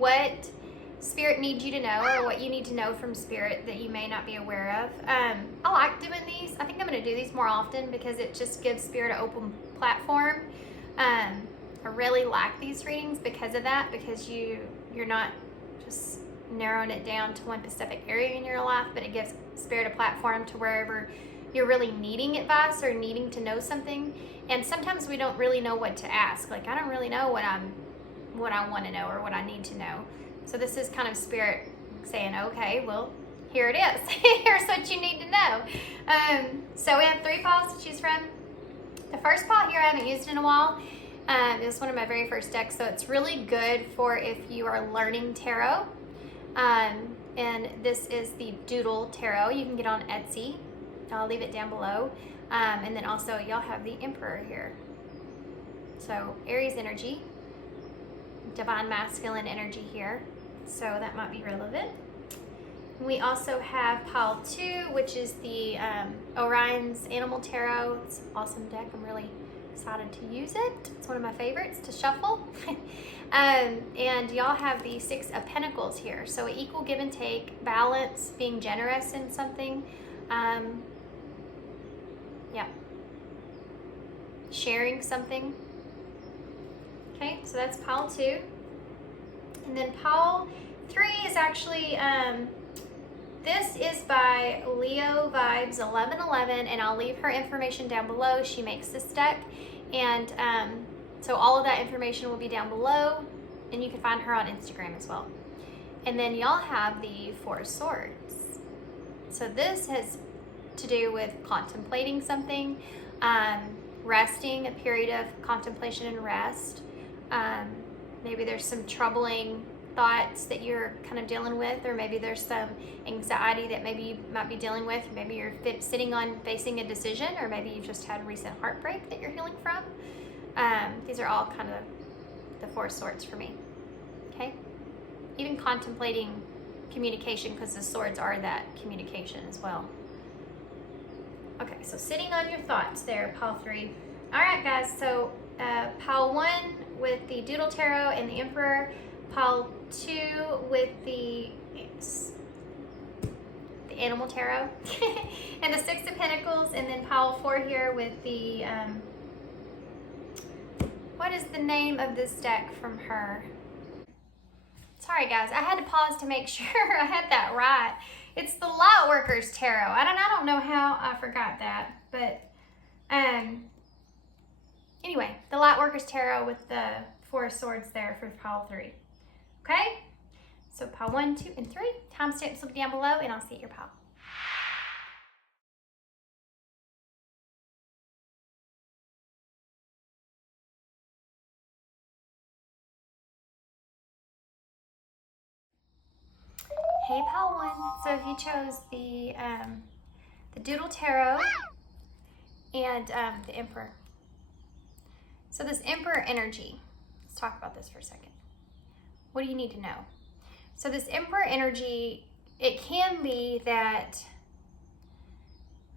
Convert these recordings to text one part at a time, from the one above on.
what Spirit needs you to know, or what you need to know from Spirit that you may not be aware of. I like doing these. I think I'm going to do these more often because it just gives Spirit an open platform. I really like these readings because of that, because you're not just narrowing it down to one specific area in your life, but it gives Spirit a platform to wherever you're really needing advice or needing to know something. And sometimes we don't really know what to ask. Like, I don't really know what I want to know or what I need to know. So this is kind of Spirit saying, okay, well, here it is. Here's what you need to know. So we have 3 piles to choose from. The first pile here I haven't used in a while. It was one of my very first decks, so it's really good for if you are learning tarot. And this is the Doodle Tarot. You can get on Etsy. I'll leave it down below. And then also y'all have the Emperor here. So Aries energy, divine masculine energy here. So that might be relevant. We also have pile 2, which is the Orion's Animal Tarot. It's an awesome deck. I'm really excited to use it. It's one of my favorites to shuffle. And y'all have the 6 of Pentacles here. So equal give and take, balance, being generous in something. Yeah. Sharing something. Okay, so that's pile 2. And then pile 3 is actually, this is by Leo Vibes 1111, and I'll leave her information down below. She makes this deck, and so all of that information will be down below, and you can find her on Instagram as well. And then y'all have the 4 of Swords. So this has to do with contemplating something, resting, a period of contemplation and rest. Maybe there's some troubling thoughts that you're kind of dealing with, or maybe there's some anxiety that maybe you might be dealing with. Maybe you're sitting on facing a decision, or maybe you've just had a recent heartbreak that you're healing from. These are all kind of the 4 of Swords for me. Okay, even contemplating communication, because the swords are that communication as well. Okay, so sitting on your thoughts there, pile 3. All right, guys, so pile 1 with the Doodle Tarot and the Emperor, pile 2 with the Animal Tarot, and the 6 of Pentacles, and then pile 4 here with the, what is the name of this deck from her? Sorry guys, I had to pause to make sure I had that right. It's the Lightworkers Tarot. I don't know how I forgot that, but anyway, the Lightworkers Tarot with the 4 of Swords there for pile 3. Okay, so pile 1, 2, and 3. Timestamps will be down below, and I'll see you at your pile. Hey, pile 1. So if you chose the Doodle Tarot and the Emperor. So this Emperor energy, let's talk about this for a second. What do you need to know? So this Emperor energy, it can be that,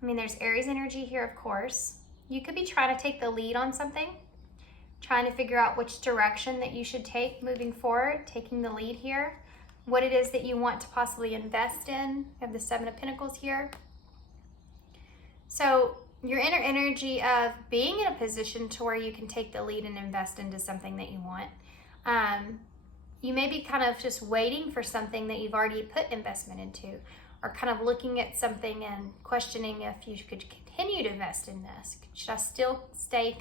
I mean, there's Aries energy here, of course. You could be trying to take the lead on something, trying to figure out which direction that you should take moving forward, taking the lead here, what it is that you want to possibly invest in. You have the 7 of Pentacles here. So your inner energy of being in a position to where you can take the lead and invest into something that you want. You may be kind of just waiting for something that you've already put investment into, or kind of looking at something and questioning if you could continue to invest in this. Should I still stay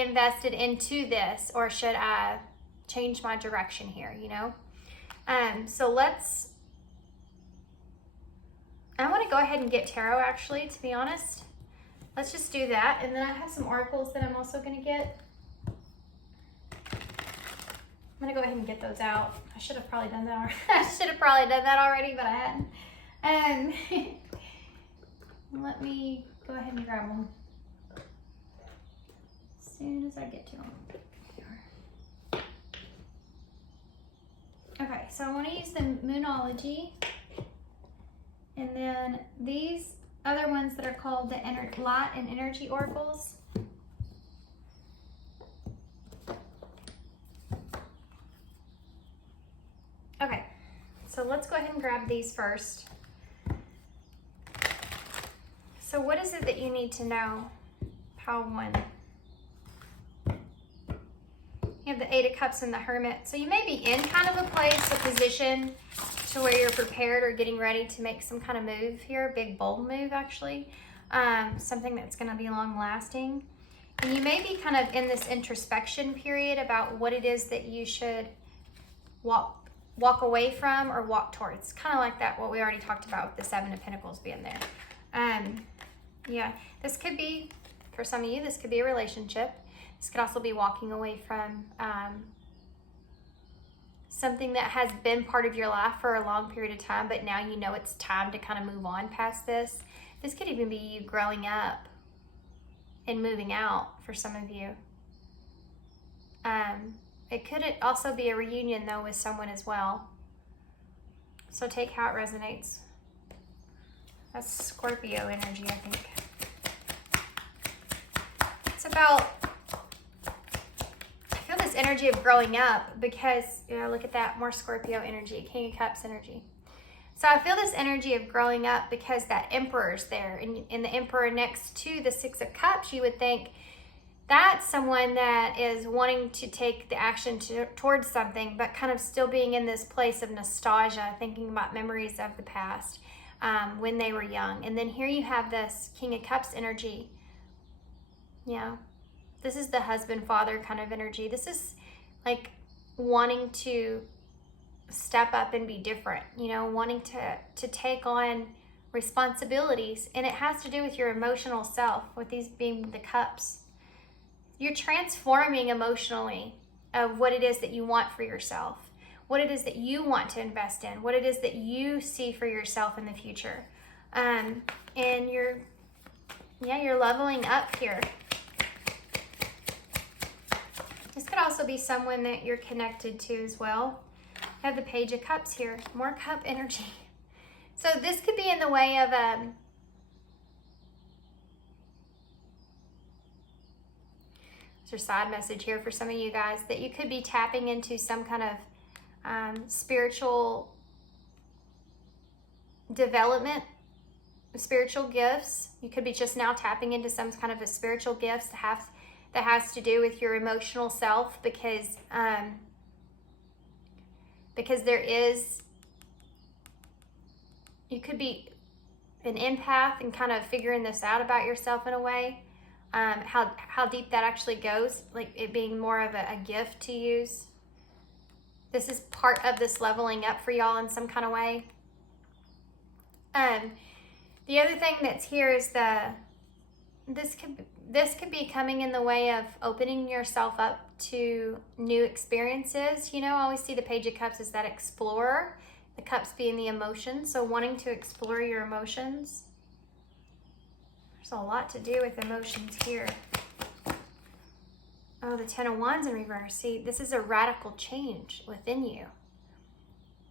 invested into this, or should I change my direction here, you know? So I want to go ahead and get tarot, actually, to be honest. Let's just do that. And then I have some oracles that I'm also going to get. I'm going to go ahead and get those out. I should have probably done that already, but I hadn't. Let me go ahead and grab them as soon as I get to them. Okay, so I want to use the Moonology, and then these other ones that are called the Light and Energy Oracles. So let's go ahead and grab these first. So what is it that you need to know? Pile 1. You have the 8 of Cups and the Hermit. So you may be in kind of a place, a position to where you're prepared or getting ready to make some kind of move here, a big bold move actually, something that's going to be long lasting. And you may be kind of in this introspection period about what it is that you should walk away from or walk towards. Kind of like that, what we already talked about with the 7 of Pentacles being there. Yeah, this could be, for some of you, this could be a relationship. This could also be walking away from something that has been part of your life for a long period of time, but now you know it's time to kind of move on past this. This could even be you growing up and moving out for some of you. It could also be a reunion though with someone as well. So take how it resonates. That's Scorpio energy, I think. It's about, I feel this energy of growing up because, you know, look at that, more Scorpio energy, King of Cups energy. So I feel this energy of growing up because that Emperor's there, and the Emperor next to the 6 of Cups, you would think that's someone that is wanting to take the action towards something, but kind of still being in this place of nostalgia, thinking about memories of the past when they were young. And then here you have this King of Cups energy. Yeah, this is the husband, father kind of energy. This is like wanting to step up and be different, you know, wanting to take on responsibilities. And it has to do with your emotional self, with these being the cups. You're transforming emotionally of what it is that you want for yourself, what it is that you want to invest in, what it is that you see for yourself in the future. And you're leveling up here. This could also be someone that you're connected to as well. I have the Page of Cups here, more cup energy. So this could be in the way of there's a side message here for some of you guys that you could be tapping into some kind of spiritual development, spiritual gifts. You could be just now tapping into some kind of a spiritual gifts that has to do with your emotional self, because there is, you could be an empath and kind of figuring this out about yourself in a way. How deep that actually goes, like it being more of a gift to use. This is part of this leveling up for y'all in some kind of way. The other thing that's here is this could be coming in the way of opening yourself up to new experiences. You know, I always see the Page of Cups as that explorer, the cups being the emotions, so wanting to explore your emotions. There's a lot to do with emotions here. Oh, the 10 of Wands in reverse. See, this is a radical change within you.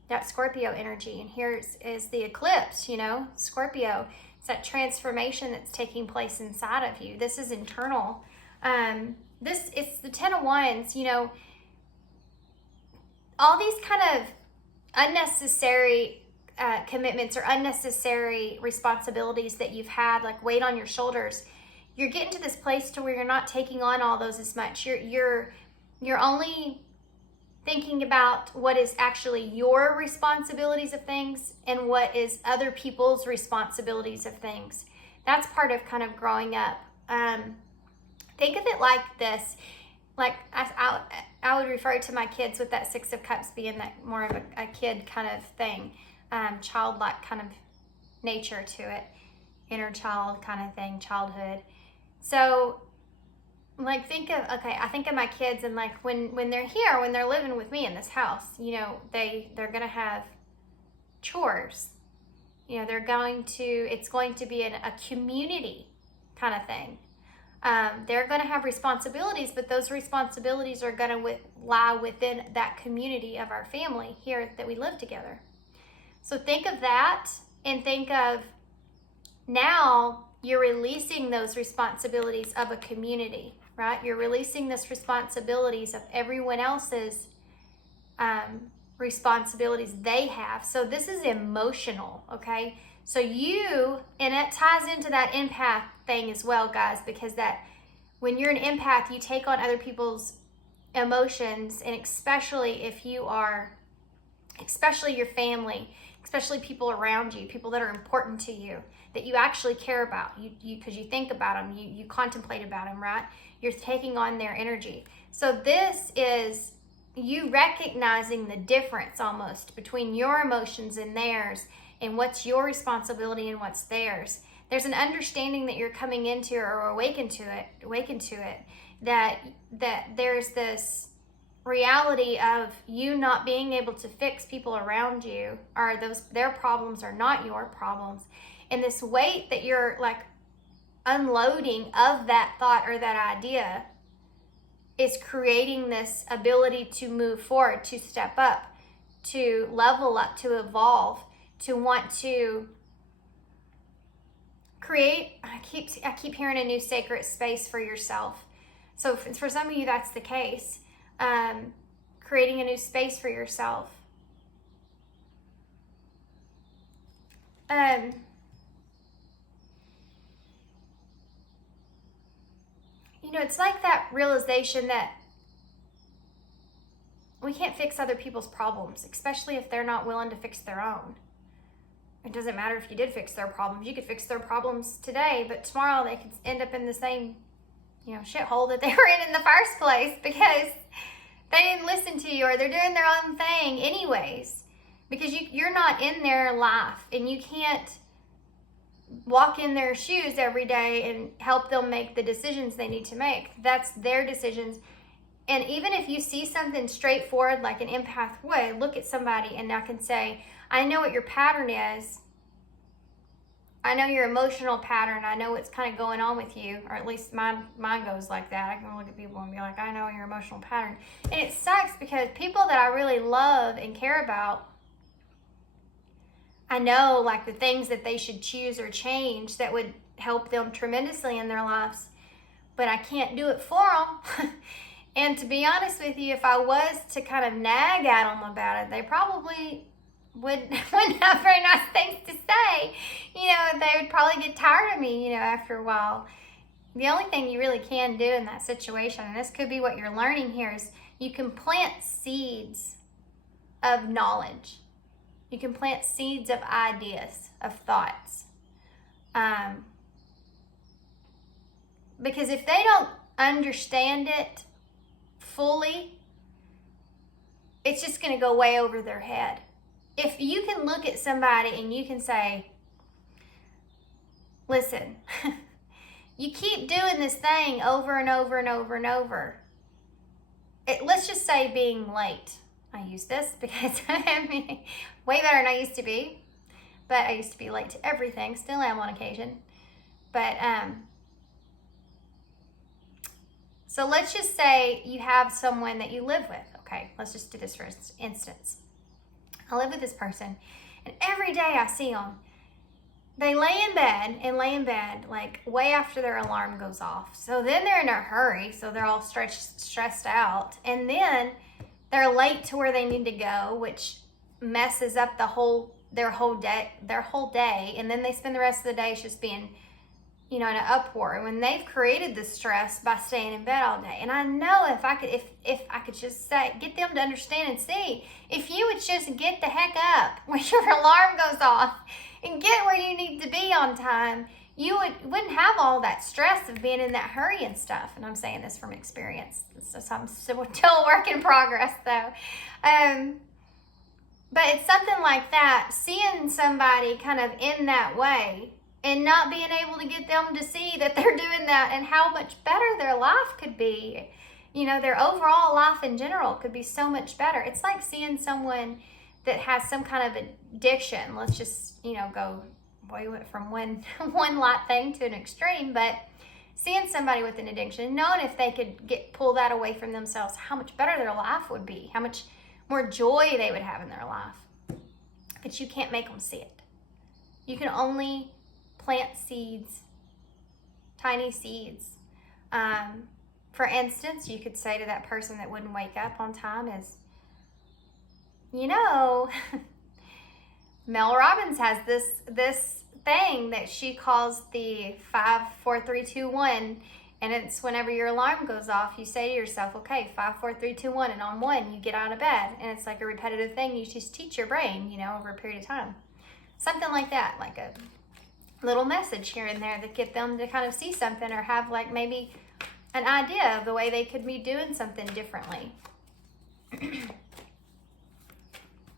That Scorpio energy. And here is the eclipse, you know, Scorpio. It's that transformation that's taking place inside of you. This is internal. It's the 10 of Wands, you know, all these kind of unnecessary commitments or unnecessary responsibilities that you've had, like weight on your shoulders. You're getting to this place to where you're not taking on all those as much. You're only thinking about what is actually your responsibilities of things and what is other people's responsibilities of things. That's part of kind of growing up. Think of it like this. Like I would refer to my kids with that 6 of Cups being that more of a kid kind of thing. Childlike kind of nature to it. Inner child kind of thing, childhood. So like I think of my kids, and like when they're here, when they're living with me in this house, you know, they're gonna have chores. You know, it's going to be a community kind of thing. They're gonna have responsibilities, but those responsibilities are gonna lie within that community of our family here that we live together. So think of that, and think of now you're releasing those responsibilities of a community, right? You're releasing those responsibilities of everyone else's responsibilities they have. So this is emotional, okay? So you, and it ties into that empath thing as well, guys, because that when you're an empath, you take on other people's emotions, and especially if you are, especially your family, especially people around you, people that are important to you, that you actually care about, you because you think about them, you contemplate about them, right? You're taking on their energy. So this is you recognizing the difference almost between your emotions and theirs, and what's your responsibility and what's theirs. There's an understanding that you're coming into or awaken to it, that there's this reality of you not being able to fix people around you, or their problems are not your problems. And this weight that you're like unloading of that thought or that idea is creating this ability to move forward, to step up, to level up, to evolve, to want to create. I keep hearing a new sacred space for yourself. So for some of you, that's the case. Creating a new space for yourself. It's like that realization that we can't fix other people's problems, especially if they're not willing to fix their own. It doesn't matter if you did fix their problems. You could fix their problems today, but tomorrow they could end up in the same, shithole that they were in the first place because they didn't listen to you, or they're doing their own thing anyways, because you're not in their life, and you can't walk in their shoes every day and help them make the decisions they need to make. That's their decisions. And even if you see something straightforward like an empath would, look at somebody and I can say, I know what your pattern is. I know your emotional pattern. I know what's kind of going on with you, or at least mine goes like that. I can look at people and be like, I know your emotional pattern. And it sucks because people that I really love and care about, I know like the things that they should choose or change that would help them tremendously in their lives, but I can't do it for them. And to be honest with you, if I was to kind of nag at them about it, they probably wouldn't have very nice things to say. They would probably get tired of me, after a while. The only thing you really can do in that situation, and this could be what you're learning here, is you can plant seeds of knowledge. You can plant seeds of ideas, of thoughts. Because if they don't understand it fully, it's just going to go way over their head. If you can look at somebody and you can say, listen, you keep doing this thing over and over and over and over. Let's just say being late. I use this because I'm way better than I used to be. But I used to be late to everything. Still am on occasion. But, so let's just say you have someone that you live with. Okay, let's just do this for instance. I live with this person, and every day I see them, they lay in bed like way after their alarm goes off. So then they're in a hurry, so they're all stressed out, and then they're late to where they need to go, which messes up their whole day, and then they spend the rest of the day just being in an uproar when they've created the stress by staying in bed all day. And I know if I could just say, get them to understand and see, if you would just get the heck up when your alarm goes off and get where you need to be on time, you wouldn't have all that stress of being in that hurry and stuff. And I'm saying this from experience. So I'm still a work in progress though. But it's something like that, seeing somebody kind of in that way and not being able to get them to see that they're doing that and how much better their life could be. Their overall life in general could be so much better. It's like seeing someone that has some kind of addiction. Let's just, go, boy, we went from one light thing to an extreme, but seeing somebody with an addiction, knowing if they could pull that away from themselves, how much better their life would be, how much more joy they would have in their life. But you can't make them see it. You can only plant seeds, tiny seeds. For instance, you could say to that person that wouldn't wake up on time is, you know, Mel Robbins has this thing that she calls the 5, 4, 3, 2, 1. And it's whenever your alarm goes off, you say to yourself, okay, 5, 4, 3, 2, 1. And on 1, you get out of bed. And it's like a repetitive thing you just teach your brain, you know, over a period of time. Something like that, like a little message here and there that get them to kind of see something or have like maybe an idea of the way they could be doing something differently.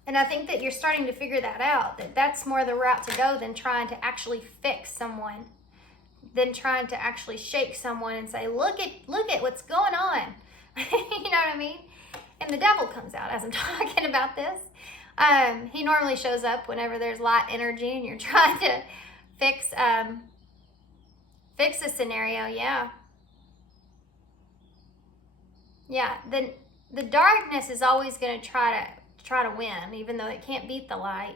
And I think that you're starting to figure that out, that that's more the route to go than trying to actually fix someone, than trying to actually shake someone and say, look at what's going on. You know what I mean? And the devil comes out as I'm talking about this. He normally shows up whenever there's light energy and you're trying to fix a scenario. Yeah, then the darkness is always going to try to win, even though it can't beat the light.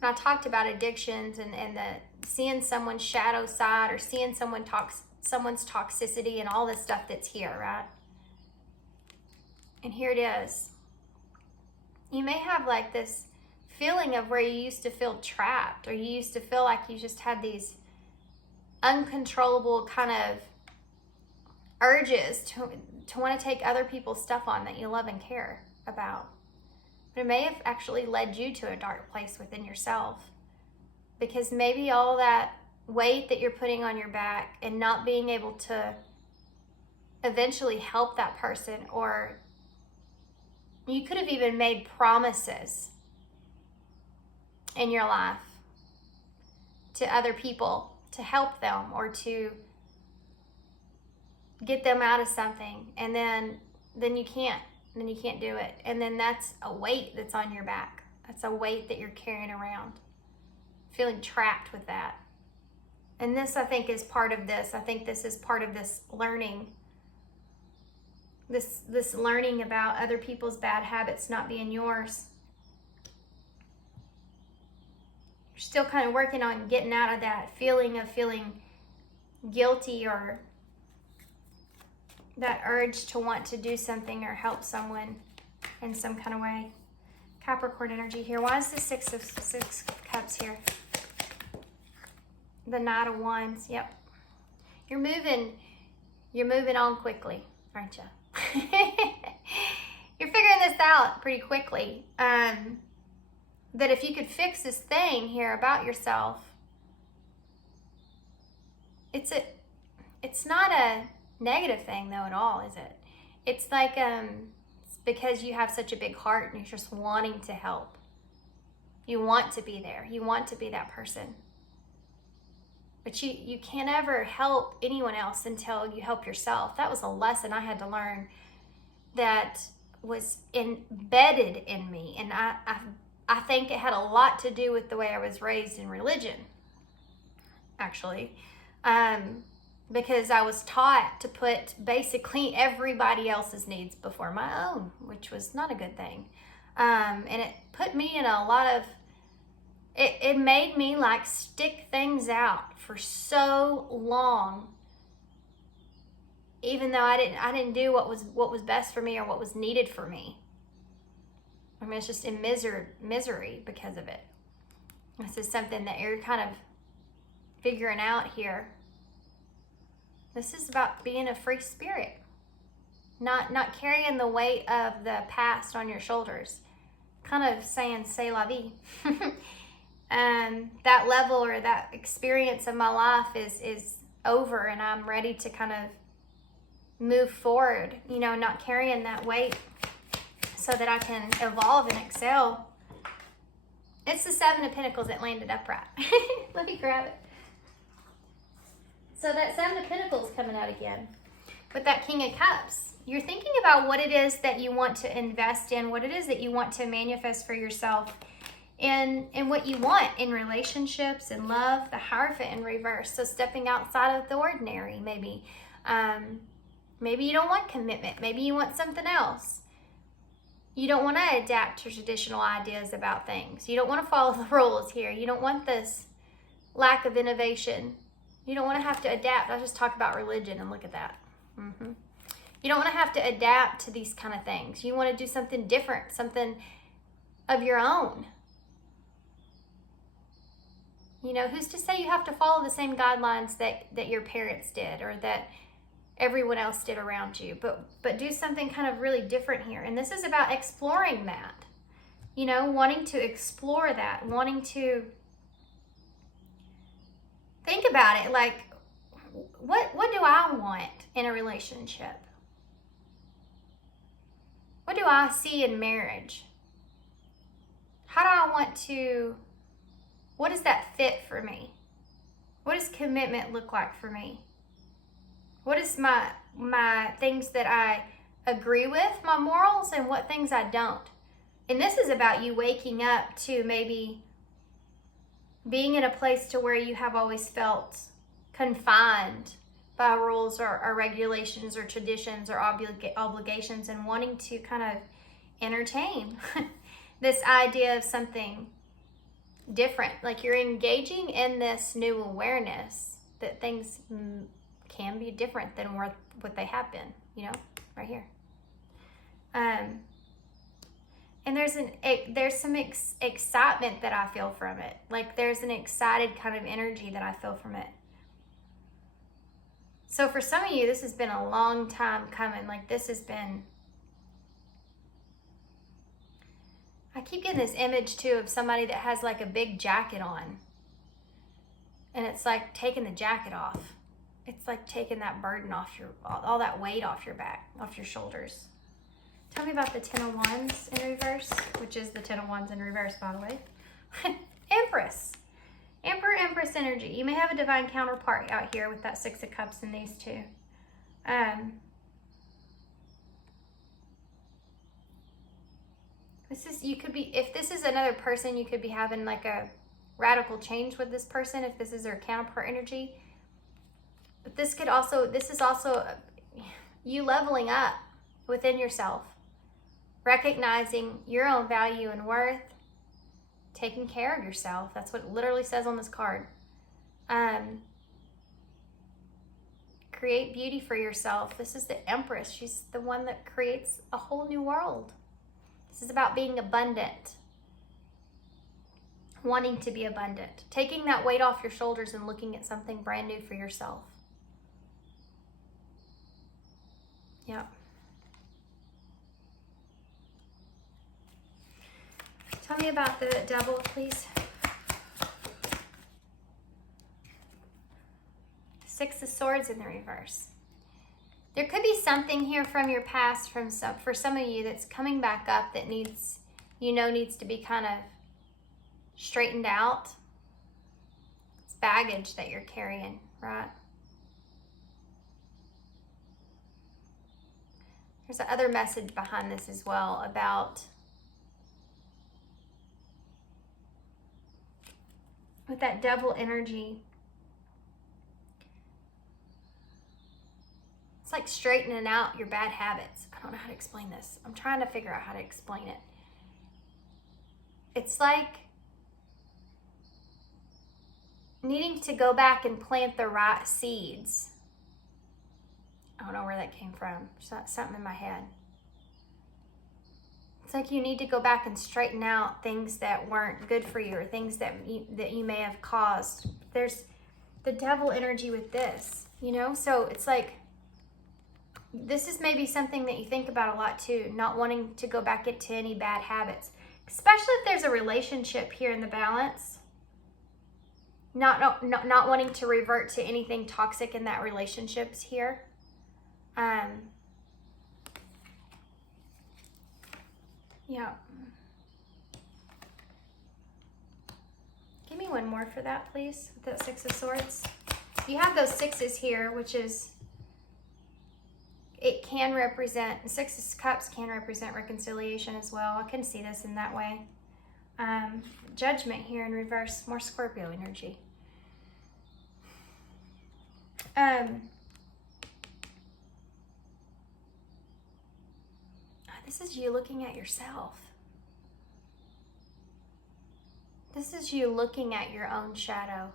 And I talked about addictions and the seeing someone's shadow side or seeing someone's toxicity and all this stuff that's here, right? And here it is. You may have like this feeling of where you used to feel trapped, or you used to feel like you just had these uncontrollable kind of urges to want to take other people's stuff on that you love and care about. But it may have actually led you to a dark place within yourself, because maybe all that weight that you're putting on your back and not being able to eventually help that person, or you could have even made promises in your life to other people to help them or to get them out of something, and then you can't do it. And then that's a weight that's on your back. That's a weight that you're carrying around, feeling trapped with that. And this, I think, is part of this. I think this is part of this learning. This learning about other people's bad habits not being yours. You're still kind of working on getting out of that feeling of feeling guilty, or that urge to want to do something or help someone in some kind of way. Capricorn energy here. Why is the Six of Cups here? The Knight of Wands. Yep. You're moving on quickly, aren't you? You're figuring this out pretty quickly. That if you could fix this thing here about yourself, it's not a negative thing though at all, is it? It's like it's because you have such a big heart and you're just wanting to help. You want to be there. You want to be that person. But you can't ever help anyone else until you help yourself. That was a lesson I had to learn that was embedded in me. And I think it had a lot to do with the way I was raised in religion, actually. Because I was taught to put basically everybody else's needs before my own, which was not a good thing. And it put me in a lot of, it made me like stick things out for so long, even though I didn't do what was best for me or what was needed for me. I mean, it's just in misery because of it. This is something that you're kind of figuring out here. This is about being a free spirit, not carrying the weight of the past on your shoulders. Kind of saying, "C'est la vie." That level or that experience of my life is over, and I'm ready to kind of move forward. You know, not carrying that weight, so that I can evolve and excel. It's the Seven of Pentacles that landed upright. Let me grab it. So that Seven of Pentacles coming out again with that King of Cups. You're thinking about what it is that you want to invest in, what it is that you want to manifest for yourself, and what you want in relationships and love, the Hierophant in reverse. So stepping outside of the ordinary, maybe. Maybe you don't want commitment. Maybe you want something else. You don't want to adapt to traditional ideas about things. You don't want to follow the rules here. You don't want this lack of innovation. You don't want to have to adapt. I just talk about religion and look at that. You don't want to have to adapt to these kind of things. You want to do something different, something of your own. You know, who's to say you have to follow the same guidelines that your parents did or that everyone else did around you, but do something kind of really different here. And this is about exploring that, you know, wanting to explore that, wanting to think about it. Like, what do I want in a relationship? What do I see in marriage? How do I want to, what does that fit for me? What does commitment look like for me? What is my things that I agree with, my morals, and what things I don't? And this is about you waking up to maybe being in a place to where you have always felt confined by rules or regulations or traditions or obligations, and wanting to kind of entertain this idea of something different. Like you're engaging in this new awareness that things can be different than what they have been, you know, right here. And there's some excitement that I feel from it. Like there's an excited kind of energy that I feel from it. So for some of you, this has been a long time coming. Like this has been, I keep getting this image too of somebody that has like a big jacket on. And it's like taking the jacket off. It's like taking that burden off all that weight off your back, off your shoulders. Tell me about the 10 of Wands in reverse, which is the 10 of Wands in reverse, by the way. Empress. Emperor, Empress energy. You may have a divine counterpart out here with that 6 of Cups in these two. You could be, if this is another person, you could be having like a radical change with this person if this is their counterpart energy. But this is also you leveling up within yourself, recognizing your own value and worth, taking care of yourself. That's what it literally says on this card. Create beauty for yourself. This is the Empress. She's the one that creates a whole new world. This is about being abundant, wanting to be abundant, taking that weight off your shoulders and looking at something brand new for yourself. Yeah. Tell me about the Devil, please. 6 of Swords in the reverse. There could be something here from your past, for some of you, that's coming back up that needs to be kind of straightened out. It's baggage that you're carrying, right? There's another message behind this as well about with that Devil energy. It's like straightening out your bad habits. I don't know how to explain this. I'm trying to figure out how to explain it. It's like needing to go back and plant the right seeds. I don't know where that came from. There's something in my head. It's like you need to go back and straighten out things that weren't good for you or things that you may have caused. There's the Devil energy with this, you know? So it's like, this is maybe something that you think about a lot too, not wanting to go back into any bad habits, especially if there's a relationship here in the balance. Not wanting to revert to anything toxic in that relationship's here. Yeah. Give me one more for that, please, with that 6 of Swords. You have those 6s here, which is, it can represent, 6 of Cups can represent reconciliation as well. I can see this in that way. Judgment here in reverse, more Scorpio energy. This is you looking at yourself. This is you looking at your own shadow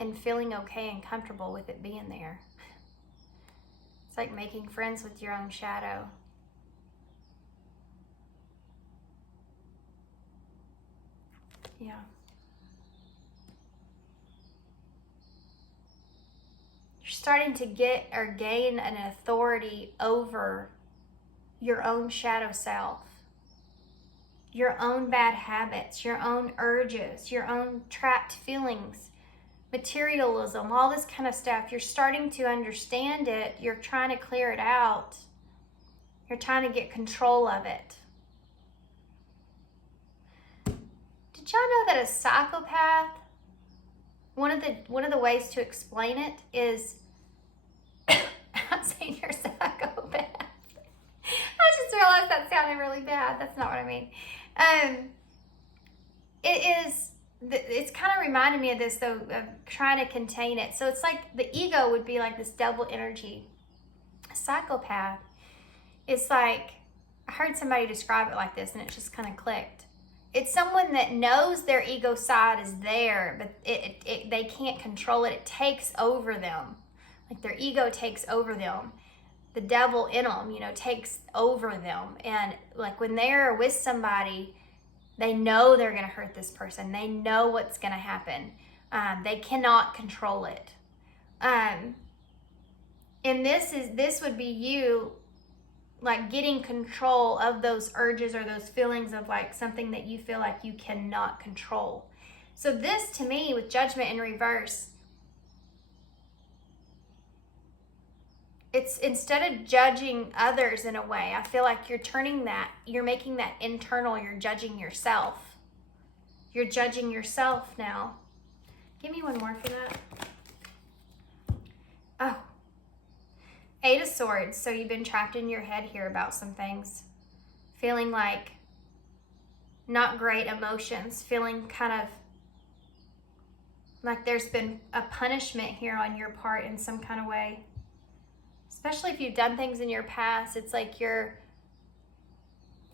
and feeling okay and comfortable with it being there. It's like making friends with your own shadow. Yeah. You're starting to get or gain an authority over your own shadow self, your own bad habits, your own urges, your own trapped feelings, materialism, all this kind of stuff. You're starting to understand it. You're trying to clear it out. You're trying to get control of it. Did y'all know that a psychopath, one of the ways to explain it is, I'm saying you're a psychopath. I just realized that sounded really bad. That's not what I mean. It's kind of reminding me of this, though, of trying to contain it. So it's like the ego would be like this devil energy. A psychopath, it's like, I heard somebody describe it like this, and it just kind of clicked. It's someone that knows their ego side is there, but they can't control it. It takes over them. Like their ego takes over them. The devil in them, takes over them. And like when they're with somebody, they know they're going to hurt this person. They know what's going to happen. They cannot control it. And this would be you, like getting control of those urges or those feelings of like something that you feel like you cannot control. So this, to me, with judgment in reverse, it's instead of judging others in a way, I feel like you're making that internal, you're judging yourself. You're judging yourself now. Give me one more for that. Oh. 8 of Swords. So you've been trapped in your head here about some things. Feeling like not great emotions. Feeling kind of like there's been a punishment here on your part in some kind of way. Especially if you've done things in your past, it's like you're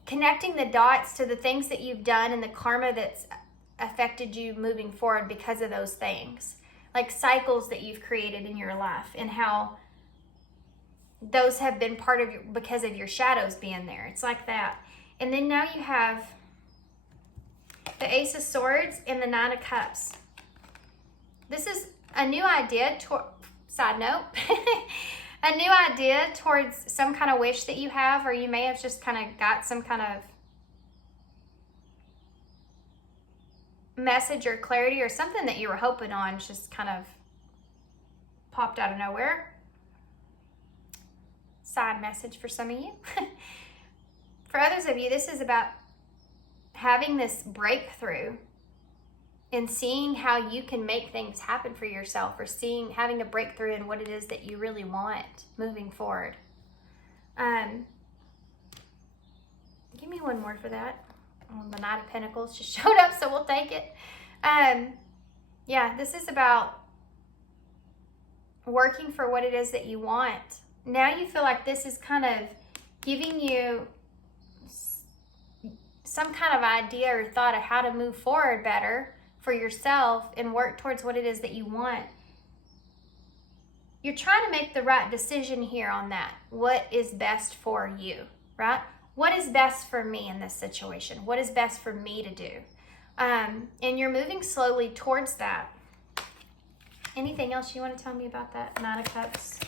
connecting the dots to the things that you've done and the karma that's affected you moving forward because of those things. Like cycles that you've created in your life and how those have been part of because of your shadows being there. It's like that. And then now you have the Ace of Swords and the 9 of Cups. This is a new idea, side note, a new idea towards some kind of wish that you have, or you may have just kind of got some kind of message or clarity or something that you were hoping on just kind of popped out of nowhere. Side message for some of you. For others of you, this is about having this breakthrough and seeing how you can make things happen for yourself, or having a breakthrough in what it is that you really want moving forward. Give me one more for that. The Knight of Pentacles just showed up, so we'll take it. Yeah, this is about working for what it is that you want. Now you feel like this is kind of giving you some kind of idea or thought of how to move forward better for yourself and work towards what it is that you want. You're trying to make the right decision here on that. What is best for you, right? What is best for me in this situation? What is best for me to do? And you're moving slowly towards that. Anything else you want to tell me about that? 9 of Cups.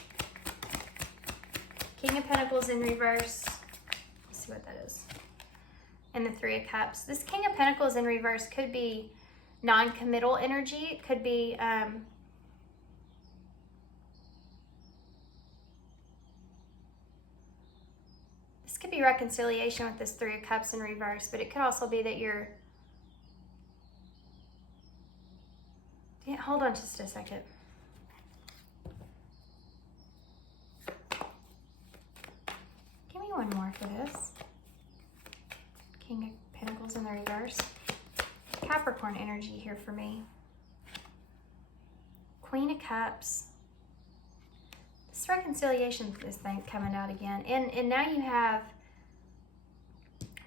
King of Pentacles in reverse. Let's see what that is. And the 3 of Cups. This King of Pentacles in reverse could be non-committal energy. It could be this could be reconciliation with this 3 of Cups in reverse, but it could also be that you're hold on just a second. Give me one more for this. King of Pentacles in the reverse. Capricorn energy here for me. Queen of Cups. This reconciliation is thing coming out again. And now you have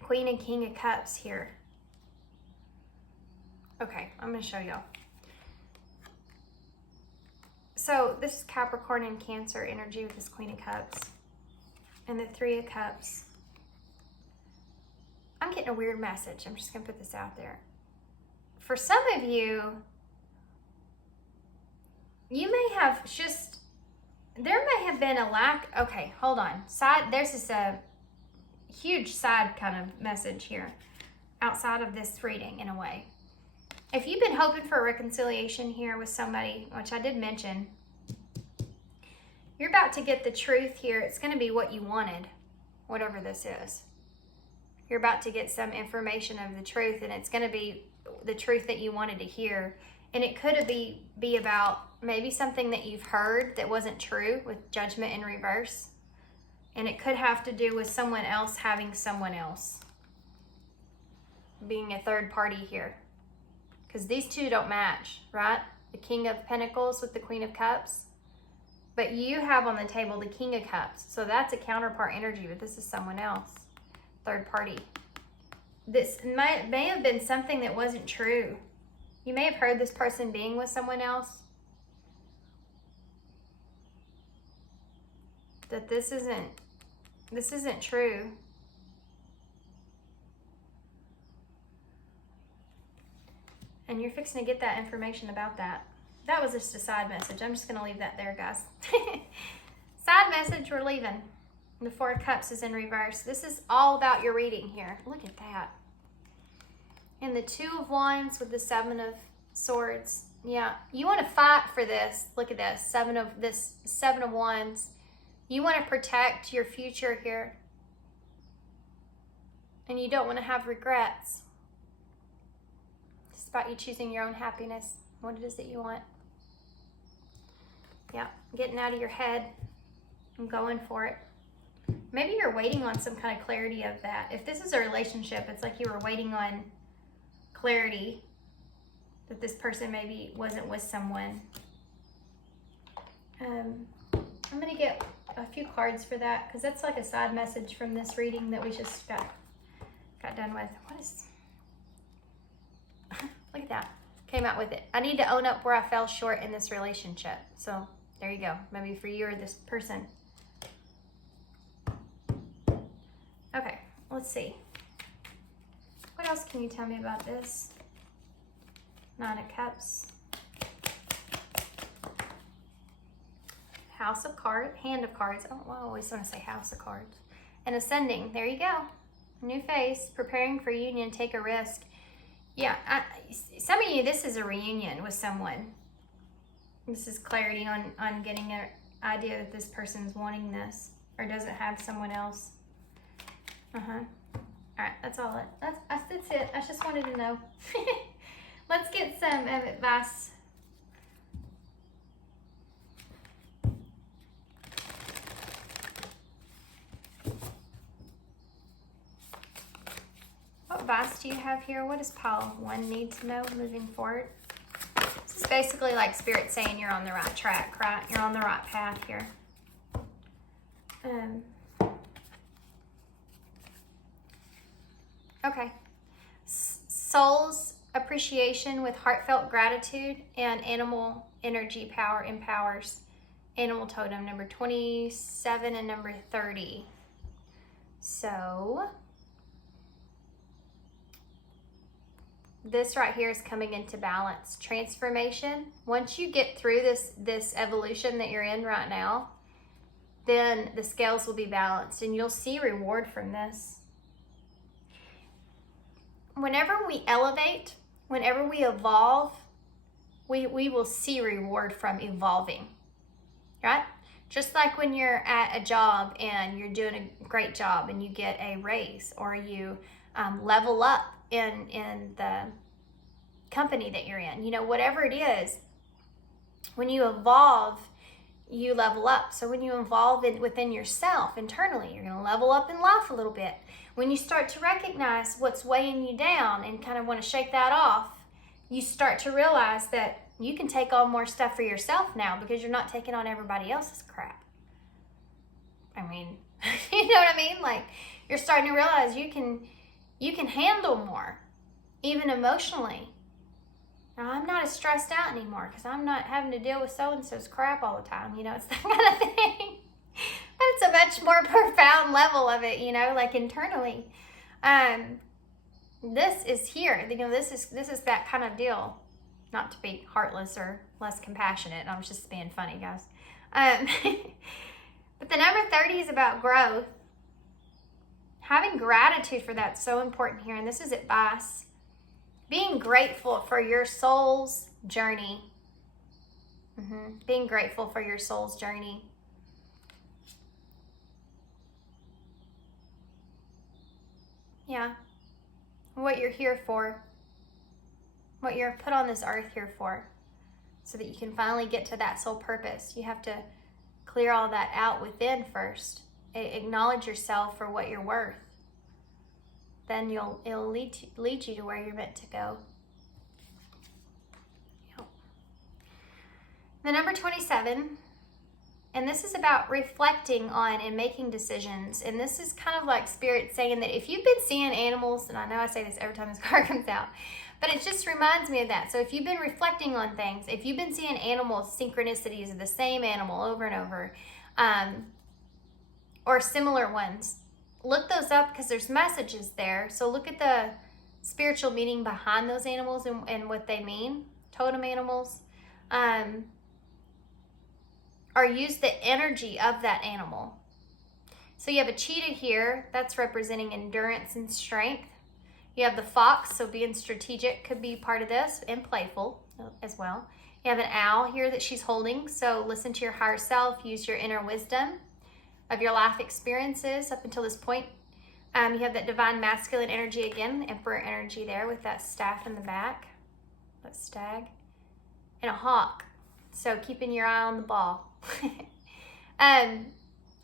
Queen and King of Cups here. Okay, I'm going to show y'all. So this is Capricorn and Cancer energy with this Queen of Cups and the Three of Cups. I'm getting a weird message. I'm just going to put this out there. For some of you, you may have just, there may have been a lack. Okay, hold on. There's this huge side kind of message here outside of this reading in a way. If you've been hoping for a reconciliation here with somebody, which I did mention, you're about to get the truth here. It's going to be what you wanted, whatever this is. You're about to get some information of the truth, and it's going to be the truth that you wanted to hear. And it could be about maybe something that you've heard that wasn't true with Judgment in reverse. And it could have to do with someone else having someone else. Being a third party here. Because these two don't match, right? The King of Pentacles with the Queen of Cups. But you have on the table the King of Cups. So that's a counterpart energy, but this is someone else. Third party. This may have been something that wasn't true. You may have heard this person being with someone else. That this isn't true. And you're fixing to get that information about that. That was just a side message. I'm just going to leave that there, guys. Side message, we're leaving. The Four of Cups is in reverse. This is all about your reading here. Look at that. And the Two of Wands with the Seven of Swords. Yeah, you want to fight for this. Look at this. Seven of Wands. You want to protect your future here. And you don't want to have regrets. It's about you choosing your own happiness, what it is that you want. Yeah, getting out of your head and going for it. Maybe you're waiting on some kind of clarity of that. If this is a relationship, it's like you were waiting on clarity that this person maybe wasn't with someone. I'm going to get a few cards for that because that's like a side message from this reading that we just got done with. What is... Look at that. Came out with it. I need to own up where I fell short in this relationship. So there you go. Maybe for you or this person. Okay, let's see. What else can you tell me about this? Nine of Cups. House of Cards. Hand of Cards. Oh, I always want to say House of Cards. And Ascending. There you go. New phase. Preparing for union. Take a risk. Yeah, some of you, this is a reunion with someone. This is clarity on getting an idea that this person's wanting this or doesn't have someone else. All right, that's all. That's it. I just wanted to know. Let's get some advice. What advice do you have here? What does pile 1 need to know moving forward? This is basically like Spirit saying you're on the right track, right? You're on the right path here. Okay. Soul's appreciation with heartfelt gratitude and animal energy power empowers. Animal totem number 27 and number 30. So this right here is coming into balance. Transformation. Once you get through this evolution that you're in right now, then the scales will be balanced and you'll see reward from this. Whenever we elevate, whenever we evolve, we will see reward from evolving, right? Just like when you're at a job and you're doing a great job and you get a raise or you level up in the company that you're in, you know, whatever it is, when you evolve, you level up. So when you evolve within yourself internally, you're going to level up in life a little bit. When you start to recognize what's weighing you down and kind of want to shake that off, you start to realize that you can take on more stuff for yourself now because you're not taking on everybody else's crap. I mean, you know what I mean? Like, you're starting to realize you can handle more, even emotionally. Now, I'm not as stressed out anymore because I'm not having to deal with so-and-so's crap all the time. You know, it's that kind of thing. But it's a much more profound level of it, you know, like internally. This is here. You know, this is that kind of deal. Not to be heartless or less compassionate. I was just being funny, guys. But the number 30 is about growth. Having gratitude for that's so important here. And this is advice. Being grateful for your soul's journey. Being grateful for your soul's journey. Yeah. What you're here for. What you're put on this earth here for. So that you can finally get to that soul purpose. You have to clear all that out within first. Acknowledge yourself for what you're worth. Then it'll lead you to where you're meant to go. Yep. The number 27, and this is about reflecting on and making decisions. And this is kind of like Spirit saying that if you've been seeing animals, and I know I say this every time this card comes out, but it just reminds me of that. So if you've been reflecting on things, if you've been seeing animals, synchronicities of the same animal over and over, or similar ones, look those up because there's messages there. So look at the spiritual meaning behind those animals and what they mean. Totem animals or use the energy of that animal. So you have a cheetah here. That's representing endurance and strength. You have the fox, so being strategic could be part of this, and playful as well. You have an owl here that she's holding. So listen to your higher self. Use your inner wisdom of your life experiences up until this point. You have that divine masculine energy again, emperor energy there with that staff in the back, that stag, and a hawk. So keeping your eye on the ball.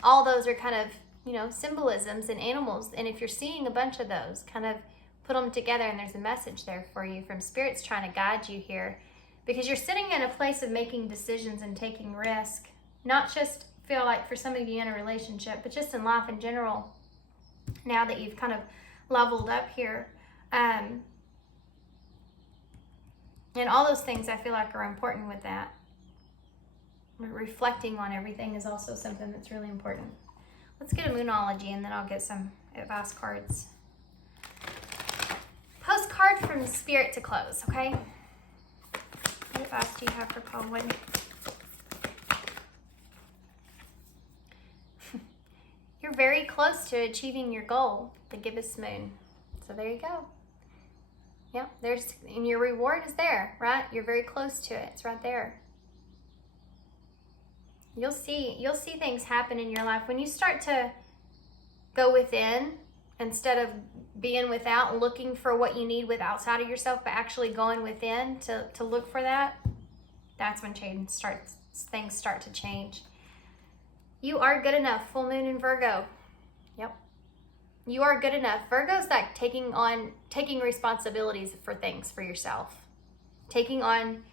All those are kind of, you know, symbolisms in animals. And if you're seeing a bunch of those, kind of put them together, and there's a message there for you from Spirit's trying to guide you here, because you're sitting in a place of making decisions and taking risk, not just feel like for some of you in a relationship, but just in life in general, now that you've kind of leveled up here. And all those things I feel like are important with that. Reflecting on everything is also something that's really important. Let's get a Moonology, and then I'll get some advice cards. Postcard from Spirit to close, okay? What advice do you have for call one? You're very close to achieving your goal, the gibbous moon. So there you go. Yep, and your reward is there, right? You're very close to it. It's right there. You'll see things happen in your life when you start to go within instead of being without and looking for what you need with outside of yourself, but actually going within to look for that. That's when things start to change. You are good enough. Full moon in Virgo. Yep. You are good enough. Virgo's like taking responsibilities for things for yourself. Taking on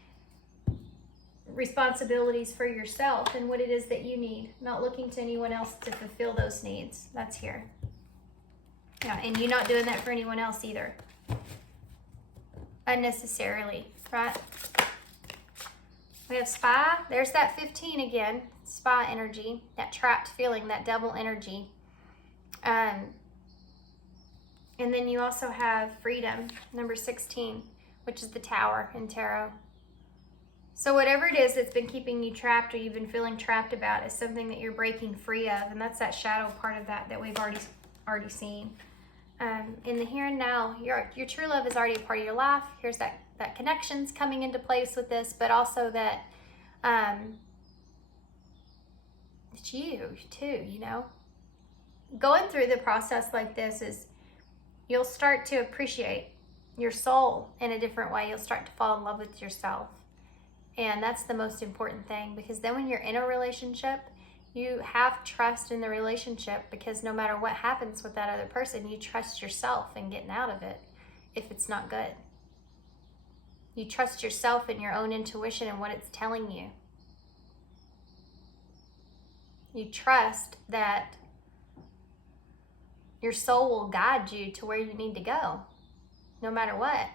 responsibilities for yourself and what it is that you need. Not looking to anyone else to fulfill those needs. That's here. Yeah, and you're not doing that for anyone else either. Unnecessarily, right? We have Spy. There's that 15 again. Spy energy. That trapped feeling, that devil energy. And then you also have Freedom, number 16, which is the Tower in Tarot. So whatever it is that's been keeping you trapped or you've been feeling trapped about is something that you're breaking free of. And that's that shadow part of that we've already seen. In the here and now, your true love is already a part of your life. Here's that connection's coming into place with this, but also that it's you too, you know. Going through the process like this is you'll start to appreciate your soul in a different way. You'll start to fall in love with yourself. And that's the most important thing, because then when you're in a relationship, you have trust in the relationship, because no matter what happens with that other person, you trust yourself in getting out of it if it's not good. You trust yourself and your own intuition and what it's telling you. You trust that your soul will guide you to where you need to go, no matter what.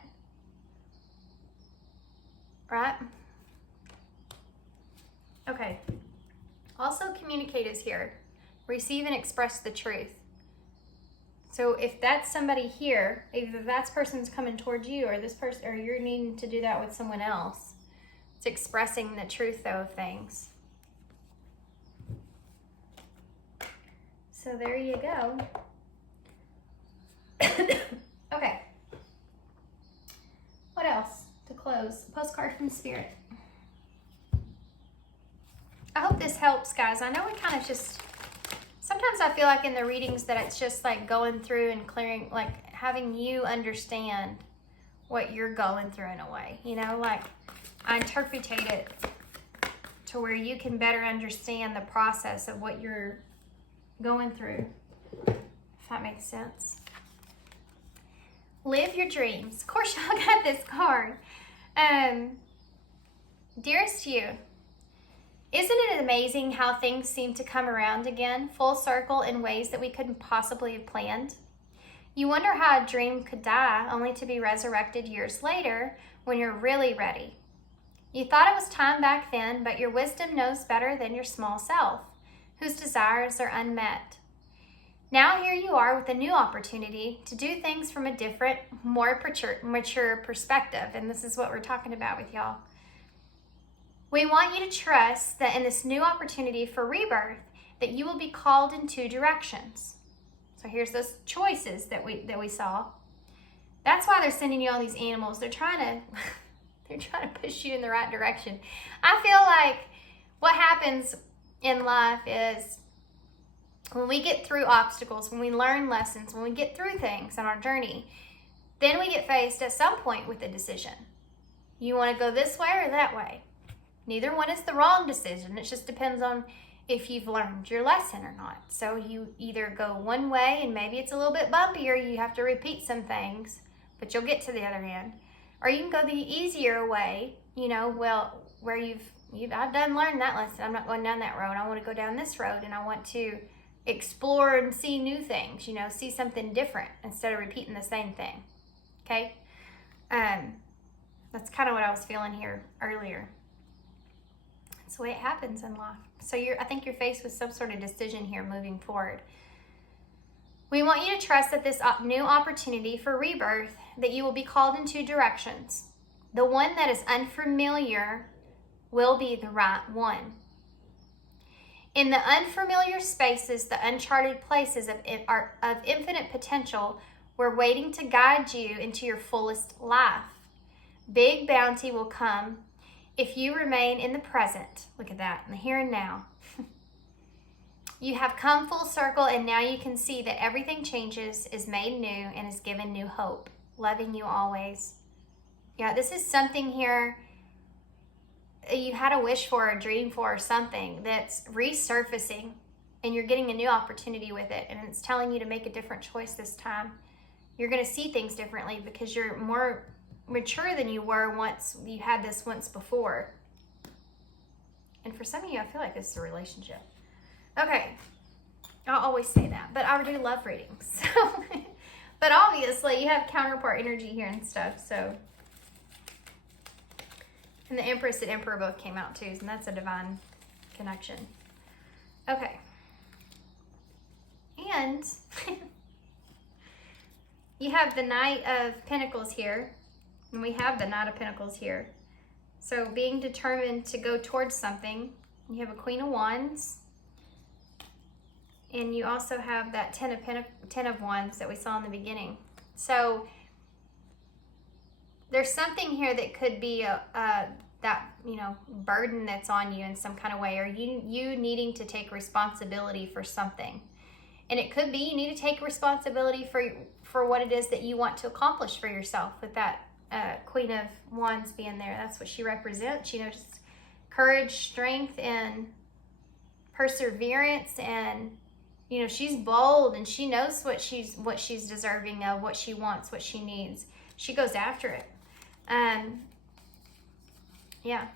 right? Okay. Also, communicate is here. Receive and express the truth. So if that's somebody here, either that person's coming towards you, or this person, or you're needing to do that with someone else. It's expressing the truth, though, of things. So there you go. Okay. What else to close? Postcard from Spirit. I hope this helps, guys. I know we kind of just, sometimes I feel like in the readings that it's just like going through and clearing, like having you understand what you're going through in a way. You know, like I interpretate it to where you can better understand the process of what you're going through, if that makes sense. Live your dreams. Of course, y'all got this card. Dearest you, isn't it amazing how things seem to come around again, full circle in ways that we couldn't possibly have planned? You wonder how a dream could die only to be resurrected years later when you're really ready. You thought it was time back then, but your wisdom knows better than your small self, whose desires are unmet. Now here you are with a new opportunity to do things from a different, more mature perspective, and this is what we're talking about with y'all. We want you to trust that in this new opportunity for rebirth, that you will be called in two directions. So here's those choices that we saw. That's why they're sending you all these animals. They're trying to push you in the right direction. I feel like what happens in life is when we get through obstacles, when we learn lessons, when we get through things on our journey, then we get faced at some point with a decision. You want to go this way or that way. Neither one is the wrong decision. It just depends on if you've learned your lesson or not. So you either go one way and maybe it's a little bit bumpier, you have to repeat some things, but you'll get to the other end. Or you can go the easier way, you know, well, where I've done learned that lesson. I'm not going down that road. I want to go down this road and I want to explore and see new things, you know, see something different instead of repeating the same thing. Okay? That's kind of what I was feeling here earlier. That's the way it happens in life. So I think you're faced with some sort of decision here moving forward. We want you to trust that this new opportunity for rebirth, that you will be called in two directions. The one that is unfamiliar will be the right one. In the unfamiliar spaces, the uncharted places of infinite potential, we're waiting to guide you into your fullest life. Big bounty will come if you remain in the present. Look at that, in the here and now. You have come full circle, and now you can see that everything changes, is made new, and is given new hope. Loving you always. Yeah, this is something here you had a wish for, a dream for, or something that's resurfacing, and you're getting a new opportunity with it, and it's telling you to make a different choice this time. You're going to see things differently because you're more mature than you were once you had this once before. And for some of you, I feel like this is a relationship. Okay, I'll always say that, but I do love readings. So, but obviously you have counterpart energy here and stuff, so. And the Empress and Emperor both came out too, and that's a divine connection. Okay. And you have the Knight of Pentacles here, and we have the Knight of Pentacles here. So being determined to go towards something. You have a Queen of Wands. And you also have that Ten of Wands that we saw in the beginning. So there's something here that could be that, you know, burden that's on you in some kind of way, or you needing to take responsibility for something. And it could be you need to take responsibility for what it is that you want to accomplish for yourself with that Queen of Wands being there. That's what she represents. You know, just courage, strength, and perseverance, and you know, she's bold and she knows what she's deserving of, what she wants, what she needs. She goes after it. Yeah.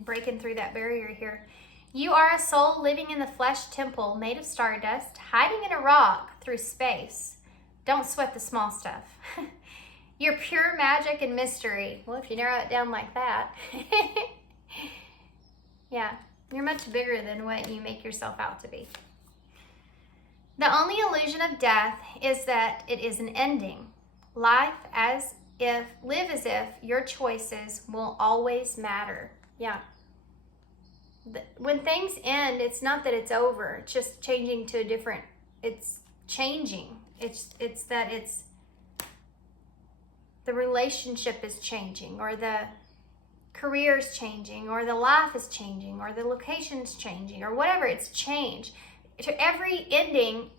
Breaking through that barrier here. You are a soul living in the flesh temple made of stardust, hiding in a rock through space. Don't sweat the small stuff. You're pure magic and mystery. Well, if you narrow it down like that. Yeah, you're much bigger than what you make yourself out to be. The only illusion of death is that it is an ending. Live as if your choices will always matter. Yeah. When things end, it's not that it's over. It's just changing to a different, it's changing. It's that it's, the relationship is changing, or the career's changing, or the life is changing, or the location's changing, or whatever. It's change. To every ending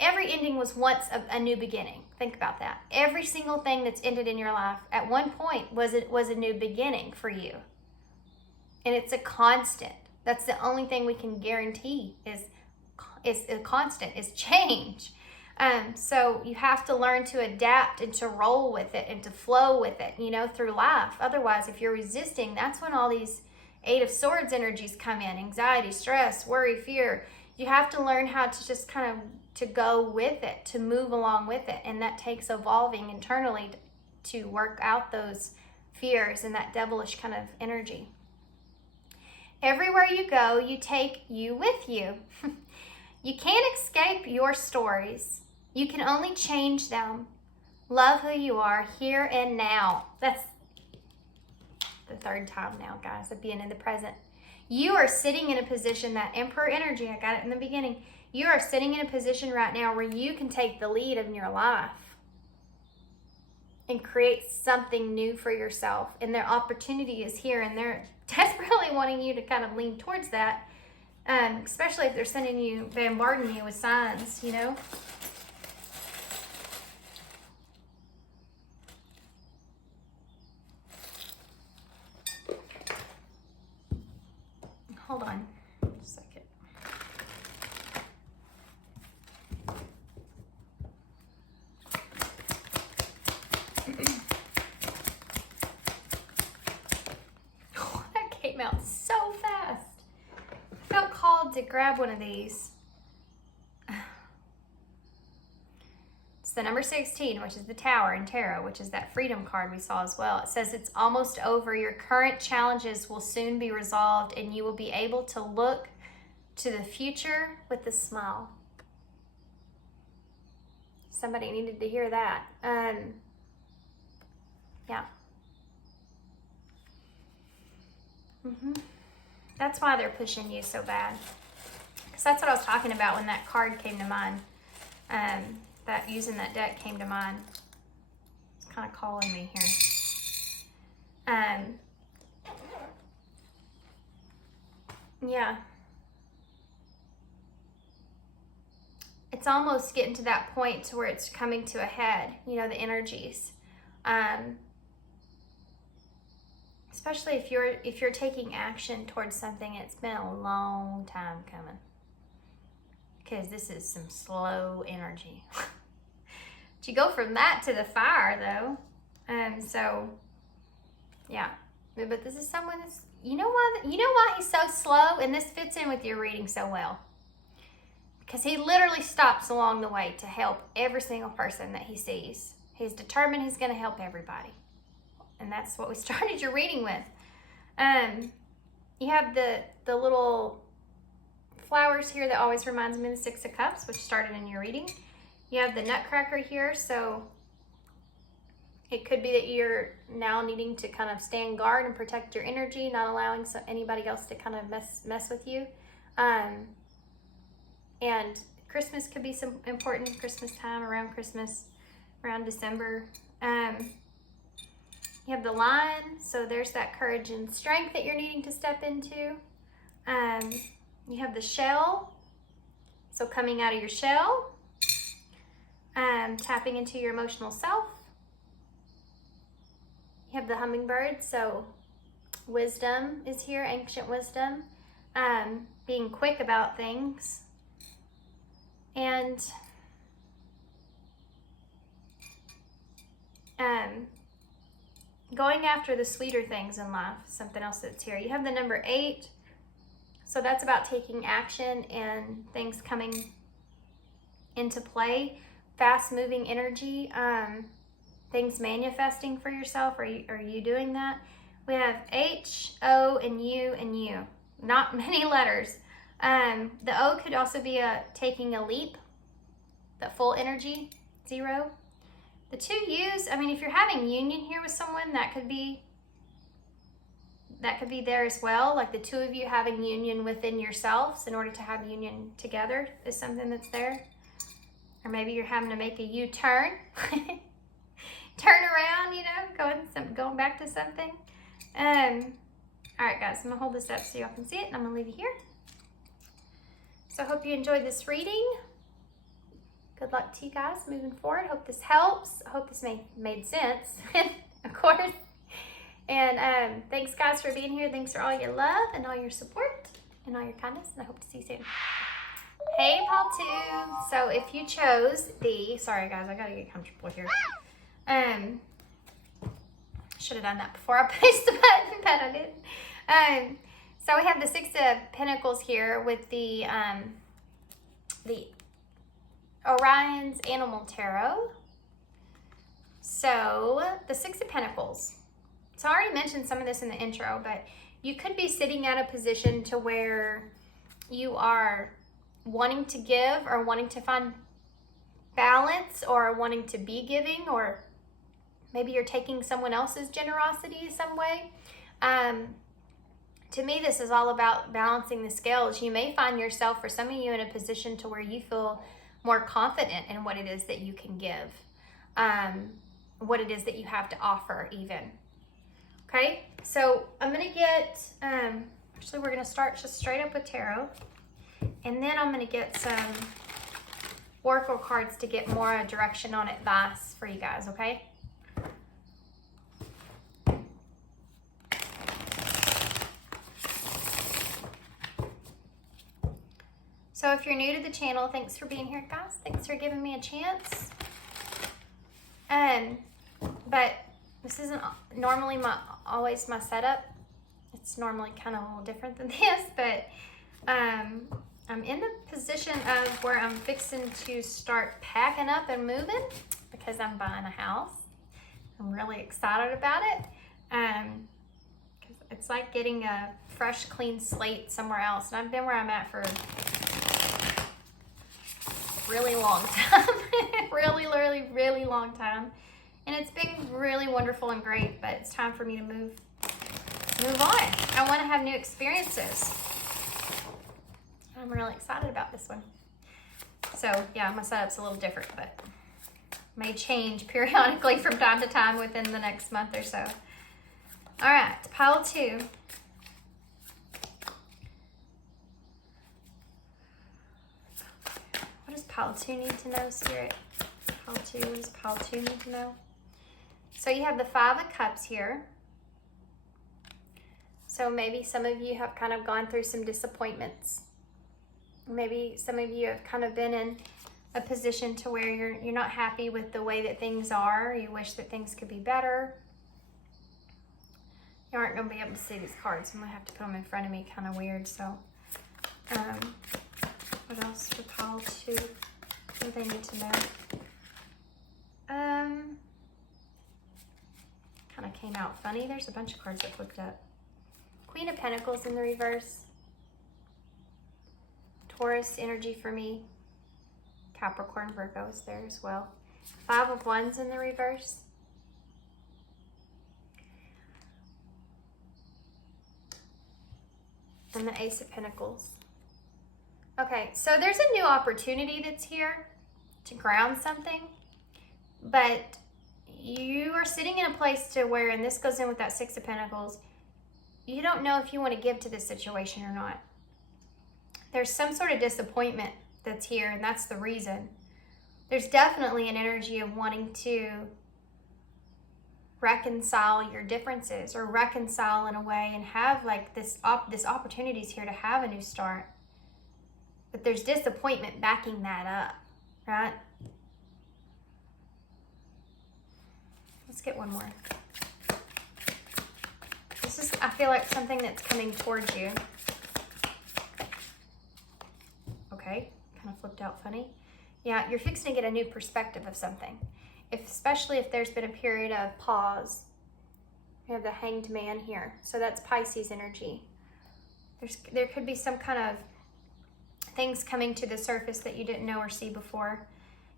was once a new beginning. Think about that. Every single thing that's ended in your life at one point was a new beginning for you. And it's a constant. That's the only thing we can guarantee is a constant, is change. So you have to learn to adapt and to roll with it and to flow with it, through life. Otherwise, if you're resisting, that's when all these Eight of Swords energies come in. Anxiety, stress, worry, fear. You have to learn how to just kind of to go with it, to move along with it. And that takes evolving internally to work out those fears and that devilish kind of energy. Everywhere you go, you take you with you. You can't escape your stories. You can only change them. Love who you are here and now. That's the third time now, guys, of being in the present. You are sitting in a position, that Emperor energy, I got it in the beginning. You are sitting in a position right now where you can take the lead in your life and create something new for yourself. And their opportunity is here, and they're desperately wanting you to kind of lean towards that. Especially if they're bombarding you with signs, Hold on just a second. Oh, that came out so fast. I felt called to grab one of these. It's the number 16, which is the Tower in Tarot, which is that freedom card we saw as well. It says it's almost over. Your current challenges will soon be resolved, and you will be able to look to the future with a smile. Somebody needed to hear that. Yeah. That's why they're pushing you so bad. Because that's what I was talking about when that card came to mind. That using that deck came to mind. It's kind of calling me here. Yeah. It's almost getting to that point to where it's coming to a head, the energies. Especially if you're taking action towards something, it's been a long time coming. Because this is some slow energy. But you go from that to the fire, though. So, yeah. But this is someone that's, you know why he's so slow? And this fits in with your reading so well. Because he literally stops along the way to help every single person that he sees. He's determined he's going to help everybody. And that's what we started your reading with. You have the little flowers here that always reminds me of the Six of Cups, which started in your reading. You have the Nutcracker here, so it could be that you're now needing to kind of stand guard and protect your energy, not allowing anybody else to kind of mess with you. And Christmas could be some important Christmas time, around Christmas, around December. You have the Lion, so there's that courage and strength that you're needing to step into. You have the Shell, so coming out of your shell, tapping into your emotional self. You have the Hummingbird, so wisdom is here, ancient wisdom, being quick about things, and going after the sweeter things in life, something else that's here. You have the number 8. So that's about taking action and things coming into play. Fast moving energy. things manifesting for yourself. Are you doing that? We have H, O, and U, and U. Not many letters. The O could also be taking a leap, the full energy, 0. The 2 U's, I mean, if you're having union here with someone, that could be there as well. Like the 2 of you having union within yourselves in order to have union together is something that's there. Or maybe you're having to make a U-turn. Turn around, you know, going back to something. All right, guys, I'm gonna hold this up so y'all can see it, and I'm gonna leave you here. So I hope you enjoyed this reading. Good luck to you guys moving forward. Hope this helps. I hope this made sense, of course. And thanks, guys, for being here. Thanks for all your love and all your support and all your kindness, and I hope to see you soon. Hey, Paul 2. So if you chose sorry, guys, I gotta get comfortable here. Should have done that before I pushed the button, but I didn't. So we have the 6 of Pentacles here with the Orion's Animal Tarot. So the 6 of Pentacles. So I already mentioned some of this in the intro, but you could be sitting at a position to where you are wanting to give or wanting to find balance or wanting to be giving, or maybe you're taking someone else's generosity some way. To me, this is all about balancing the scales. You may find yourself, for some of you, in a position to where you feel more confident in what it is that you can give, what it is that you have to offer even. Okay, so I'm gonna get, actually we're gonna start just straight up with tarot, and then I'm gonna get some oracle cards to get more direction on advice for you guys, okay? So if you're new to the channel, thanks for being here, guys. Thanks for giving me a chance. But this isn't normally always my setup. It's normally kind of a little different than this, but I'm in the position of where I'm fixing to start packing up and moving because I'm buying a house. I'm really excited about it. Because it's like getting a fresh, clean slate somewhere else. And I've been where I'm at for really long time. really long time. And it's been really wonderful and great, but it's time for me to move on. I want to have new experiences. I'm really excited about this one. So yeah, my setup's a little different, but may change periodically from time to time within the next month or so. All right, pile 2. What does pile 2 need to know, Spirit? Pile 2, what does pile 2 need to know? So you have the 5 of Cups here. So maybe some of you have kind of gone through some disappointments. Maybe some of you have kind of been in a position to where you're not happy with the way that things are. You wish that things could be better. You aren't going to be able to see these cards. I'm going to have to put them in front of me, kind of weird. So, what else for pile 2? What do they need to know? Kind of came out funny. There's a bunch of cards that flipped up. Queen of Pentacles in the reverse. Taurus energy for me. Capricorn, Virgo is there as well. 5 of Wands in the reverse. And the Ace of Pentacles. Okay, so there's a new opportunity that's here to ground something, but you are sitting in a place to where, and this goes in with that 6 of Pentacles, you don't know if you want to give to this situation or not. There's some sort of disappointment that's here, and that's the reason. There's definitely an energy of wanting to reconcile your differences, or reconcile in a way and have like this opportunity's here to have a new start. But there's disappointment backing that up, right? Let's get one more. This is, I feel like, something that's coming towards you. Okay, kind of flipped out funny. Yeah, you're fixing to get a new perspective of something. especially if there's been a period of pause. We have the Hanged Man here, so that's Pisces energy. There could be some kind of things coming to the surface that you didn't know or see before.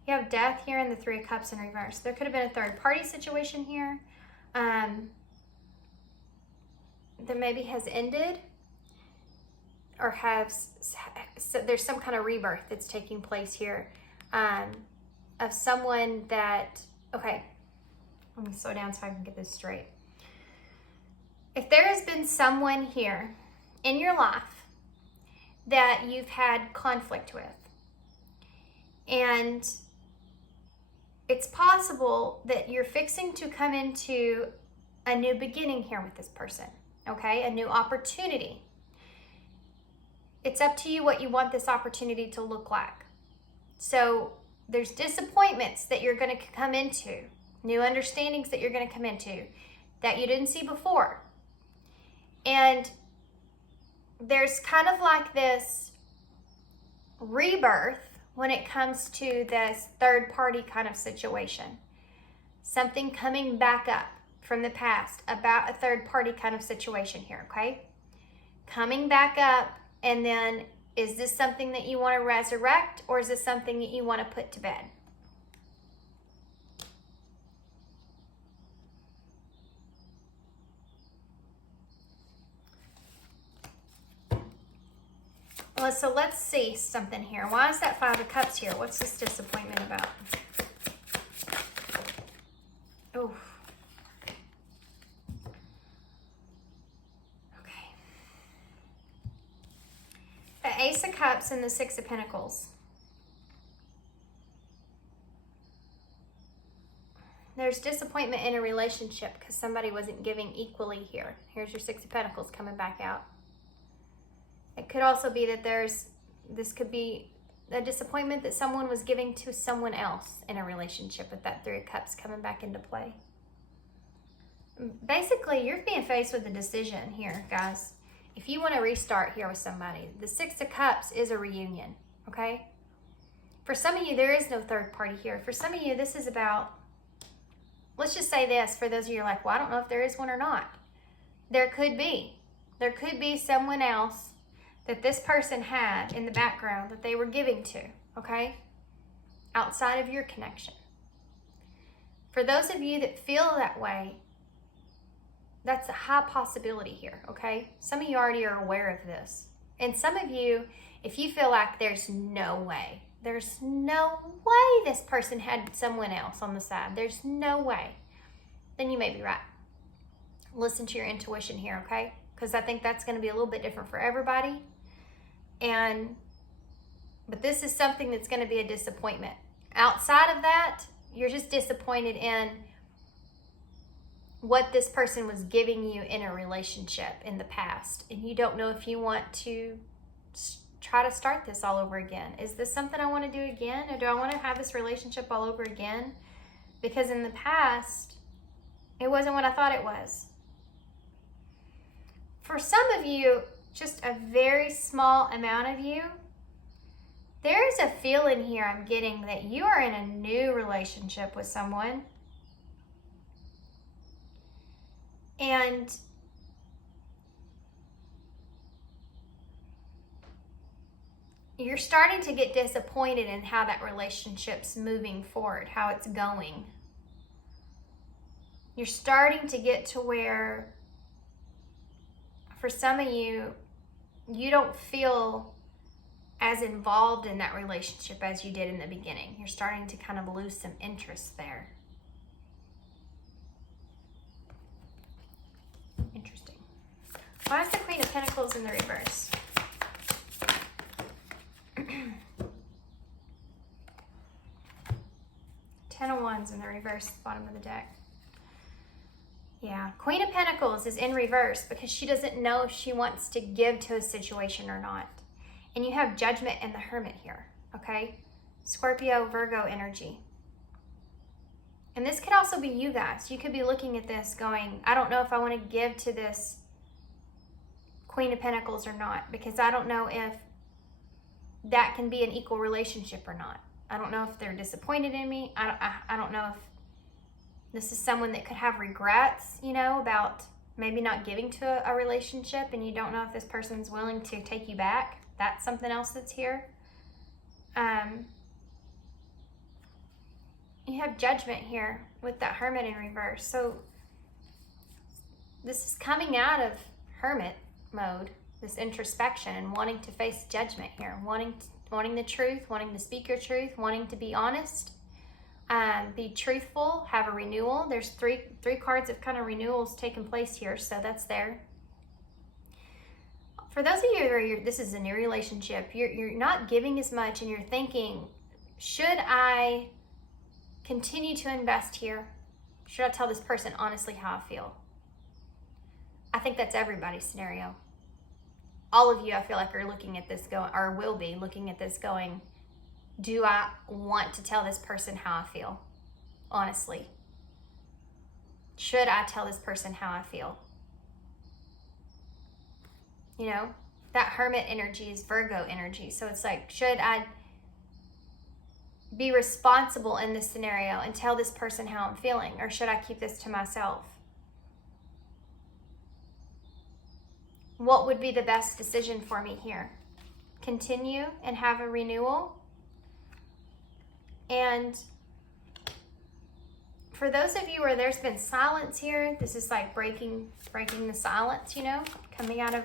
You have Death here and the Three of Cups in reverse. There could have been a third party situation here that maybe has ended, or there's some kind of rebirth that's taking place here of someone that, okay, let me slow down so I can get this straight. If there has been someone here in your life that you've had conflict with, and it's possible that you're fixing to come into a new beginning here with this person, okay? A new opportunity. It's up to you what you want this opportunity to look like. So there's disappointments that you're going to come into, new understandings that you're going to come into that you didn't see before. And there's kind of like this rebirth when it comes to this third party kind of situation. Something coming back up from the past about a third party kind of situation here, okay? Coming back up, and then is this something that you want to resurrect, or is this something that you want to put to bed? Well, so let's see something here. Why is that Five of Cups here? What's this disappointment about? Oh. Okay. The Ace of Cups and the Six of Pentacles. There's disappointment in a relationship because somebody wasn't giving equally here. Here's your Six of Pentacles coming back out. It could also be that this could be a disappointment that someone was giving to someone else in a relationship with that Three of Cups coming back into play. Basically, you're being faced with a decision here, guys. If you want to restart here with somebody, the Six of Cups is a reunion, okay? For some of you, there is no third party here. For some of you, this is about, let's just say this, for those of you who are like, well, I don't know if there is one or not. There could be. There could be someone else that this person had in the background that they were giving to, okay? Outside of your connection. For those of you that feel that way, that's a high possibility here, okay? Some of you already are aware of this. And some of you, if you feel like there's no way this person had someone else on the side, there's no way, then you may be right. Listen to your intuition here, okay? Because I think that's going to be a little bit different for everybody. But this is something that's going to be a disappointment. Outside of that, you're just disappointed in what this person was giving you in a relationship in the past. And you don't know if you want to try to start this all over again. Is this something I want to do again? Or do I want to have this relationship all over again? Because in the past, it wasn't what I thought it was. For some of you, just a very small amount of you, there is a feeling here I'm getting that you are in a new relationship with someone. And you're starting to get disappointed in how that relationship's moving forward, how it's going. You're starting to get to where, for some of you, you don't feel as involved in that relationship as you did in the beginning. You're starting to kind of lose some interest there. Interesting. Why is the Queen of Pentacles in the reverse? Ten of Wands in the reverse, bottom of the deck. Yeah, Queen of Pentacles is in reverse because she doesn't know if she wants to give to a situation or not. And you have Judgment and the Hermit here, okay? Scorpio, Virgo energy. And this could also be you guys. You could be looking at this going, I don't know if I want to give to this Queen of Pentacles or not, because I don't know if that can be an equal relationship or not. I don't know if they're disappointed in me. I don't know if This is someone that could have regrets, you know, about maybe not giving to a relationship, and you don't know if this person's willing to take you back. That's something else that's here. You have Judgment here with that Hermit in reverse. So this is coming out of Hermit mode, this introspection, and wanting to face judgment here, wanting the truth, wanting to speak your truth, wanting to be honest, be truthful, have a renewal. There's three cards of kind of renewals taking place here, so that's there. For those of you that are, this is a new relationship, you're not giving as much, and you're thinking, should I continue to invest here? Should I tell this person honestly how I feel? I think that's everybody's scenario. All of you, I feel like, are looking at this going, or will be looking at this going, do I want to tell this person how I feel? Honestly. Should I tell this person how I feel? You know, that Hermit energy is Virgo energy. So it's like, should I be responsible in this scenario and tell this person how I'm feeling? Or should I keep this to myself? What would be the best decision for me here? Continue and have a renewal? And for those of you where there's been silence here, this is like breaking the silence, you know, coming out of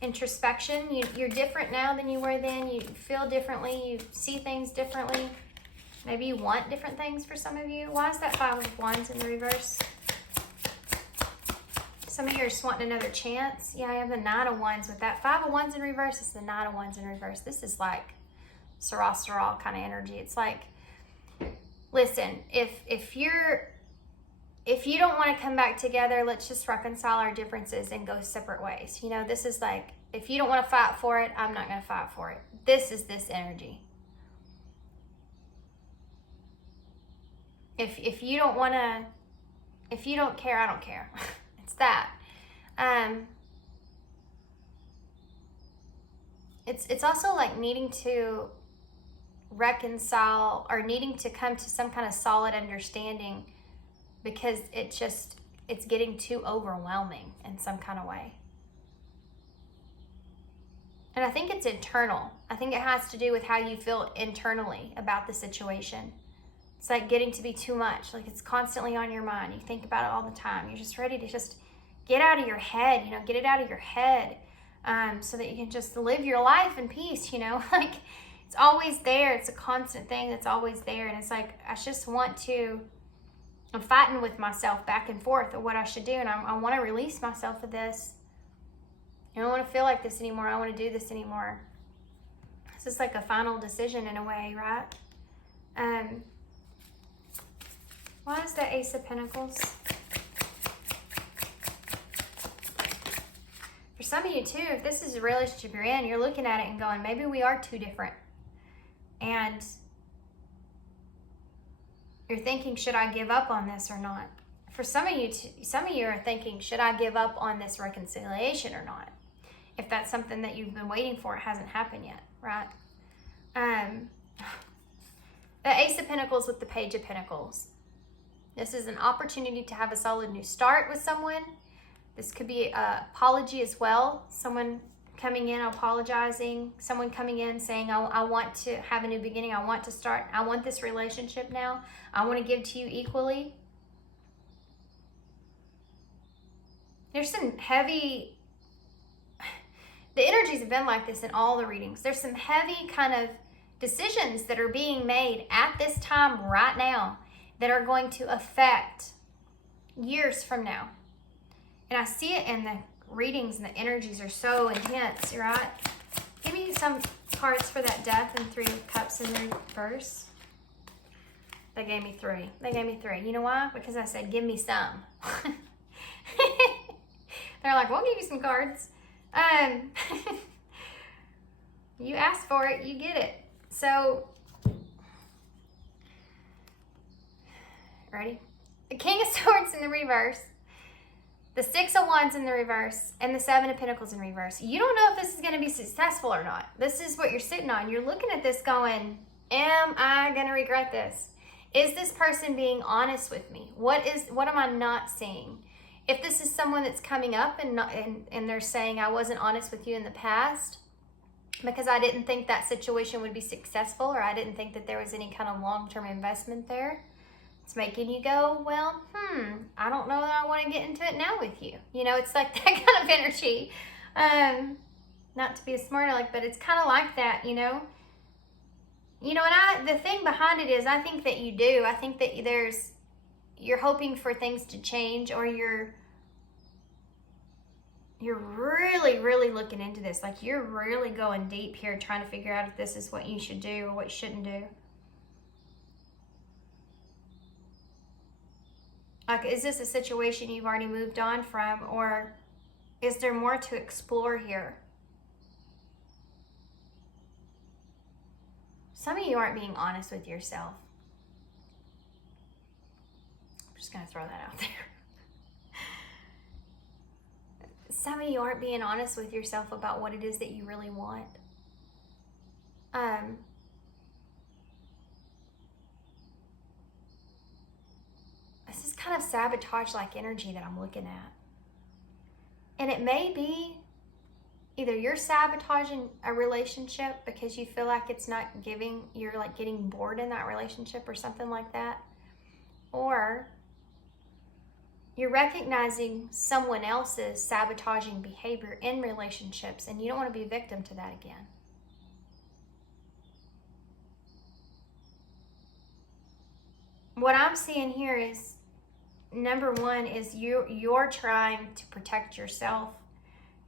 introspection. You're different now than you were then. You feel differently. You see things differently. Maybe you want different things for some of you. Why is that Five of Wands in the reverse? Some of you are just wanting another chance. Yeah, I have the Nine of Wands with that. Five of Wands in reverse is the Nine of Wands in reverse. This is like Sarah kind of energy. It's like, listen, if you don't want to come back together, let's just reconcile our differences and go separate ways. You know, this is like, if you don't want to fight for it, I'm not going to fight for it. This is this energy. If you don't want to, if you don't care, I don't care. It's that. It's also like needing to reconcile, or needing to come to some kind of solid understanding, because it's getting too overwhelming in some kind of way. And I think it's internal. I think it has to do with how you feel internally about the situation. It's like getting to be too much. Like it's constantly on your mind. You think about it all the time. You're just ready to just get out of your head, you know, get it out of your head, so that you can just live your life in peace, you know. Like it's always there. It's a constant thing that's always there. And it's like, I'm fighting with myself back and forth of what I should do. And I want to release myself of this. I don't want to feel like this anymore. I don't want to do this anymore. This is like a final decision in a way, right? Why is the Ace of Pentacles? For some of you too, if this is a relationship you're in, you're looking at it and going, maybe we are too different. And you're thinking, should I give up on this or not? For some of you are thinking, should I give up on this reconciliation or not? If that's something that you've been waiting for, it hasn't happened yet, right? The Ace of Pentacles with the Page of Pentacles. This is an opportunity to have a solid new start with someone. This could be an apology as well. Someone coming in apologizing. Someone coming in saying, I want to have a new beginning. I want to start. I want this relationship now. I want to give to you equally. There's some heavy... The energies have been like this in all the readings. There's some heavy kind of decisions that are being made at this time right now that are going to affect years from now. And I see it in the readings, and the energies are so intense, right? Give me some cards for that Death and Three of Cups in reverse. They gave me three. They gave me three. You know why? Because I said, give me some. They're like, we'll give you some cards. You asked for it, you get it. So, ready? The King of Swords in the reverse, the Six of Wands in the reverse, and the Seven of Pentacles in reverse. You don't know if this is going to be successful or not. This is what you're sitting on. You're looking at this going, am I going to regret this? Is this person being honest with me? What am I not seeing? If this is someone that's coming up and they're saying, I wasn't honest with you in the past because I didn't think that situation would be successful, or I didn't think that there was any kind of long-term investment there, it's making you go, well, I don't know that I want to get into it now with you. You know, it's like that kind of energy. Not to be a smart aleck, but it's kind of like that, you know. You know, and the thing behind it is, I think that you do. I think that you're hoping for things to change, or you're really, really looking into this. Like, you're really going deep here, trying to figure out if this is what you should do or what you shouldn't do. Like, is this a situation you've already moved on from, or is there more to explore here? Some of you aren't being honest with yourself. I'm just going to throw that out there. Some of you aren't being honest with yourself about what it is that you really want. This is kind of sabotage-like energy that I'm looking at. And it may be either you're sabotaging a relationship because you feel like it's not giving, you're like getting bored in that relationship or something like that. Or you're recognizing someone else's sabotaging behavior in relationships and you don't want to be a victim to that again. What I'm seeing here is, number one is you're trying to protect yourself.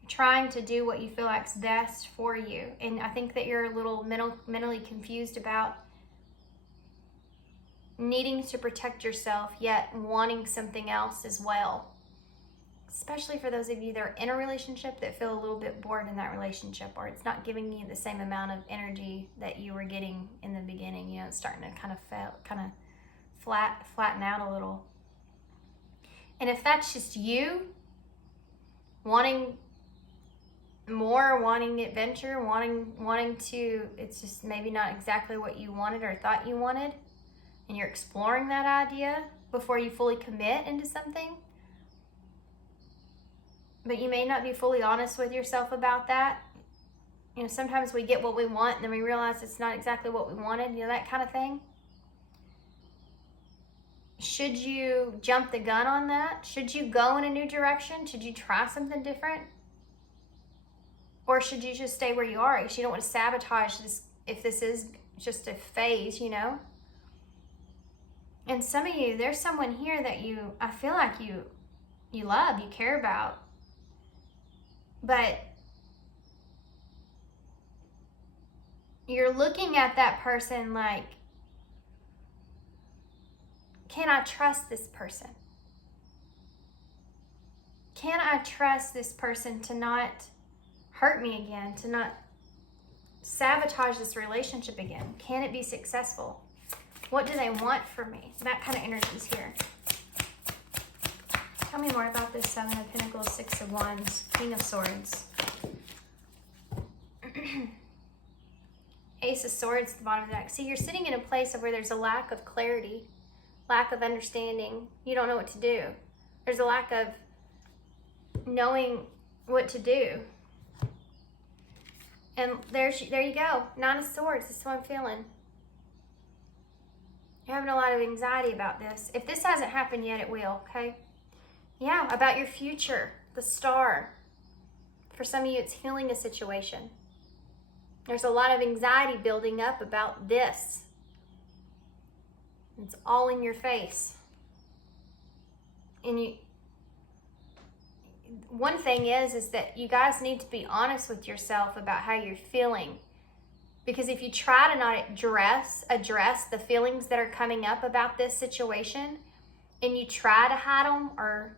You're trying to do what you feel like is best for you. And I think that you're a little mentally confused about needing to protect yourself, yet wanting something else as well. Especially for those of you that are in a relationship that feel a little bit bored in that relationship, or it's not giving you the same amount of energy that you were getting in the beginning. You know, it's starting to kind of flatten out a little. And if that's just you wanting more, wanting adventure, wanting to, it's just maybe not exactly what you wanted or thought you wanted, and you're exploring that idea before you fully commit into something, but you may not be fully honest with yourself about that. You know, sometimes we get what we want and then we realize it's not exactly what we wanted, you know, that kind of thing. Should you jump the gun on that? Should you go in a new direction? Should you try something different? Or should you just stay where you are? Because you don't want to sabotage this if this is just a phase, you know? And some of you, there's someone here that I feel like you love, you care about. But you're looking at that person like, can I trust this person? Can I trust this person to not hurt me again, to not sabotage this relationship again? Can it be successful? What do they want from me? That kind of energy is here. Tell me more about this Seven of Pentacles, Six of Wands, King of Swords. Ace of Swords at the bottom of the deck. See, you're sitting in a place of where there's a lack of clarity, lack of understanding. You don't know what to do. There's a lack of knowing what to do. And there you go. Nine of Swords. This is what I'm feeling. You're having a lot of anxiety about this. If this hasn't happened yet, it will, okay? Yeah, about your future, the Star. For some of you, it's healing a situation. There's a lot of anxiety building up about this. It's all in your face. And one thing is that you guys need to be honest with yourself about how you're feeling. Because if you try to not address the feelings that are coming up about this situation, and you try to hide them or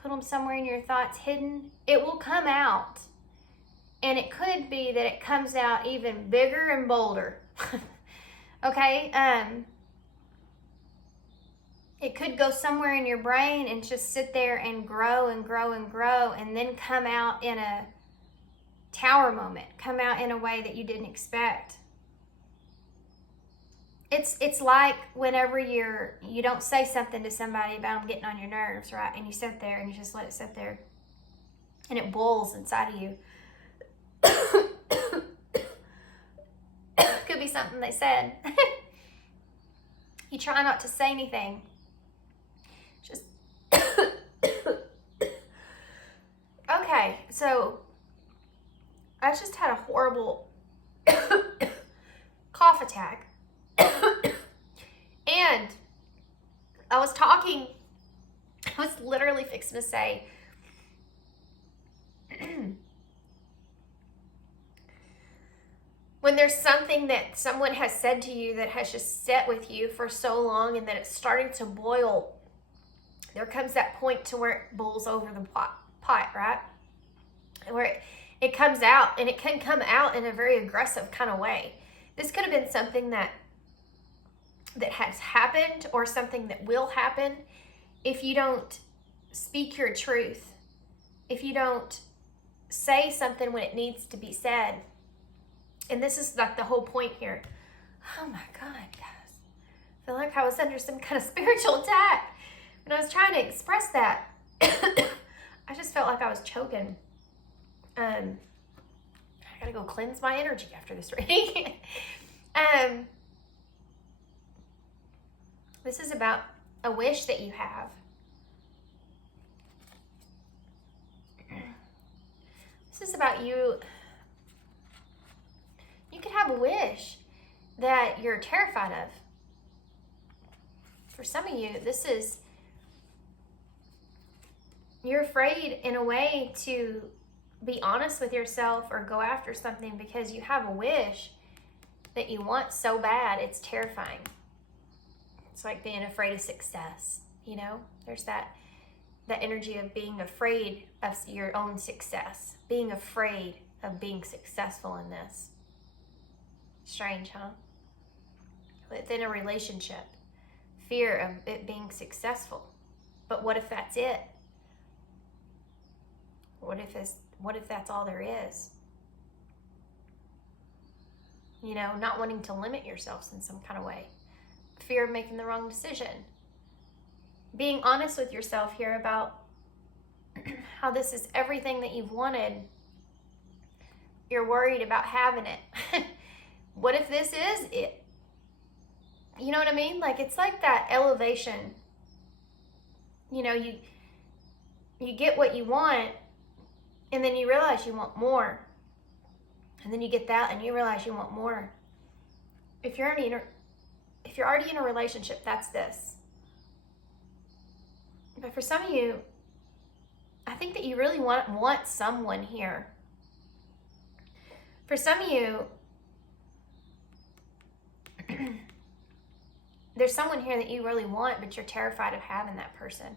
put them somewhere in your thoughts hidden, it will come out. And it could be that it comes out even bigger and bolder. Okay? It could go somewhere in your brain and just sit there and grow and grow and grow, and then come out in a tower moment, come out in a way that you didn't expect. It's like whenever you don't say something to somebody about them getting on your nerves, right? And you sit there and you just let it sit there, and it boils inside of you. Could be something they said. You try not to say anything. Just okay. So I just had a horrible cough attack. And I was literally fixing to say, when there's something that someone has said to you that has just sat with you for so long and that it's starting to boil, there comes that point to where it boils over the pot, right? Where it comes out, and it can come out in a very aggressive kind of way. This could have been something that has happened, or something that will happen if you don't speak your truth, if you don't say something when it needs to be said. And this is like the whole point here. Oh my God, guys. I feel like I was under some kind of spiritual attack when I was trying to express that. I just felt like I was choking. I gotta go cleanse my energy after this reading. This is about a wish that you have. This is about you. You could have a wish that you're terrified of. For some of you, you're afraid in a way to be honest with yourself or go after something because you have a wish that you want so bad, it's terrifying. It's like being afraid of success, you know? There's that energy of being afraid of your own success, being afraid of being successful in this. Strange, huh? Within a relationship, fear of it being successful. But what if that's it? What if that's all there is? You know, not wanting to limit yourselves in some kind of way. Fear of making the wrong decision. Being honest with yourself here about how this is everything that you've wanted. You're worried about having it. What if this is it? You know what I mean? Like, it's like that elevation. You know, you get what you want, and then you realize you want more. And then you get that, and you realize you want more. If you're already in a relationship, that's this. But for some of you, I think that you really want someone here. For some of you, there's someone here that you really want, but you're terrified of having that person.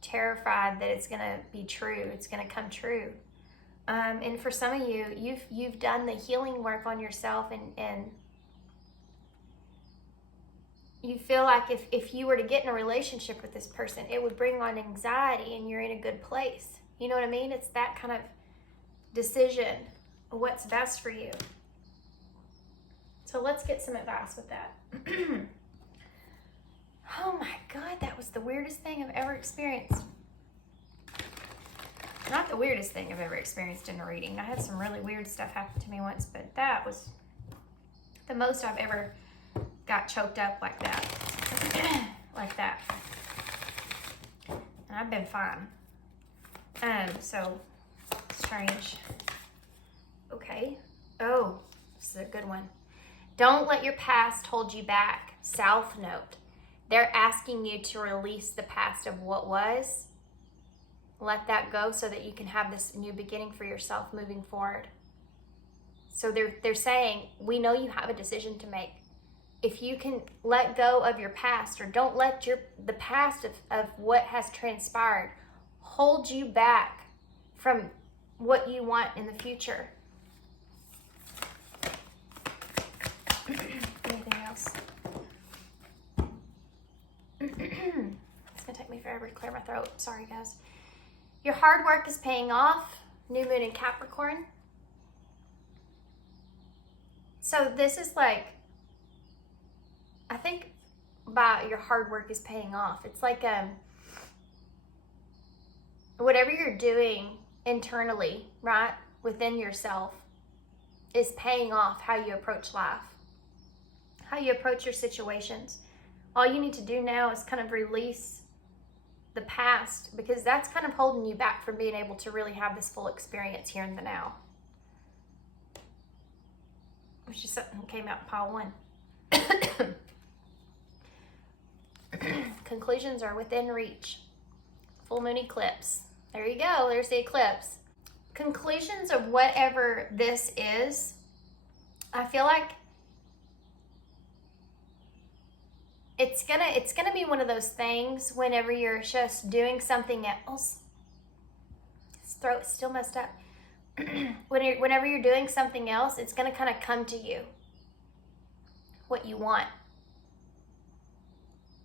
Terrified that it's going to be true. It's going to come true. And for some of you, you've done the healing work on yourself, and you feel like if you were to get in a relationship with this person, it would bring on anxiety, and you're in a good place. You know what I mean? It's that kind of decision of what's best for you. So let's get some advice with that. Oh my God, that was the weirdest thing I've ever experienced. Not the weirdest thing I've ever experienced in a reading. I had some really weird stuff happen to me once, but that was the most I've ever got choked up like that. Like that. And I've been fine. So strange. Okay. Oh, this is a good one. Don't let your past hold you back. South note. They're asking you to release the past of what was. Let that go so that you can have this new beginning for yourself moving forward. So they're saying, we know you have a decision to make. If you can let go of your past, or don't let the past of what has transpired hold you back from what you want in the future. Anything else? It's gonna take me forever to clear my throat. Sorry, guys. Your hard work is paying off. New moon in Capricorn. So this is like I think by your hard work is paying off. It's like whatever you're doing internally, right, within yourself is paying off how you approach life, how you approach your situations. All you need to do now is kind of release the past, because that's kind of holding you back from being able to really have this full experience here in the now. Which is something that came out in pile 1. Conclusions are within reach. Full moon eclipse. There you go. There's the eclipse. Conclusions of whatever this is, I feel like it's gonna be one of those things whenever you're just doing something else. His throat's still messed up. Whenever you're doing something else, it's gonna kind of come to you what you want.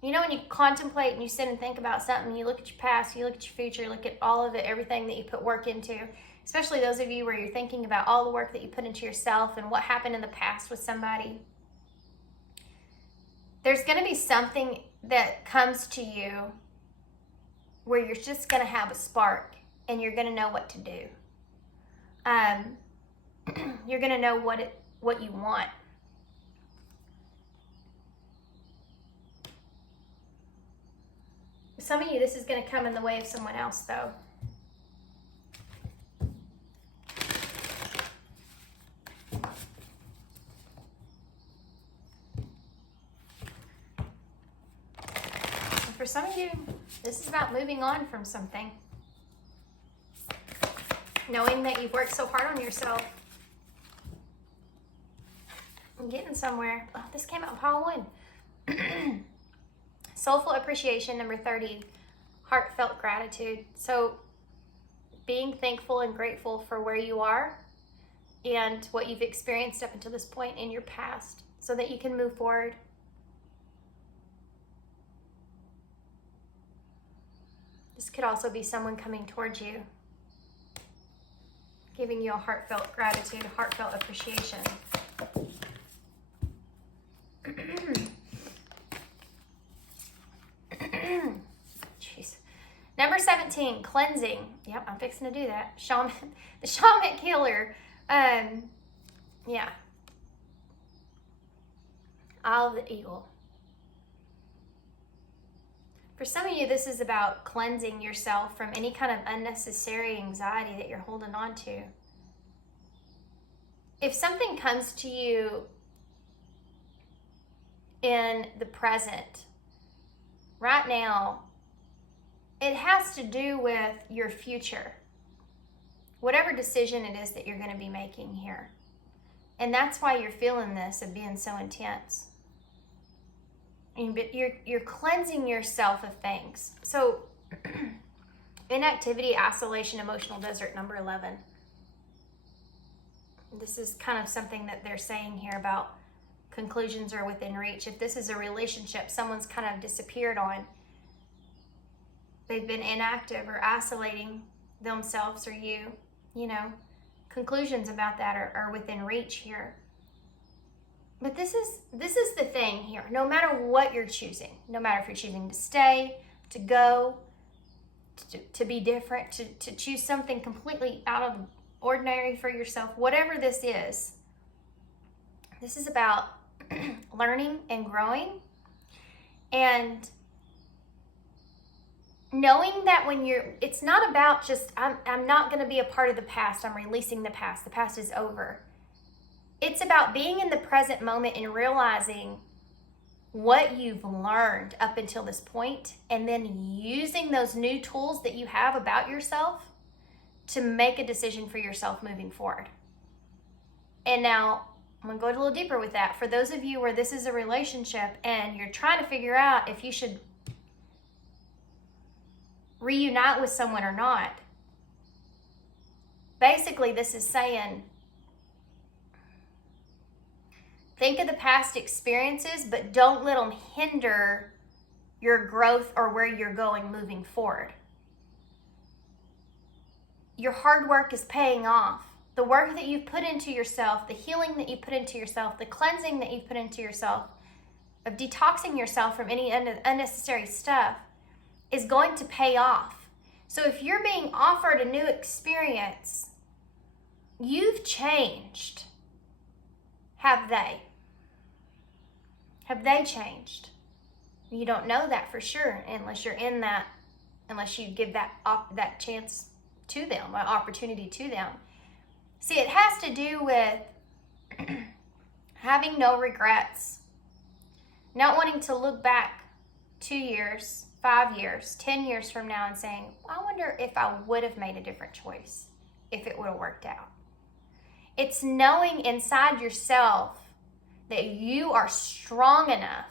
You know, when you contemplate and you sit and think about something, you look at your past, you look at your future, you look at all of it, everything that you put work into, especially those of you where you're thinking about all the work that you put into yourself and what happened in the past with somebody. There's going to be something that comes to you where you're just going to have a spark and you're going to know what to do. You're going to know what you want. Some of you, this is going to come in the way of someone else, though. And for some of you, this is about moving on from something. Knowing that you've worked so hard on yourself. And getting somewhere. Oh, this came out in pile 1. Soulful appreciation, number 30, heartfelt gratitude. So being thankful and grateful for where you are and what you've experienced up until this point in your past so that you can move forward. This could also be someone coming towards you, giving you a heartfelt gratitude, a heartfelt appreciation. Jeez. Number 17, cleansing. Yep, I'm fixing to do that. Shaman, the shaman killer. Yeah. Eye of the eagle. For some of you, this is about cleansing yourself from any kind of unnecessary anxiety that you're holding on to. If something comes to you in the present, right now, it has to do with your future. Whatever decision it is that you're going to be making here. And that's why you're feeling this of being so intense. But you're cleansing yourself of things. So, inactivity, isolation, emotional desert, number 11. This is kind of something that they're saying here about conclusions are within reach. If this is a relationship someone's kind of disappeared on, they've been inactive or isolating themselves or you know, conclusions about that are within reach here. But this is the thing here. No matter what you're choosing, no matter if you're choosing to stay, to go, to be different, to choose something completely out of the ordinary for yourself, whatever this is about learning and growing and knowing that it's not about just, I'm not going to be a part of the past. I'm releasing the past. The past is over. It's about being in the present moment and realizing what you've learned up until this point and then using those new tools that you have about yourself to make a decision for yourself moving forward. And now I'm going to go a little deeper with that. For those of you where this is a relationship and you're trying to figure out if you should reunite with someone or not, basically this is saying, think of the past experiences, but don't let them hinder your growth or where you're going moving forward. Your hard work is paying off. The work that you've put into yourself, the healing that you put into yourself, the cleansing that you've put into yourself, of detoxing yourself from any unnecessary stuff is going to pay off. So if you're being offered a new experience, you've changed. Have they? Have they changed? You don't know that for sure unless you're in that, unless you give that chance to them, an opportunity to them. See, it has to do with having no regrets, not wanting to look back 2 years, 5 years, 10 years from now and saying, I wonder if I would have made a different choice, if it would have worked out. It's knowing inside yourself that you are strong enough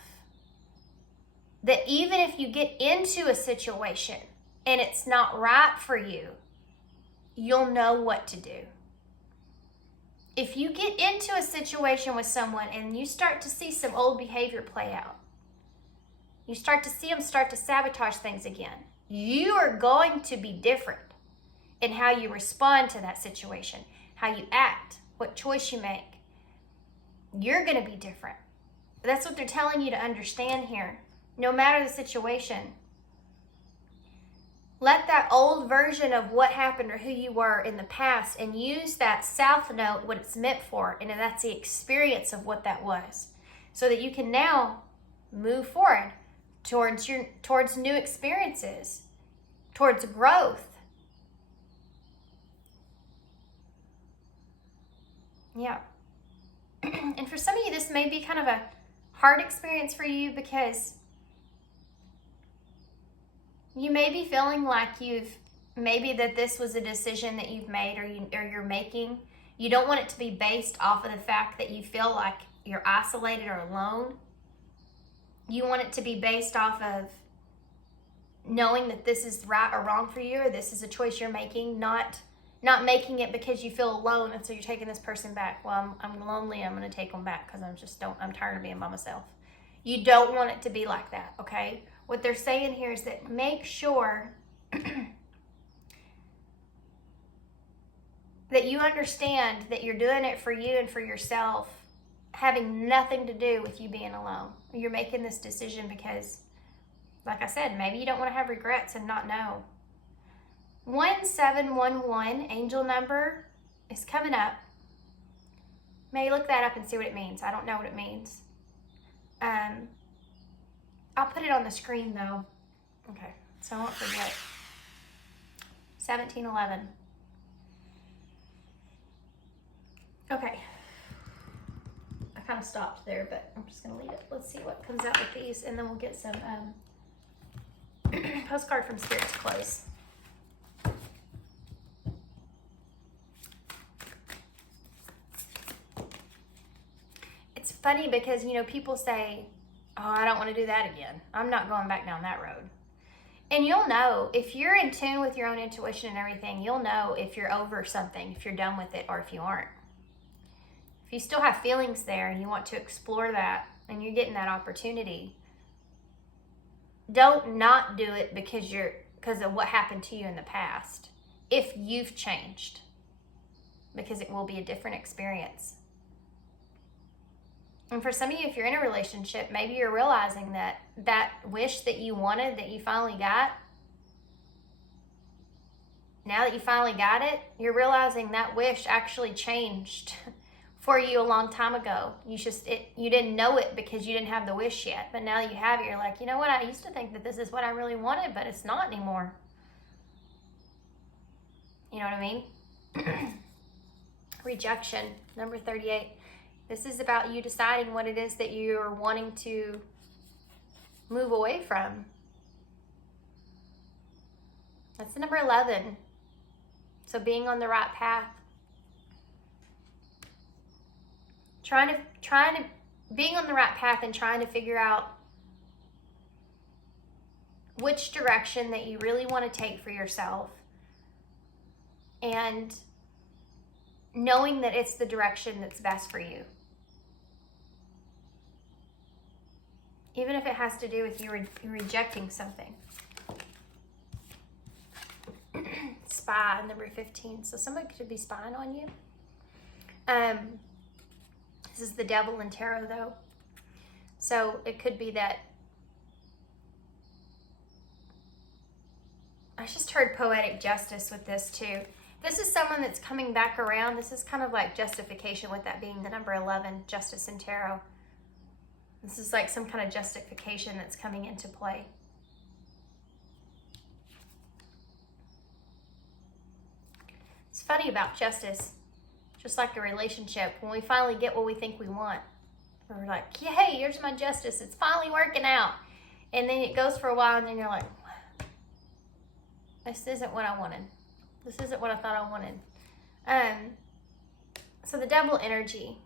that even if you get into a situation and it's not right for you, you'll know what to do. If you get into a situation with someone and you start to see some old behavior play out, you start to see them start to sabotage things again, you are going to be different in how you respond to that situation, how you act, what choice you make. You're going to be different. That's what they're telling you to understand here. No matter the situation, let that old version of what happened or who you were in the past and use that south note, what it's meant for, and that's the experience of what that was, so that you can now move forward towards new experiences, towards growth. Yeah. And for some of you, this may be kind of a hard experience for you because you may be feeling like maybe that this was a decision that you've made or you're making. You don't want it to be based off of the fact that you feel like you're isolated or alone. You want it to be based off of knowing that this is right or wrong for you, or this is a choice you're making, not making it because you feel alone and so you're taking this person back. Well, I'm lonely, I'm going to take them back because I'm tired of being by myself. You don't want it to be like that, okay? What they're saying here is that make sure that you understand that you're doing it for you and for yourself, having nothing to do with you being alone. You're making this decision because, like I said, maybe you don't want to have regrets and not know. 1711 angel number is coming up. May look that up and see what it means. I don't know what it means. I'll put it on the screen though. Okay, so I won't forget. 1711. Okay. I kind of stopped there, but I'm just going to leave it. Let's see what comes out with these, and then we'll get some postcard from Spirit to close. It's funny because, people say, oh, I don't want to do that again. I'm not going back down that road. And you'll know, if you're in tune with your own intuition and everything, you'll know if you're over something, if you're done with it, or if you aren't. If you still have feelings there and you want to explore that and you're getting that opportunity, don't not do it because of what happened to you in the past. If you've changed, because it will be a different experience. And for some of you, if you're in a relationship, maybe you're realizing that wish that you wanted, that you finally got, now that you finally got it, you're realizing that wish actually changed for you a long time ago. You didn't know it because you didn't have the wish yet. But now that you have it, you're like, you know what? I used to think that this is what I really wanted, but it's not anymore. You know what I mean? Rejection, number 38. This is about you deciding what it is that you're wanting to move away from. That's the number 11. So being on the right path. Being on the right path and trying to figure out which direction that you really want to take for yourself. And knowing that it's the direction that's best for you. Even if it has to do with you rejecting something. Spy, number 15. So somebody could be spying on you. This is the devil in tarot, though. So it could be that, I just heard poetic justice with this too. This is someone that's coming back around. This is kind of like justification, with that being the number 11, justice in tarot. This is like some kind of justification that's coming into play. It's funny about justice, just like a relationship. When we finally get what we think we want, we're like, yeah, hey, here's my justice. It's finally working out. And then it goes for a while, and then you're like, this isn't what I wanted. This isn't what I thought I wanted. So the devil energy,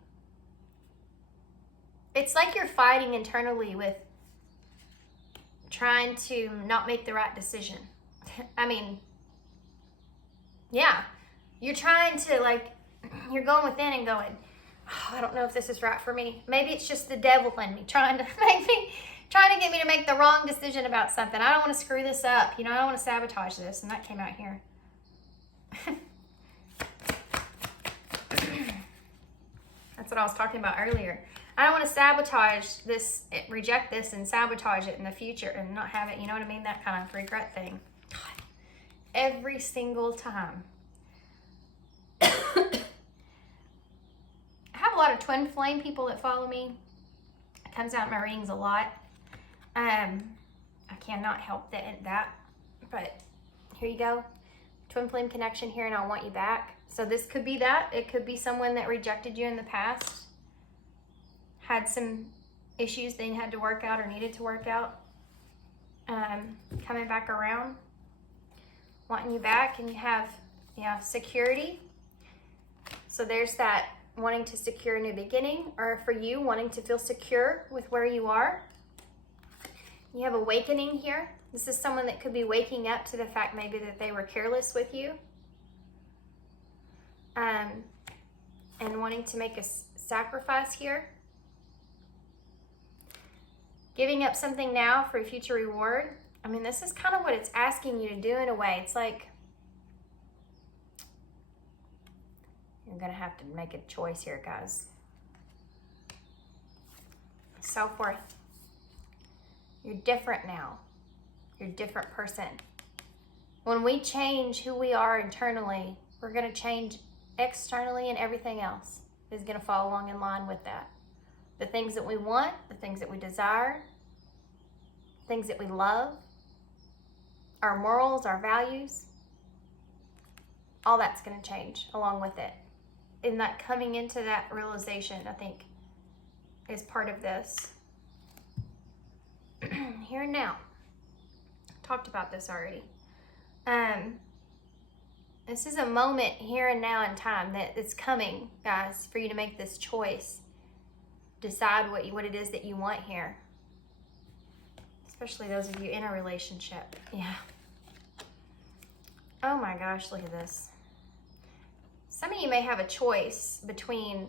it's like you're fighting internally with trying to not make the right decision. I mean, yeah, you're trying to, like, you're going within and going, oh, I don't know if this is right for me. Maybe it's just the devil in me trying to get me to make the wrong decision about something. I don't want to screw this up. You know, I don't want to sabotage this. And that came out here. That's what I was talking about earlier. I don't want to sabotage this, reject this and sabotage it in the future and not have it, you know what I mean? That kind of regret thing. God, every single time. I have a lot of twin flame people that follow me. It comes out in my readings a lot. I cannot help that, but here you go. Twin flame connection here, and I want you back. So this could be that. It could be someone that rejected you in the past, had some issues they had to work out or needed to work out, coming back around, wanting you back. And you have, yeah, security. So there's that wanting to secure a new beginning, or for you, wanting to feel secure with where you are. You have awakening here. This is someone that could be waking up to the fact maybe that they were careless with you. And wanting to make a sacrifice here. Giving up something now for a future reward. I mean, this is kind of what it's asking you to do in a way. It's like, you're going to have to make a choice here, guys. Self-worth. You're different now. You're a different person. When we change who we are internally, we're going to change externally, and everything else is going to fall along in line with that. The things that we want, the things that we desire, things that we love, our morals, our values, all that's going to change along with it. And that coming into that realization, I think, is part of this. Here and now. Talked about this already. This is a moment here and now in time that it's coming, guys, for you to make this choice. Decide what it is that you want here. Especially those of you in a relationship. Yeah. Oh my gosh, look at this. Some of you may have a choice between,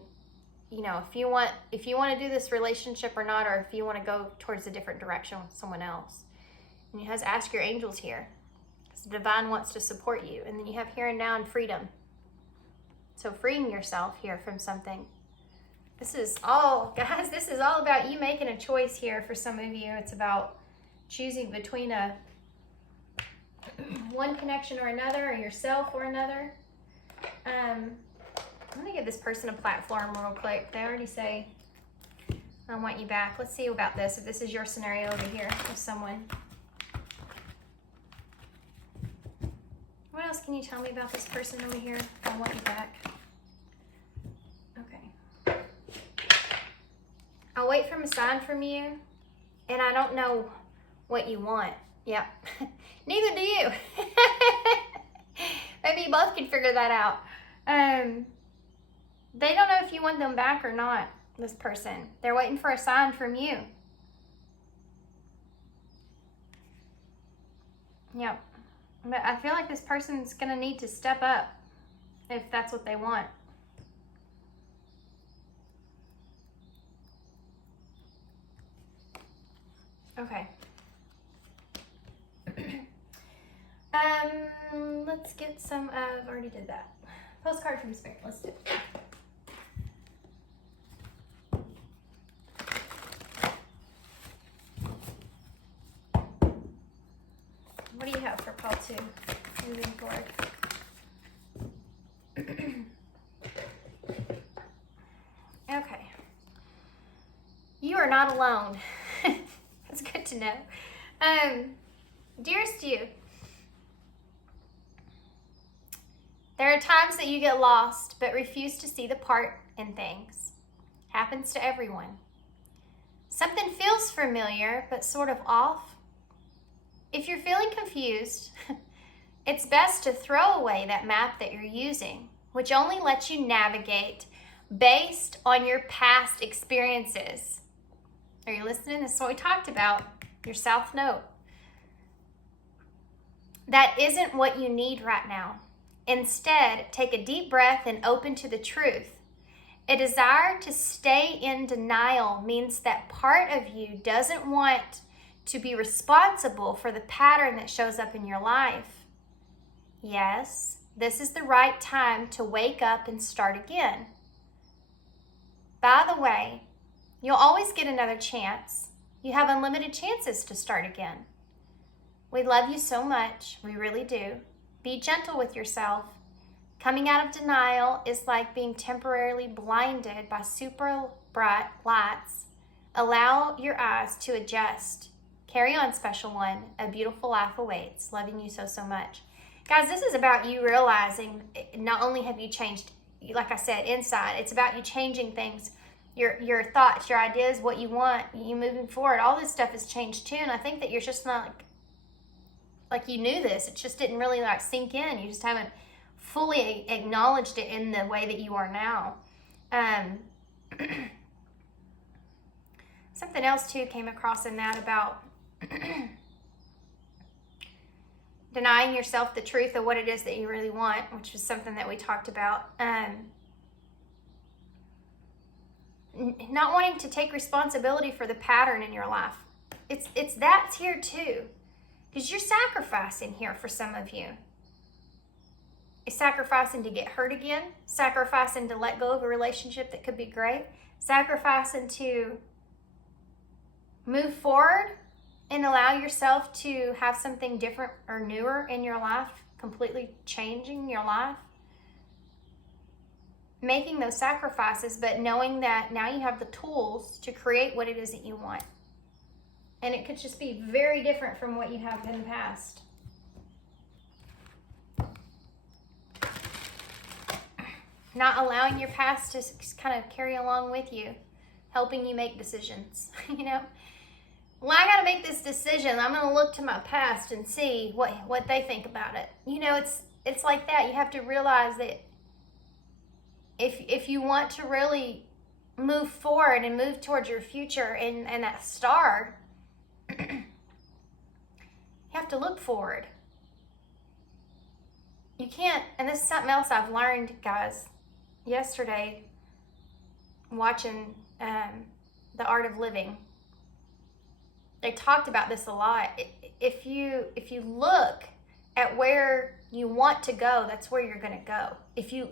you know, if you want to do this relationship or not, or if you want to go towards a different direction with someone else. And you have to ask your angels here, because the divine wants to support you. And then you have here and now and freedom. So freeing yourself here from something. This is all, guys, this is all about you making a choice here for some of you. It's about choosing between one connection or another, or yourself or another. I'm going to give this person a platform real quick. They already say, I want you back. Let's see about this, if this is your scenario over here with someone. What else can you tell me about this person over here? I want you back. Okay. I'll wait for a sign from you, and I don't know what you want. Yep. Neither do you. Maybe you both can figure that out. They don't know if you want them back or not, this person. They're waiting for a sign from you. Yep. But I feel like this person's going to need to step up if that's what they want. Okay. Let's get some of, already did that. Postcard from Spirit. Let's do it. too, moving forward. Okay. You are not alone. That's good to know. Dearest you, there are times that you get lost but refuse to see the part in things. Happens to everyone. Something feels familiar but sort of off. If you're feeling confused, it's best to throw away that map that you're using, which only lets you navigate based on your past experiences. Are you listening? This is what we talked about, your South Node. That isn't what you need right now. Instead, take a deep breath and open to the truth. A desire to stay in denial means that part of you doesn't want to be responsible for the pattern that shows up in your life. Yes, this is the right time to wake up and start again. By the way, you'll always get another chance. You have unlimited chances to start again. We love you so much, we really do. Be gentle with yourself. Coming out of denial is like being temporarily blinded by super bright lights. Allow your eyes to adjust. Carry on, special one. A beautiful life awaits. Loving you so, so much. Guys, this is about you realizing not only have you changed, like I said, inside, it's about you changing things, your thoughts, your ideas, what you want, you moving forward. All this stuff has changed too, and I think that you're just not like you knew this. It just didn't really like sink in. You just haven't fully acknowledged it in the way that you are now. Something else too came across in that about denying yourself the truth of what it is that you really want, which is something that we talked about. Not wanting to take responsibility for the pattern in your life. It's that's here too, because you're sacrificing here for some of you. It's sacrificing to get hurt again, sacrificing to let go of a relationship that could be great, sacrificing to move forward and allow yourself to have something different or newer in your life, completely changing your life. Making those sacrifices, but knowing that now you have the tools to create what it is that you want. And it could just be very different from what you have in the past. Not allowing your past to kind of carry along with you, helping you make decisions, you know? Well, I got to make this decision. I'm going to look to my past and see what they think about it. You know, it's like that. You have to realize that if you want to really move forward and move towards your future and that star, you have to look forward. You can't, and this is something else I've learned, guys, yesterday watching The Art of Living. They talked about this a lot. If you look at where you want to go, that's where you're going to go.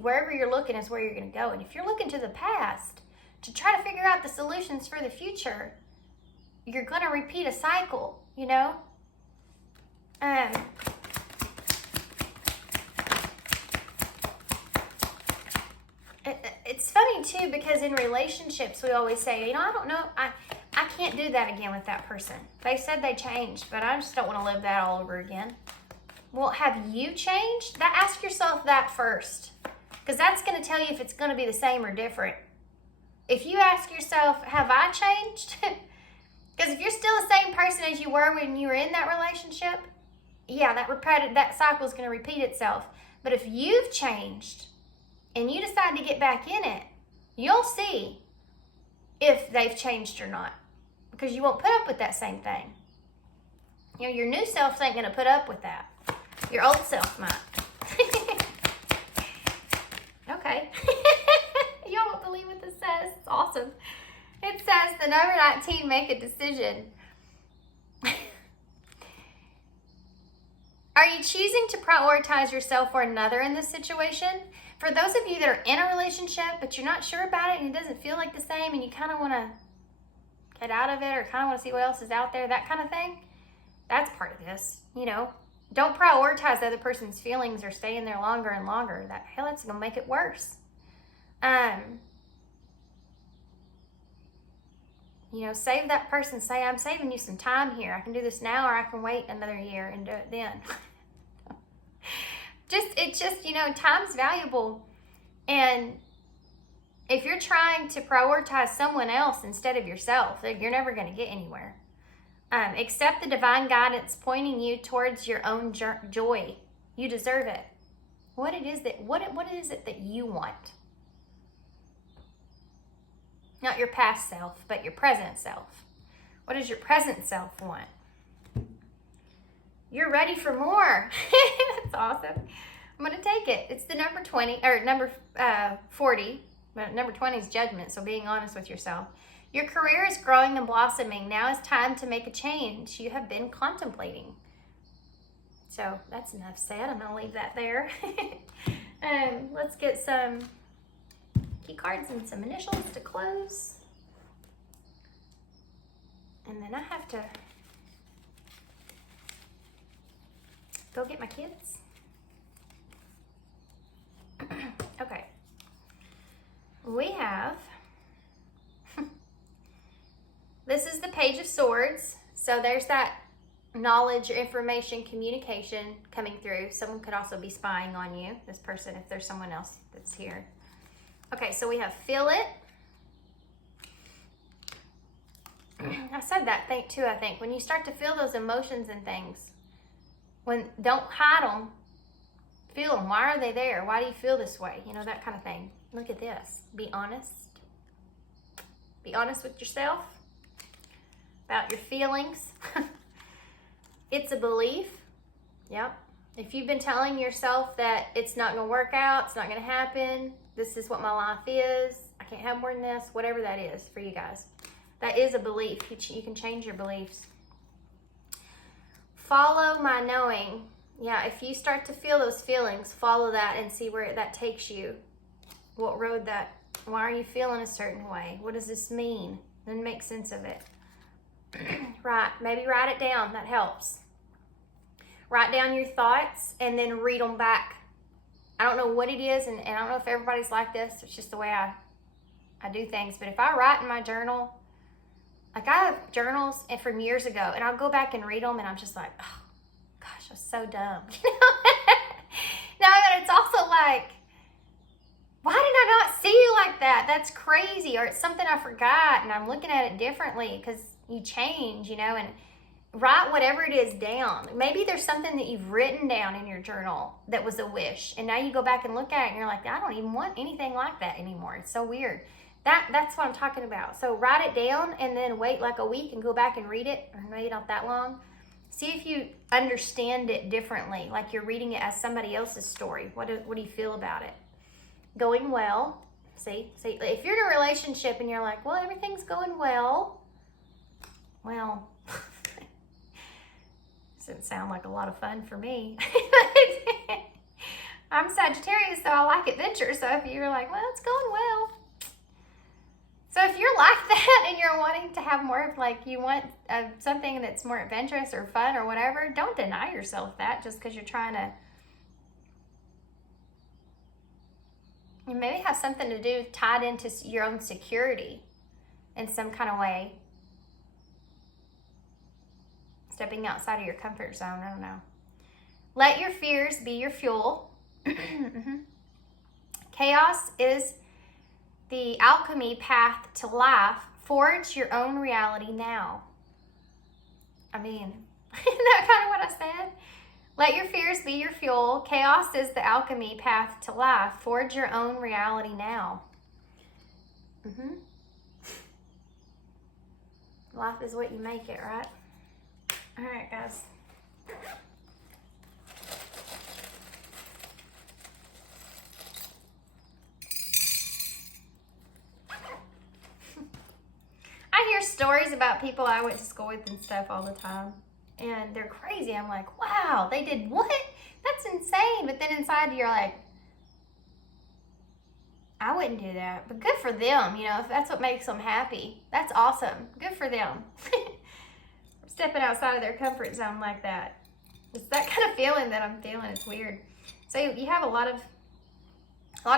Wherever you're looking is where you're going to go. And if you're looking to the past to try to figure out the solutions for the future, you're going to repeat a cycle, you know? It's funny too, because in relationships we always say, you know, I don't know, I can't do that again with that person. They said they changed, but I just don't want to live that all over again. Well, have you changed? Ask yourself that first, because that's going to tell you if it's going to be the same or different. If you ask yourself, have I changed? Because if you're still the same person as you were when you were in that relationship, yeah, that cycle is going to repeat itself. But if you've changed and you decide to get back in it, you'll see if they've changed or not, because you won't put up with that same thing. You know, your new self ain't going to put up with that. Your old self might. Okay. Y'all won't believe what this says. It's awesome. It says the number 19, make a decision. Are you choosing to prioritize yourself or another in this situation? For those of you that are in a relationship, but you're not sure about it and it doesn't feel like the same and you kind of want to get out of it or kind of want to see what else is out there, that kind of thing, that's part of this, you know. Don't prioritize the other person's feelings or staying there longer and longer. That's going to make it worse. You know, save that person. Say, I'm saving you some time here. I can do this now, or I can wait another year and do it then. It's just, you know, time's valuable. And if you're trying to prioritize someone else instead of yourself, you're never going to get anywhere. Accept the divine guidance pointing you towards your own joy. You deserve it. What is it that you want? Not your past self, but your present self. What does your present self want? You're ready for more. That's awesome. I'm going to take it. It's the number 20, or number 40. But number 20 is judgment, so being honest with yourself. Your career is growing and blossoming. Now is time to make a change you have been contemplating. So that's enough said. I'm going to leave that there. Let's get some key cards and some initials to close. And then I have to go get my kids. Okay. We have, this is the Page of Swords. So there's that knowledge, information, communication coming through. Someone could also be spying on you, this person, if there's someone else that's here. Okay, so we have feel it. I said that thing too, I think. When you start to feel those emotions and things, don't hide them. Feel them. Why are they there? Why do you feel this way? You know, that kind of thing. Look at this. Be honest. Be honest with yourself about your feelings. It's a belief. Yep. If you've been telling yourself that it's not going to work out, it's not going to happen, this is what my life is, I can't have more than this, whatever that is for you guys. That is a belief. You can change your beliefs. Follow my knowing. Yeah, if you start to feel those feelings, follow that and see where that takes you. What road that, why are you feeling a certain way? What does this mean? Then make sense of it. Right, maybe write it down, that helps. Write down your thoughts and then read them back. I don't know what it is, and I don't know if everybody's like this. It's just the way I do things. But if I write in my journal, like I have journals from years ago, and I'll go back and read them, and I'm just like, oh, gosh, I was so dumb. No, but it's also like, why did I not see you like that? That's crazy. Or it's something I forgot, and I'm looking at it differently because you change, you know, and write whatever it is down. Maybe there's something that you've written down in your journal that was a wish, and now you go back and look at it, and you're like, I don't even want anything like that anymore. It's so weird. That's what I'm talking about. So write it down and then wait like a week and go back and read it, or maybe not that long. See if you understand it differently, like you're reading it as somebody else's story. What do you feel about it? Going well. See, if you're in a relationship and you're like, well, everything's going well. Well, doesn't sound like a lot of fun for me. I'm Sagittarius, so I like adventure. So if you're like, well, it's going well. So if you're like that and you're wanting to have more of, like, you want something that's more adventurous or fun or whatever, don't deny yourself that just because you're trying to. You maybe have something to do tied into your own security in some kind of way. Stepping outside of your comfort zone, I don't know. Let your fears be your fuel. Chaos is the alchemy path to life. Forge your own reality now. I mean, isn't that kind of what I said? Let your fears be your fuel. Chaos is the alchemy path to life. Forge your own reality now. Life is what you make it, right? All right, guys. I hear stories about people I went to school with and stuff all the time, and they're crazy. I'm like, wow, they did what? That's insane. But then inside you're like, I wouldn't do that. But good for them, you know, if that's what makes them happy. That's awesome. Good for them. Stepping outside of their comfort zone like that. It's that kind of feeling that I'm feeling. It's weird. So you have a lot of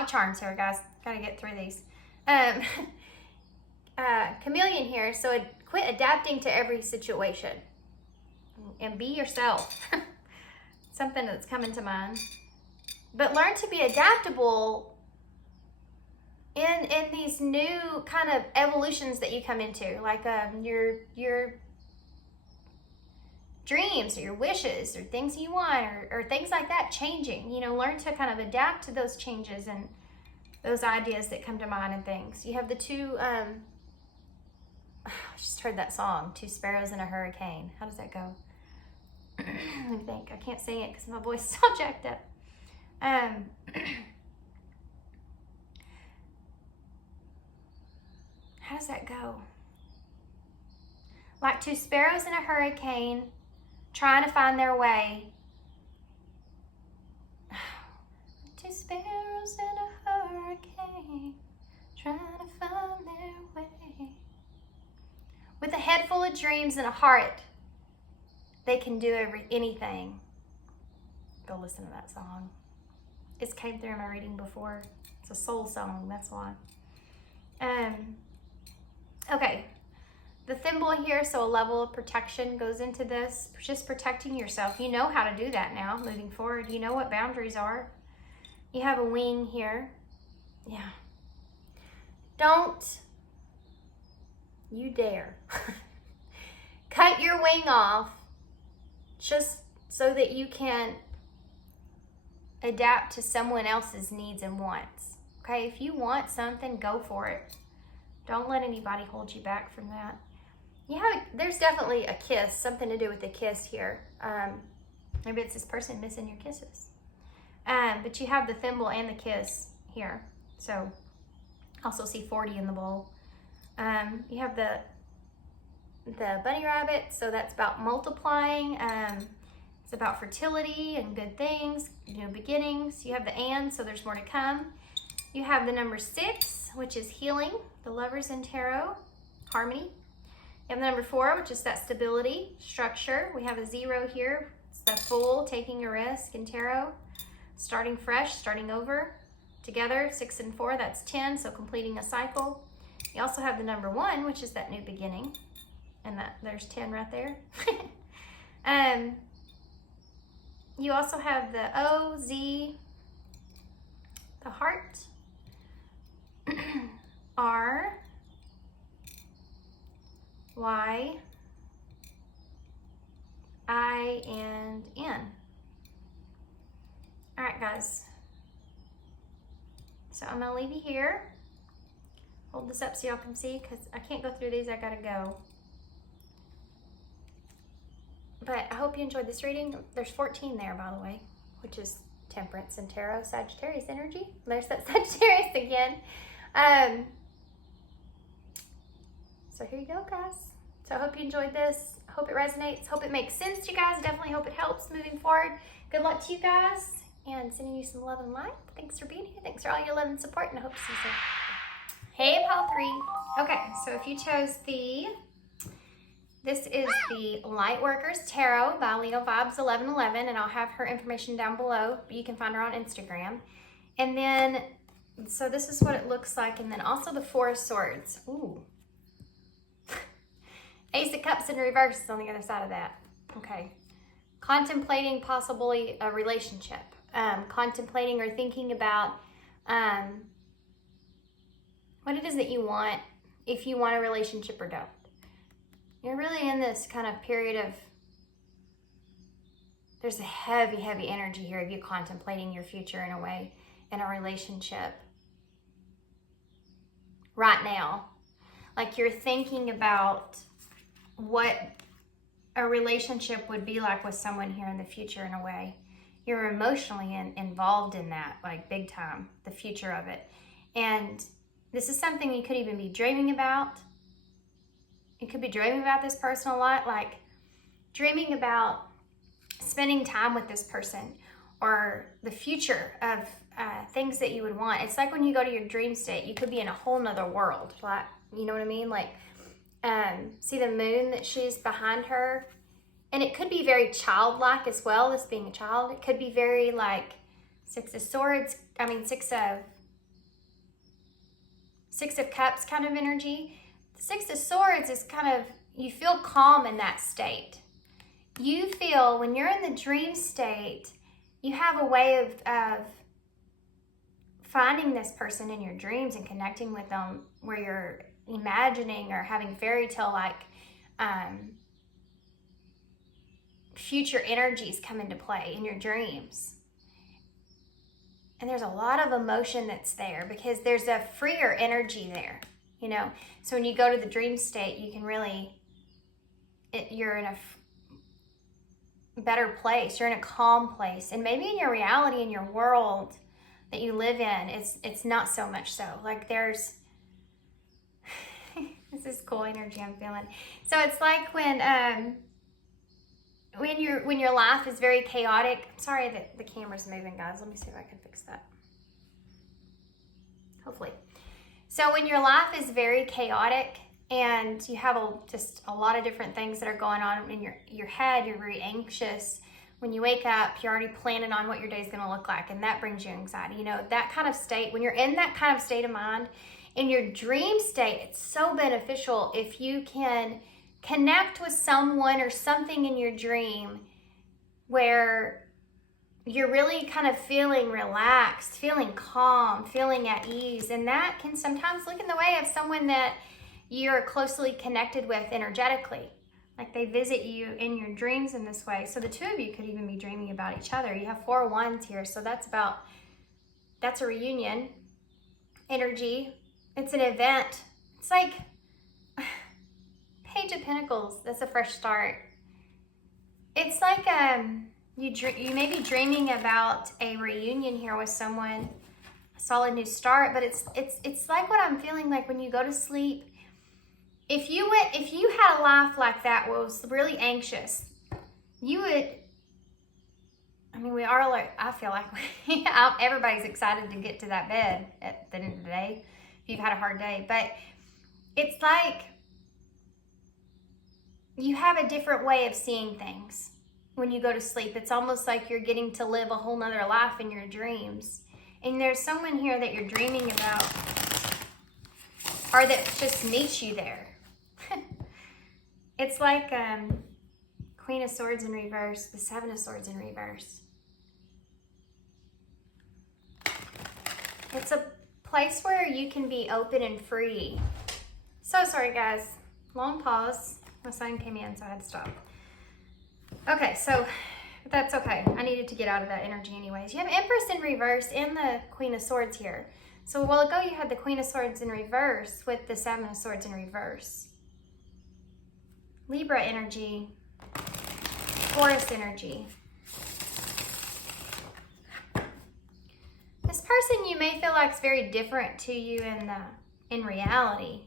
charms here, guys. Got to get through these. Chameleon here. So quit adapting to every situation and be yourself. Something that's coming to mind. But learn to be adaptable in these new kind of evolutions that you come into, like your dreams or your wishes or things you want or things like that changing. You know, learn to kind of adapt to those changes and those ideas that come to mind and things. You have the two, I just heard that song, Two Sparrows in a Hurricane. How does that go? Let me think. I can't sing it because my voice is all jacked up. How does that go? Like two sparrows in a hurricane, trying to find their way. Two sparrows in a hurricane, trying to find their way. With a head full of dreams and a heart, they can do anything. Go listen to that song. It's came through in my reading before. It's a soul song, that's why. Okay, the thimble here, so a level of protection goes into this, just protecting yourself. You know how to do that now, moving forward. You know what boundaries are. You have a wing here. Yeah. Don't you dare cut your wing off just so that you can adapt to someone else's needs and wants. Okay, if you want something, go for it. Don't let anybody hold you back from that. There's definitely a kiss, something to do with the kiss here. Maybe it's this person missing your kisses. But you have the thimble and the kiss here. So also see 40 in the bowl. You have the bunny rabbit, so that's about multiplying. It's about fertility and good things, new beginnings. You have the and, so there's more to come. You have the number 6, which is healing, the lovers in tarot, harmony. You have the number 4, which is that stability, structure. We have a 0 here. It's the fool, taking a risk in tarot. Starting fresh, starting over. Together, 6 and 4, that's 10, so completing a cycle. You also have the number 1, which is that new beginning. And there's 10 right there. You also have the O, Z, the heart, R, Y, I, and N. All right, guys. So I'm gonna leave you here. Hold this up so y'all can see, because I can't go through these, I gotta go. But I hope you enjoyed this reading. There's 14 there, by the way, which is Temperance and Tarot, Sagittarius energy. There's that Sagittarius again. So here you go, guys. So I hope you enjoyed this. I hope it resonates. Hope it makes sense to you guys. Definitely hope it helps moving forward. Good luck to you guys, and sending you some love and light. Thanks for being here. Thanks for all your love and support, and I hope to see you soon. Hey, Pile 3. Okay, so if you chose this is the Lightworkers Tarot by Leo Vibes 1111, and I'll have her information down below, but you can find her on Instagram. And then, so this is what it looks like, and then also the 4 of Swords. Ooh. Ace of Cups in reverse is on the other side of that. Okay. Contemplating possibly a relationship. Contemplating or thinking about what it is that you want, if you want a relationship or don't. You're really in this kind of period of, there's a heavy, heavy energy here of you contemplating your future in a way, in a relationship. Right now. Like you're thinking about what a relationship would be like with someone here in the future in a way. You're emotionally involved in that, like big time, the future of it. And this is something you could even be dreaming about. You could be dreaming about this person a lot, like dreaming about spending time with this person or the future of things that you would want. It's like when you go to your dream state, you could be in a whole nother world. Like, you know what I mean? Like, see the moon that she's behind her? And it could be very childlike as well as being a child. It could be very like Six of Cups kind of energy. The Six of Swords is kind of, you feel calm in that state. You feel when you're in the dream state, you have a way of finding this person in your dreams and connecting with them, where you're imagining or having fairy tale like future energies come into play in your dreams. And there's a lot of emotion that's there because there's a freer energy there, you know. So when you go to the dream state, you can really, you're in a better place. You're in a calm place. And maybe in your reality, in your world that you live in, it's not so much so. Like there's, this is cool energy I'm feeling. So it's like when your life is very chaotic. I'm sorry that the camera's moving, guys. Let me see if I can fix that. Hopefully. So when your life is very chaotic and you have just a lot of different things that are going on in your head, you're very anxious. When you wake up, you're already planning on what your day's going to look like, and that brings you anxiety. You know, that kind of state, when you're in that kind of state of mind, in your dream state, it's so beneficial if you can connect with someone or something in your dream where you're really kind of feeling relaxed, feeling calm, feeling at ease. And that can sometimes look in the way of someone that you're closely connected with energetically. Like they visit you in your dreams in this way. So the two of you could even be dreaming about each other. You have 4 wands here. So that's a reunion energy. It's an event. It's like Page of Pentacles. That's a fresh start. It's like you may be dreaming about a reunion here with someone, a solid new start. But it's like what I'm feeling like when you go to sleep. If you had a life like that was really anxious, you would. I mean, we are like, I feel like everybody's excited to get to that bed at the end of the day if you've had a hard day. But it's like you have a different way of seeing things when you go to sleep. It's almost like you're getting to live a whole nother life in your dreams. And there's someone here that you're dreaming about, or that just meets you there. It's like Queen of Swords in reverse, the Seven of Swords in reverse. It's a place where you can be open and free. So sorry, guys. Long pause. My son came in, so I had to stop. Okay, so that's okay. I needed to get out of that energy anyways. You have Empress in reverse and the Queen of Swords here. So a while ago, you had the Queen of Swords in reverse with the Seven of Swords in reverse. Libra energy, Taurus energy. This person you may feel like is very different to you in reality.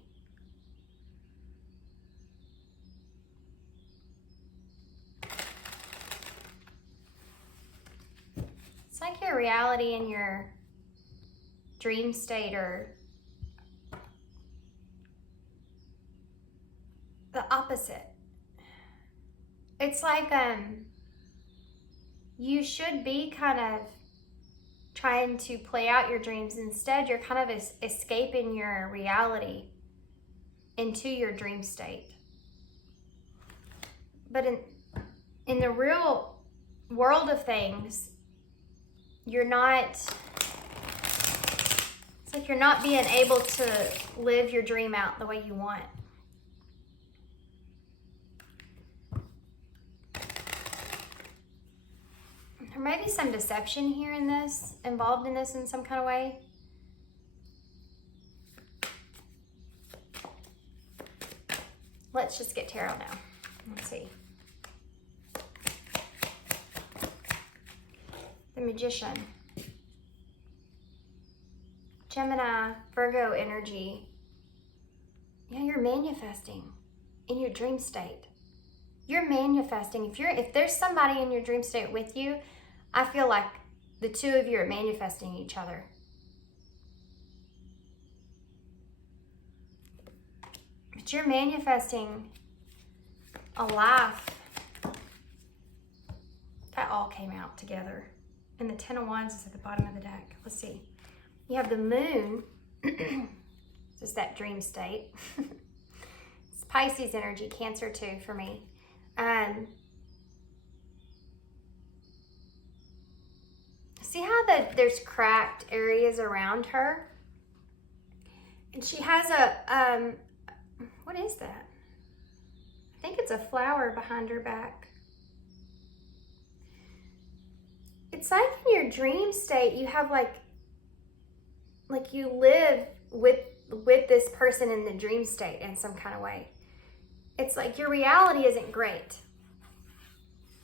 It's like your reality and your dream state or the opposite. It's like you should be kind of trying to play out your dreams. Instead, you're kind of escaping your reality into your dream state. But in the real world of things, you're not, it's like you're not being able to live your dream out the way you want. There may be some deception here in this, involved in this in some kind of way. Let's just get tarot now. Let's see. The Magician. Gemini, Virgo energy. Yeah, you're manifesting in your dream state. You're manifesting. If there's somebody in your dream state with you, I feel like the two of you are manifesting each other. But you're manifesting a life That all came out together. And the 10 of Wands is at the bottom of the deck. Let's see. You have the Moon. Just that dream state. It's Pisces energy, Cancer too for me. See how there's cracked areas around her? And she has a, what is that? I think it's a flower behind her back. It's like in your dream state, you have like you live with this person in the dream state in some kind of way. It's like your reality isn't great.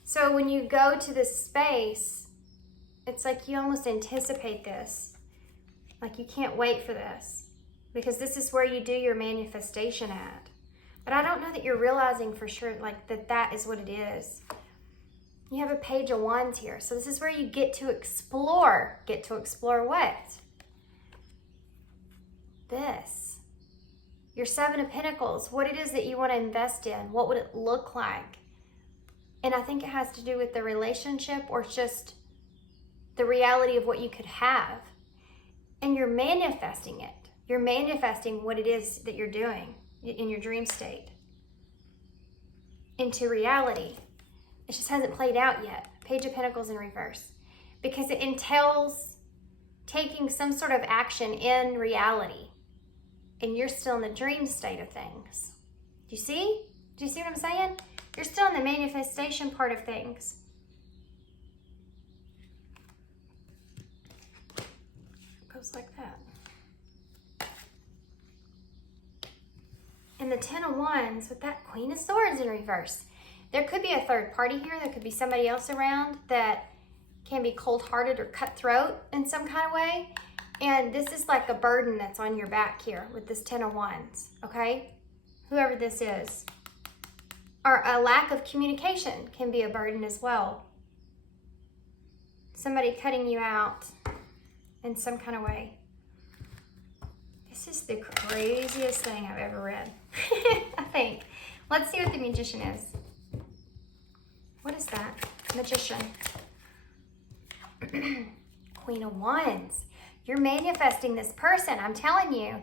So when you go to this space, it's like you almost anticipate this. Like you can't wait for this because this is where you do your manifestation at. But I don't know that you're realizing for sure like that is what it is. You have a Page of Wands here. So this is where you get to explore. Get to explore what? This. Your Seven of Pentacles. What it is that you want to invest in. What would it look like? And I think it has to do with the relationship or just the reality of what you could have. And you're manifesting it. You're manifesting what it is that you're doing in your dream state into reality. It just hasn't played out yet. Page of Pentacles in reverse. Because it entails taking some sort of action in reality. And you're still in the dream state of things. Do you see? Do you see what I'm saying? You're still in the manifestation part of things. It goes like that. And the 10 of Wands with that Queen of Swords in reverse. There could be a third party here. There could be somebody else around that can be cold-hearted or cutthroat in some kind of way. And this is like a burden that's on your back here with this 10 of Wands, okay? Whoever this is. Or a lack of communication can be a burden as well. Somebody cutting you out in some kind of way. This is the craziest thing I've ever read, I think. Let's see what the Magician is. What is that? Magician. Queen of Wands. You're manifesting this person, I'm telling you.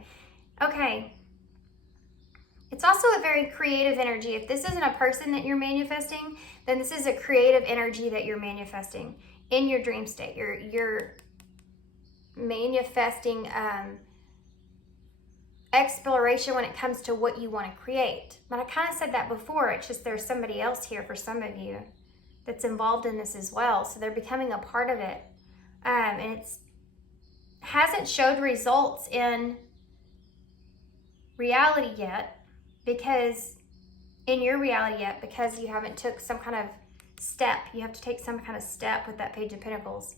Okay. It's also a very creative energy. If this isn't a person that you're manifesting, then this is a creative energy that you're manifesting in your dream state. You're manifesting exploration when it comes to what you want to create. But I kind of said that before. It's just there's somebody else here for some of you that's involved in this as well. So they're becoming a part of it. And it's hasn't showed results in reality yet because you haven't took some kind of step. You have to take some kind of step with that Page of Pentacles.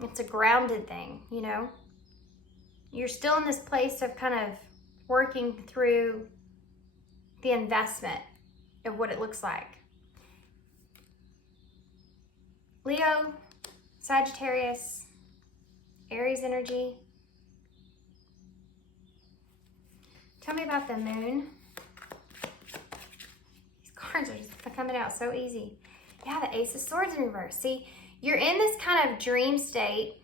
It's a grounded thing, you know. You're still in this place of kind of working through the investment of what it looks like. Leo, Sagittarius, Aries energy. Tell me about the Moon. These cards are just coming out so easy. Yeah, the Ace of Swords in reverse. See, you're in this kind of dream state.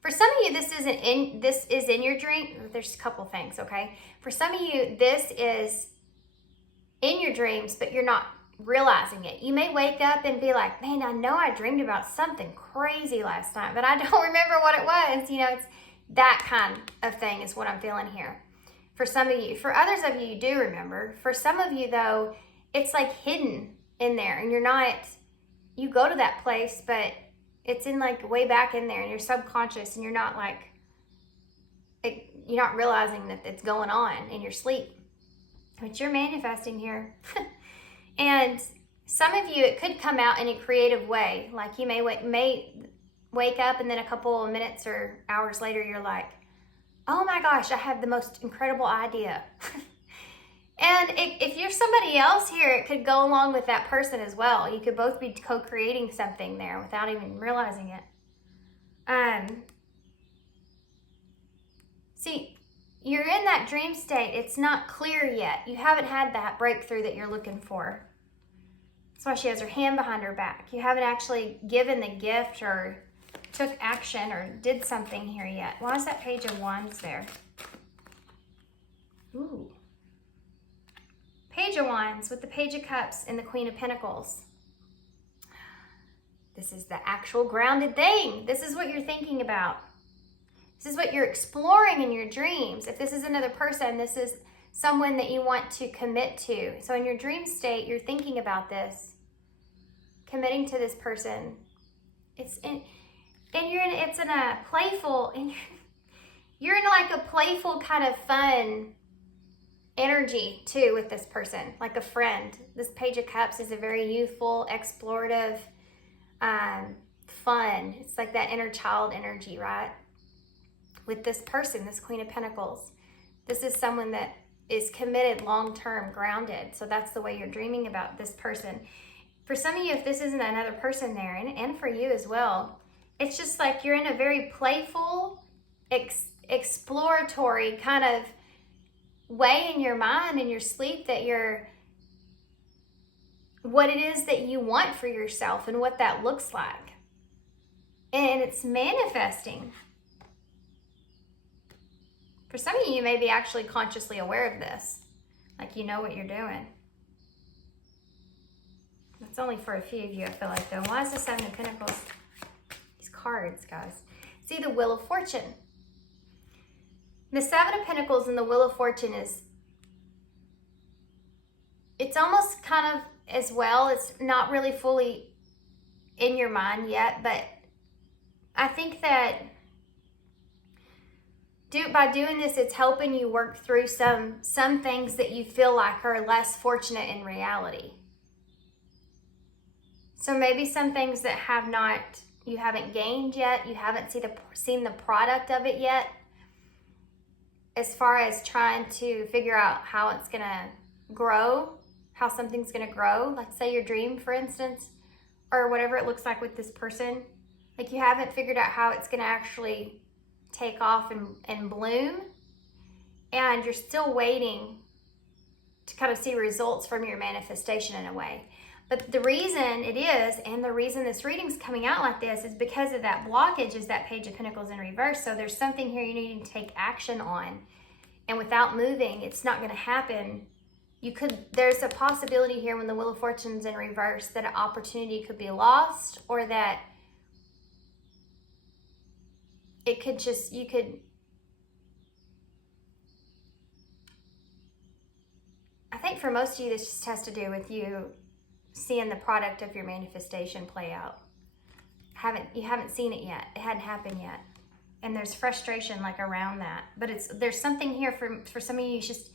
For some of you, this is in your dream. There's a couple things, okay? For some of you, this is in your dreams, but you're not realizing it. You may wake up and be like, man, I know I dreamed about something crazy last night, but I don't remember what it was. You know, it's that kind of thing is what I'm feeling here. For some of you. For others of you, you do remember. For some of you, though, it's like hidden in there, and you're not, you go to that place, but it's in like way back in there, and you're subconscious, and you're not like, you're not realizing that it's going on in your sleep. But you're manifesting here. And some of you, it could come out in a creative way. Like you may wake up, and then a couple of minutes or hours later, you're like, oh my gosh, I have the most incredible idea. And if you're somebody else here, it could go along with that person as well. You could both be co-creating something there without even realizing it. See, you're in that dream state. It's not clear yet. You haven't had that breakthrough that you're looking for. That's why she has her hand behind her back. You haven't actually given the gift or took action or did something here yet. Why is that Page of Wands there? Ooh. Page of Wands with the Page of Cups and the Queen of Pentacles. This is the actual grounded thing. This is what you're thinking about. This is what you're exploring in your dreams. If this is another person, this is someone that you want to commit to. So in your dream state, you're thinking about this, committing to this person. It's in a playful, you're in like a playful kind of fun energy too with this person, like a friend. This Page of Cups is a very youthful, explorative, fun. It's like that inner child energy, right? With this person, this Queen of Pentacles. This is someone that is committed, long-term, grounded. So that's the way you're dreaming about this person. For some of you, if this isn't another person there, and for you as well, it's just like you're in a very playful, exploratory kind of way in your mind, in your sleep, that you're, what it is that you want for yourself and what that looks like. And it's manifesting. For some of you, you may be actually consciously aware of this. Like you know what you're doing. That's only for a few of you, I feel like, though. Why is the Seven of Pentacles? These cards, guys. See, the Wheel of Fortune. The Seven of Pentacles and the Wheel of Fortune is, it's almost kind of as well, it's not really fully in your mind yet, but I think that by doing this, it's helping you work through some things that you feel like are less fortunate in reality. So maybe some things that you haven't gained yet, you haven't seen the product of it yet, as far as trying to figure out how it's gonna grow, how something's gonna grow. Like say your dream, for instance, or whatever it looks like with this person. Like you haven't figured out how it's gonna actually take off and bloom, and you're still waiting to kind of see results from your manifestation in a way. But the reason it is, and the reason this reading's coming out like this, is because of that blockage, is that Page of Pentacles in reverse. So there's something here you need to take action on, and without moving, it's not going to happen. There's a possibility here when the Wheel of Fortune's in reverse that an opportunity could be lost, or that it could just, I think for most of you, this just has to do with you seeing the product of your manifestation play out. You haven't seen it yet. It hadn't happened yet. And there's frustration like around that. But there's something here for some of you just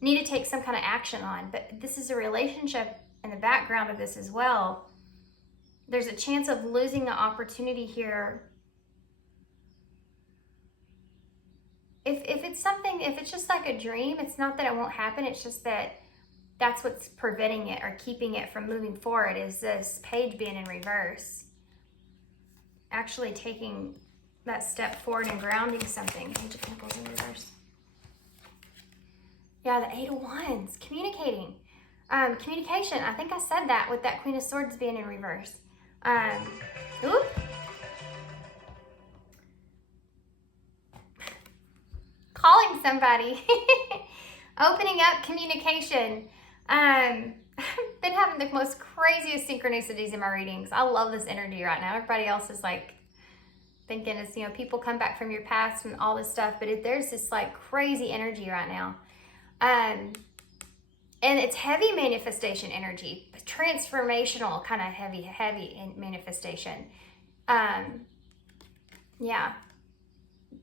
need to take some kind of action on. But this is a relationship in the background of this as well. There's a chance of losing the opportunity here. If it's just like a dream, it's not that it won't happen, it's just that that's what's preventing it or keeping it from moving forward, is this page being in reverse. Actually taking that step forward and grounding something. Page of Pentacles in reverse. Yeah, the Eight of Wands, communicating. Communication, I think I said that with that Queen of Swords being in reverse. Ooh. Calling somebody. Opening up communication. I've been having the most craziest synchronicities in my readings. I love this energy right now. Everybody else is like thinking it's, people come back from your past and all this stuff, but there's this like crazy energy right now. And it's heavy manifestation energy, transformational kind of heavy in manifestation. Yeah.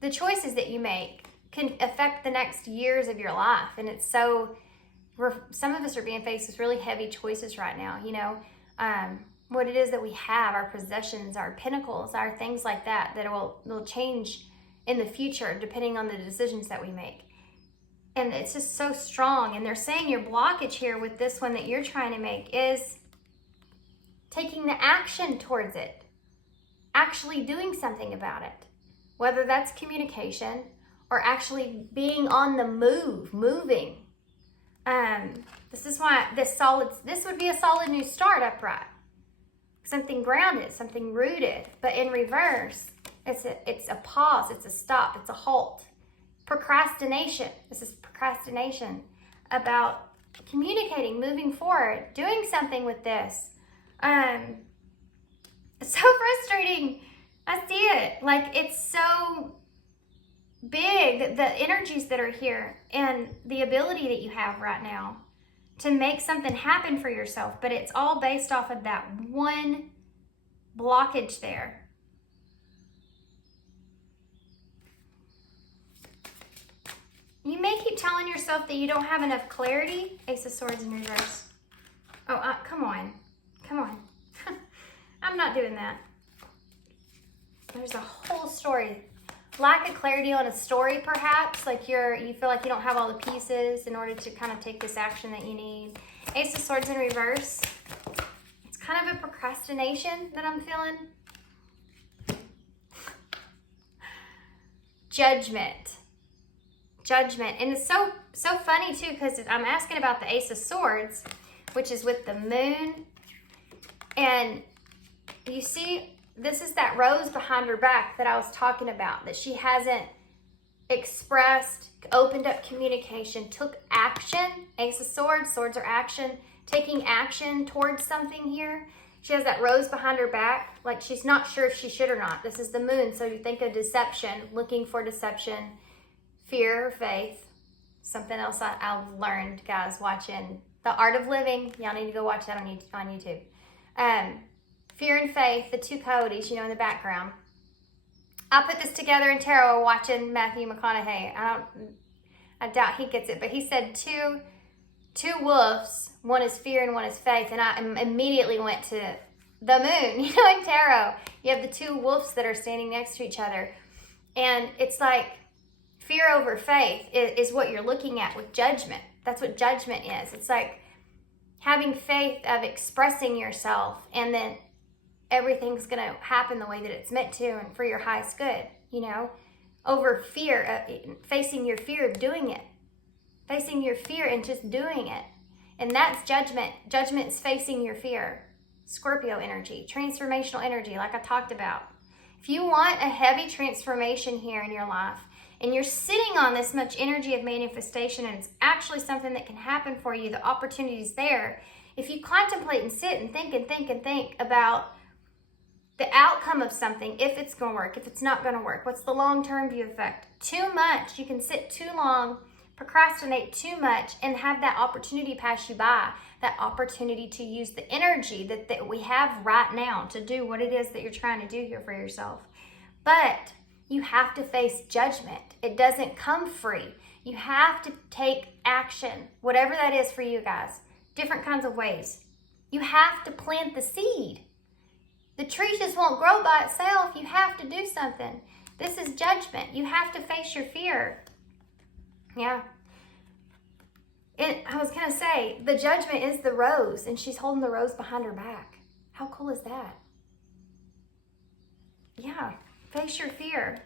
The choices that you make can affect the next years of your life. And it's some of us are being faced with really heavy choices right now, what it is that we have, our possessions, our pinnacles, our things like that will change in the future depending on the decisions that we make. And it's just so strong. And they're saying your blockage here with this one that you're trying to make is taking the action towards it, actually doing something about it, whether that's communication or actually being on the move, moving. This is why this would be a solid new start upright. Something grounded, something rooted. But in reverse, it's a pause, it's a stop, it's a halt. Procrastination. This is procrastination about communicating, moving forward, doing something with this. It's so frustrating. I see it. Like, it's so big, the energies that are here and the ability that you have right now to make something happen for yourself, but it's all based off of that one blockage there. You may keep telling yourself that you don't have enough clarity. Ace of Swords in reverse. Oh, come on. Come on. I'm not doing that. There's a whole story. Lack of clarity on a story, perhaps. Like you feel like you don't have all the pieces in order to kind of take this action that you need. Ace of Swords in reverse. It's kind of a procrastination that I'm feeling. Judgment. And it's so funny too, because I'm asking about the Ace of Swords, which is with the moon. And you see, this is that rose behind her back that I was talking about, that she hasn't expressed, opened up communication, took action. Ace of Swords, swords are action, taking action towards something here. She has that rose behind her back, like she's not sure if she should or not. This is the moon, so you think of deception, looking for deception, fear or faith. Something else I've learned, guys, watching The Art of Living. Y'all need to go watch that on YouTube. Fear and faith, the two coyotes, in the background. I put this together in tarot while watching Matthew McConaughey. I doubt he gets it, but he said two wolves, one is fear and one is faith, and I immediately went to the moon. In tarot, you have the two wolves that are standing next to each other, and it's like fear over faith is what you're looking at with judgment. That's what judgment is. It's like having faith of expressing yourself, and then everything's going to happen the way that it's meant to and for your highest good, over fear, facing your fear of doing it, facing your fear and just doing it. And that's judgment. Judgment is facing your fear. Scorpio energy, transformational energy, like I talked about. If you want a heavy transformation here in your life, and you're sitting on this much energy of manifestation, and it's actually something that can happen for you, the opportunity's there. If you contemplate and sit and think about the outcome of something, if it's going to work, if it's not going to work, what's the long-term view effect? Too much. You can sit too long, procrastinate too much, and have that opportunity pass you by, that opportunity to use the energy that we have right now to do what it is that you're trying to do here for yourself. But you have to face judgment. It doesn't come free. You have to take action, whatever that is for you guys, different kinds of ways. You have to plant the seed. The tree just won't grow by itself. You have to do something. This is judgment. You have to face your fear. Yeah. And I was going to say, the judgment is the rose, and she's holding the rose behind her back. How cool is that? Yeah. Face your fear.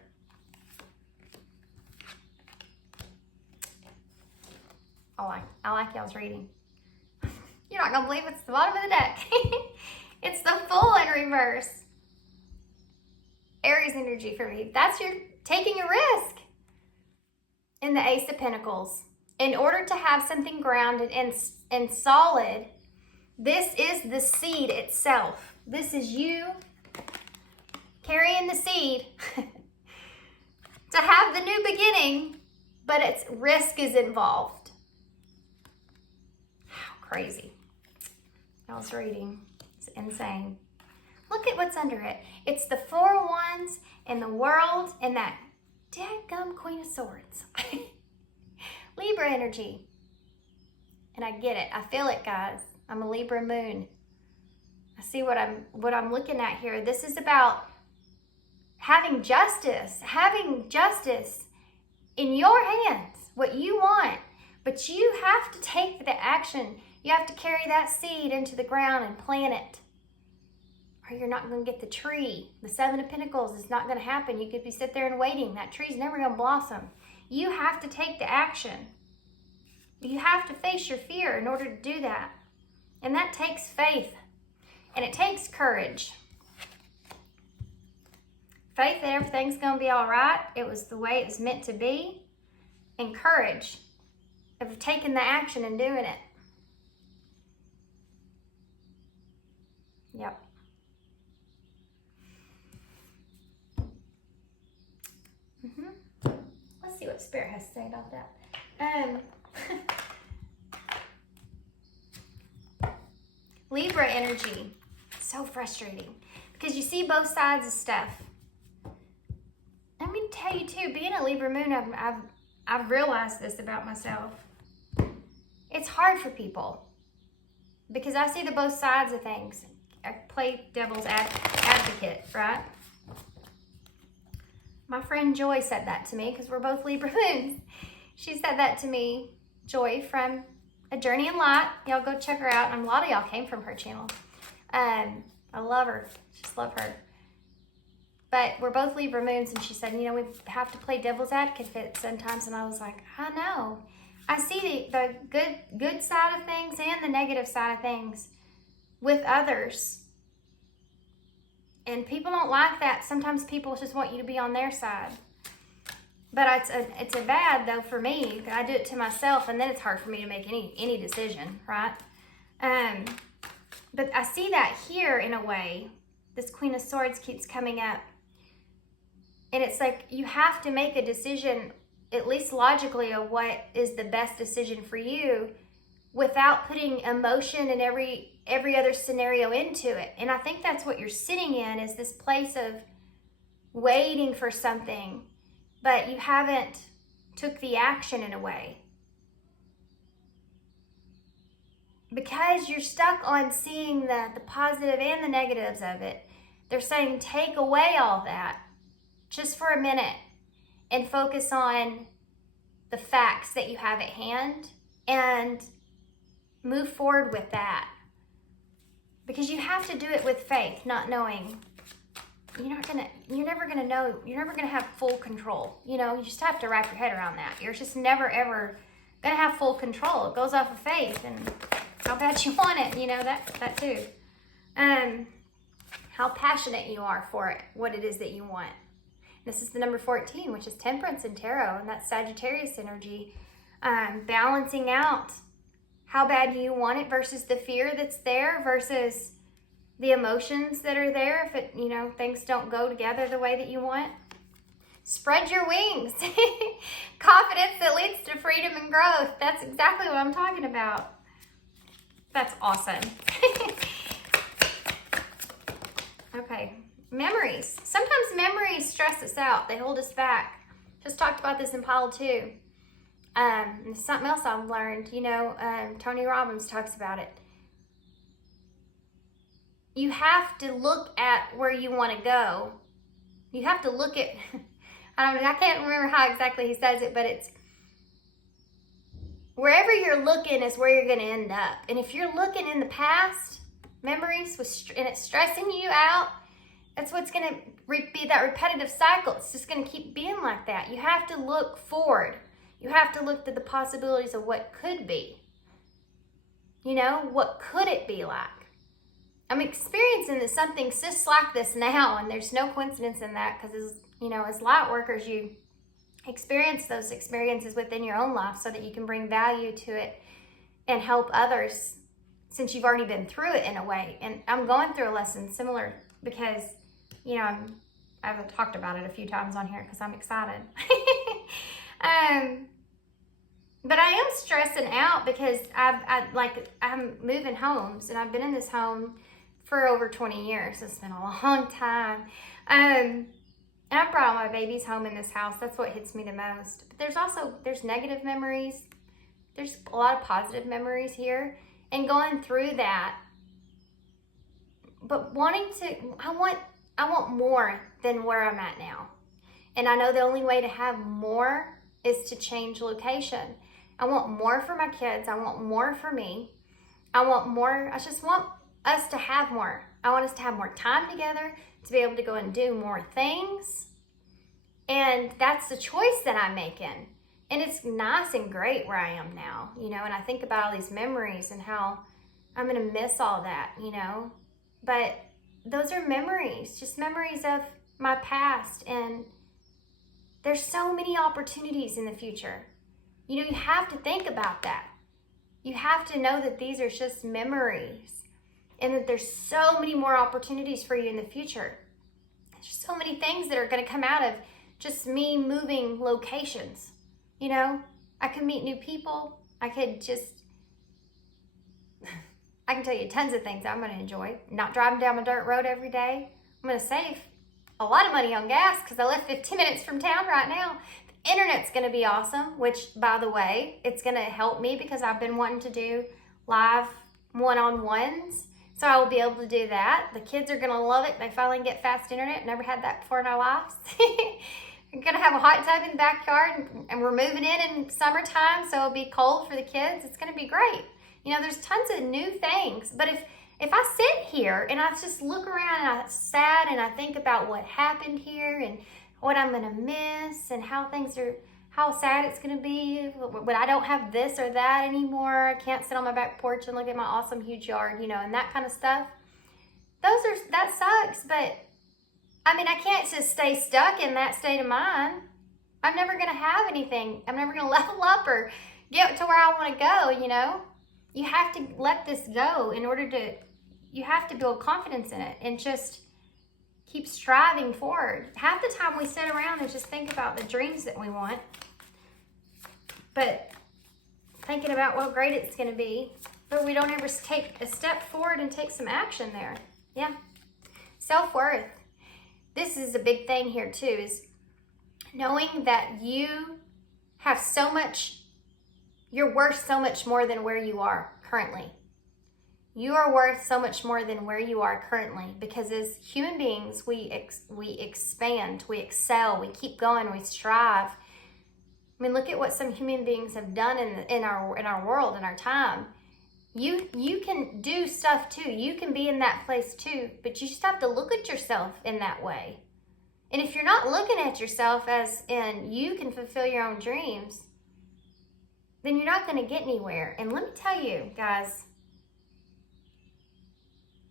I like y'all's reading. You're not going to believe it's the bottom of the deck. It's the Fool in reverse. Aries energy for me. That's your taking a risk. In the Ace of Pentacles. In order to have something grounded and solid, this is the seed itself. This is you carrying the seed to have the new beginning, but it's risk is involved. How crazy. Y'all's reading. It's insane. Look at what's under it. It's the Four of Wands and the World and that dadgum Queen of Swords. Libra energy. And I get it. I feel it, guys. I'm a Libra moon. I see what I'm looking at here. This is about having justice in your hands, what you want. But you have to take the action. You have to carry that seed into the ground and plant it. Or you're not going to get the tree. The Seven of Pentacles is not going to happen. You could be sit there and waiting. That tree's never going to blossom. You have to take the action. You have to face your fear in order to do that. And that takes faith. And it takes courage. Faith that everything's going to be all right. It was the way it was meant to be. And courage of taking the action and doing it. Yep. Let's see what Spirit has to say about that. Libra energy. So frustrating. Because you see both sides of stuff. I'm going to tell you too, being a Libra moon, I've realized this about myself. It's hard for people. Because I see the both sides of things. I play devil's advocate, right? My friend Joy said that to me because we're both Libra moons. She said that to me, Joy from A Journey in Light. Y'all go check her out. And a lot of y'all came from her channel. I love her. Just love her. But we're both Libra moons, and she said, you know, we have to play devil's advocate sometimes. And I was like, I know. I see the good side of things and the negative side of things with others. And people don't like that. Sometimes people just want you to be on their side. But it's a bad, though, for me. I do it to myself, and then it's hard for me to make any decision, right? But I see that here in a way. This Queen of Swords keeps coming up. And it's like you have to make a decision, at least logically, of what is the best decision for you without putting emotion and every other scenario into it. And I think that's what you're sitting in, is this place of waiting for something, but you haven't took the action in a way. Because you're stuck on seeing the positive and the negatives of it. They're saying take away all that just for a minute and focus on the facts that you have at hand and move forward with that. Because you have to do it with faith, not knowing. You're never gonna know, you're never gonna have full control. You know, you just have to wrap your head around that. You're just never ever gonna have full control. It goes off of faith and how bad you want it, you know, that too. How passionate you are for it, what it is that you want. This is the number 14, which is Temperance in Tarot, and that's Sagittarius energy. Balancing out how bad you want it versus the fear that's there versus the emotions that are there if it, you know, things don't go together the way that you want. Spread your wings. Confidence that leads to freedom and growth. That's exactly what I'm talking about. That's awesome. Okay, memories. Sometimes memories stress us out. They hold us back. Just talked about this in pile 2. Something else I've learned, you know, Tony Robbins talks about it. You have to look at where you want to go. You have to look at, I can't remember how exactly he says it, but it's wherever you're looking is where you're going to end up. And if you're looking in the past, memories, and it's stressing you out, that's what's going to be that repetitive cycle. It's just going to keep being like that. You have to look forward. You have to look at the possibilities of what could be. You know, what could it be like? I'm experiencing something just like this now, and there's no coincidence in that because, you know, as light workers, you experience those experiences within your own life so that you can bring value to it and help others since you've already been through it in a way. And I'm going through a lesson similar because, you know, I've talked about it a few times on here because I'm excited. But I am stressing out because I'm moving homes, and I've been in this home for over 20 years. It's been a long time. And I brought all my babies home in this house. That's what hits me the most. But there's negative memories. There's a lot of positive memories here. And going through that, but I want more than where I'm at now. And I know the only way to have more is to change location. I want more for my kids. I want more for me. I want more. I just want us to have more. I want us to have more time together, to be able to go and do more things. And that's the choice that I'm making. And it's nice and great where I am now, you know, and I think about all these memories and how I'm going to miss all that, you know. But those are memories, just memories of my past. And there's so many opportunities in the future. You know, you have to think about that. You have to know that these are just memories and that there's so many more opportunities for you in the future. There's so many things that are going to come out of just me moving locations. You know, I could meet new people. I can tell you tons of things I'm going to enjoy. Not driving down my dirt road every day. I'm going to save a lot of money on gas because I live 15 minutes from town right now. The internet's going to be awesome, which, by the way, it's going to help me because I've been wanting to do live one-on-ones. So I will be able to do that. The kids are going to love it. They finally get fast internet. Never had that before in our lives. We're going to have a hot tub in the backyard, and we're moving in summertime, so it'll be cold for the kids. It's going to be great. You know, there's tons of new things. But if I sit here and I just look around and I'm sad and I think about what happened here and what I'm going to miss and how sad it's going to be when I don't have this or that anymore. I can't sit on my back porch and look at my awesome huge yard, you know, and that kind of stuff. That sucks, but I mean, I can't just stay stuck in that state of mind. I'm never going to have anything. I'm never going to level up or get to where I want to go, you know. You have to let this go you have to build confidence in it and just keep striving forward. Half the time we sit around and just think about the dreams that we want, but thinking about what great it's going to be, but we don't ever take a step forward and take some action there. Yeah. Self-worth. This is a big thing here too, is knowing that you have so much, you're worth so much more than where you are currently. You are worth so much more than where you are currently, because as human beings, we expand, we excel, we keep going, we strive. I mean, look at what some human beings have done in our world, in our time. You can do stuff too. You can be in that place too, but you just have to look at yourself in that way. And if you're not looking at yourself as in you can fulfill your own dreams, then you're not going to get anywhere. And let me tell you, guys,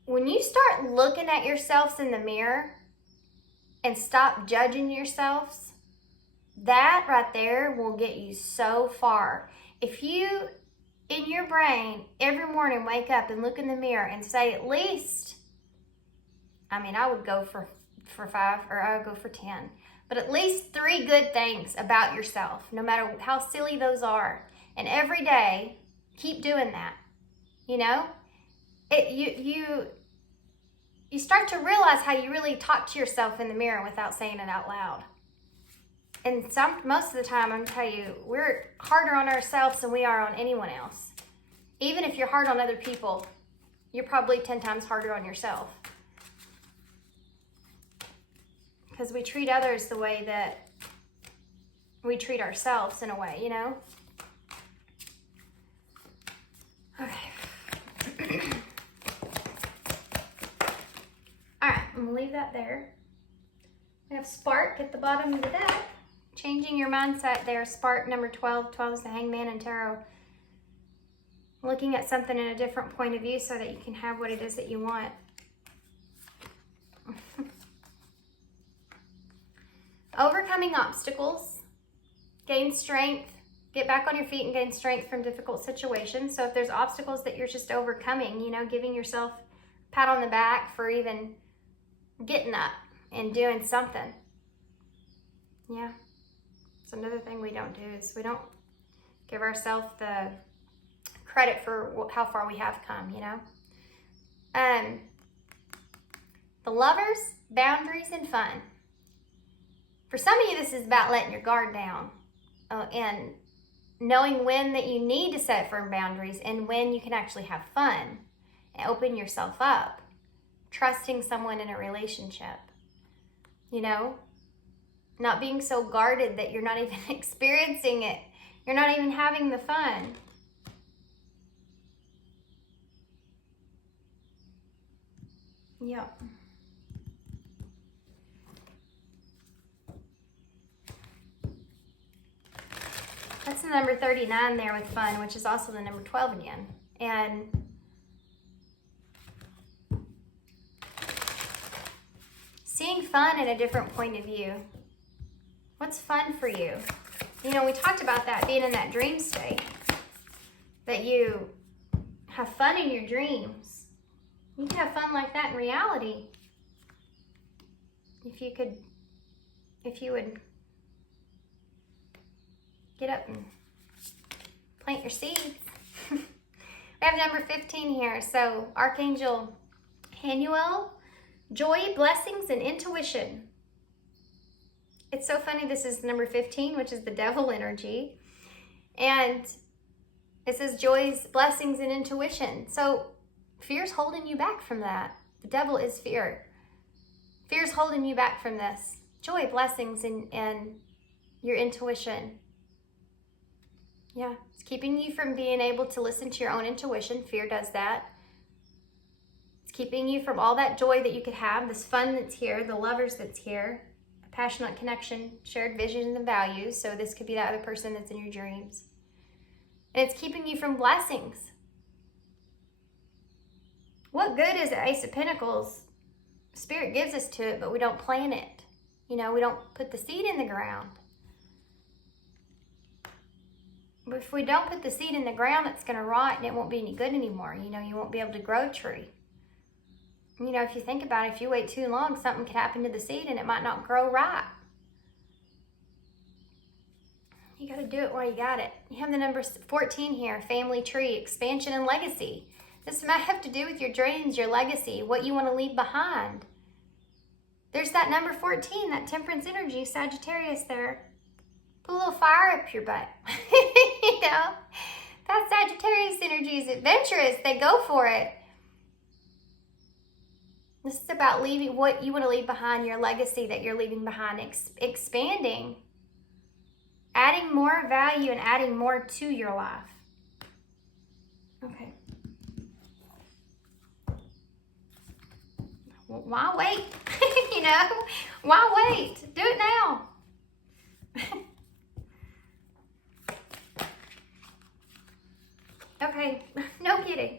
when you start looking at yourselves in the mirror and stop judging yourselves, that right there will get you so far. If you, in your brain, every morning wake up and look in the mirror and say at least, I mean, I would go for 5 or I would go for 10, but at least 3 good things about yourself, no matter how silly those are. And every day, keep doing that, you know? You start to realize how you really talk to yourself in the mirror without saying it out loud. And most of the time, I'm going to tell you, we're harder on ourselves than we are on anyone else. Even if you're hard on other people, you're probably 10 times harder on yourself. Because we treat others the way that we treat ourselves in a way, you know? Okay. All right, I'm going to leave that there. We have Spark at the bottom of the deck. Changing your mindset there. Spark number 12. 12 is the Hangman in Tarot. Looking at something in a different point of view so that you can have what it is that you want. Overcoming obstacles. Gain strength. Get back on your feet and gain strength from difficult situations. So if there's obstacles that you're just overcoming, you know, giving yourself a pat on the back for even getting up and doing something. Yeah. So another thing we don't do is we don't give ourselves the credit for how far we have come, you know. The Lovers, boundaries, and fun. For some of you, this is about letting your guard down and knowing when that you need to set firm boundaries and when you can actually have fun and open yourself up. Trusting someone in a relationship, you know. Not being so guarded that you're not even experiencing it. You're not even having the fun. Yep. That's the number 39 there with fun, which is also the number 12 again. And seeing fun in a different point of view. What's fun for you? You know, we talked about that being in that dream state. That you have fun in your dreams. You can have fun like that in reality. If you would get up and plant your seeds. We have number 15 here. So Archangel Hanuel, joy, blessings, and intuition. It's so funny. This is number 15, which is the devil energy. And it says joys, blessings, and intuition. So fear's holding you back from that. The devil is fear. Fear's holding you back from this. Joy, blessings, and your intuition. Yeah, it's keeping you from being able to listen to your own intuition. Fear does that. It's keeping you from all that joy that you could have, this fun that's here, the lovers that's here, a passionate connection, shared vision and values. So this could be that other person that's in your dreams. And it's keeping you from blessings. What good is the Ace of Pentacles? Spirit gives us to it, but we don't plant it. You know, we don't put the seed in the ground. But if we don't put the seed in the ground, it's going to rot and it won't be any good anymore. You know, you won't be able to grow a tree. You know, if you think about it, if you wait too long, something could happen to the seed and it might not grow right. You got to do it while you got it. You have the number 14 here, family tree, expansion and legacy. This might have to do with your dreams, your legacy, what you want to leave behind. There's that number 14, that temperance energy, Sagittarius there. Put a little fire up your butt. You know, that Sagittarius energy is adventurous. They go for it. This is about leaving what you want to leave behind, your legacy that you're leaving behind, expanding, adding more value and adding more to your life. Okay. Well, why wait? You know, why wait? Do it now. Okay, no kidding.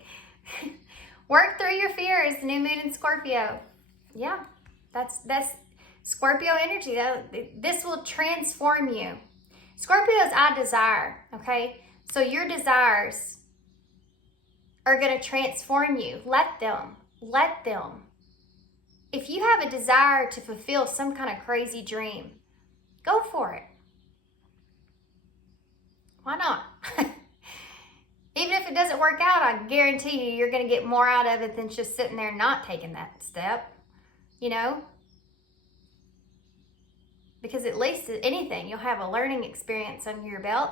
Work through your fears, new moon in Scorpio. Yeah, that's Scorpio energy. This will transform you. Scorpios, I desire, okay? So your desires are going to transform you. Let them. If you have a desire to fulfill some kind of crazy dream, go for it. Why not? Even if it doesn't work out, I guarantee you're going to get more out of it than just sitting there not taking that step, you know? Because at least anything, you'll have a learning experience under your belt.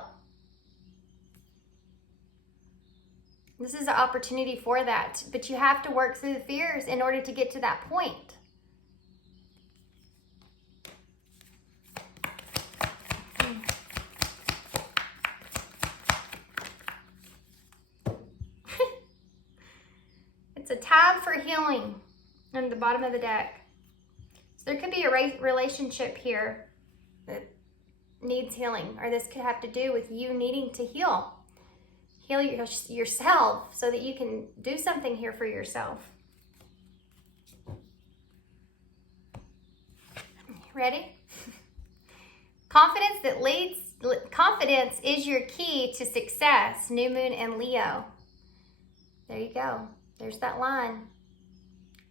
This is an opportunity for that, but you have to work through the fears in order to get to that point. It's a time for healing on the bottom of the deck. So there could be a relationship here that needs healing, or this could have to do with you needing to heal yourself so that you can do something here for yourself. Ready? Confidence is your key to success. New moon and Leo. There you go. There's that line.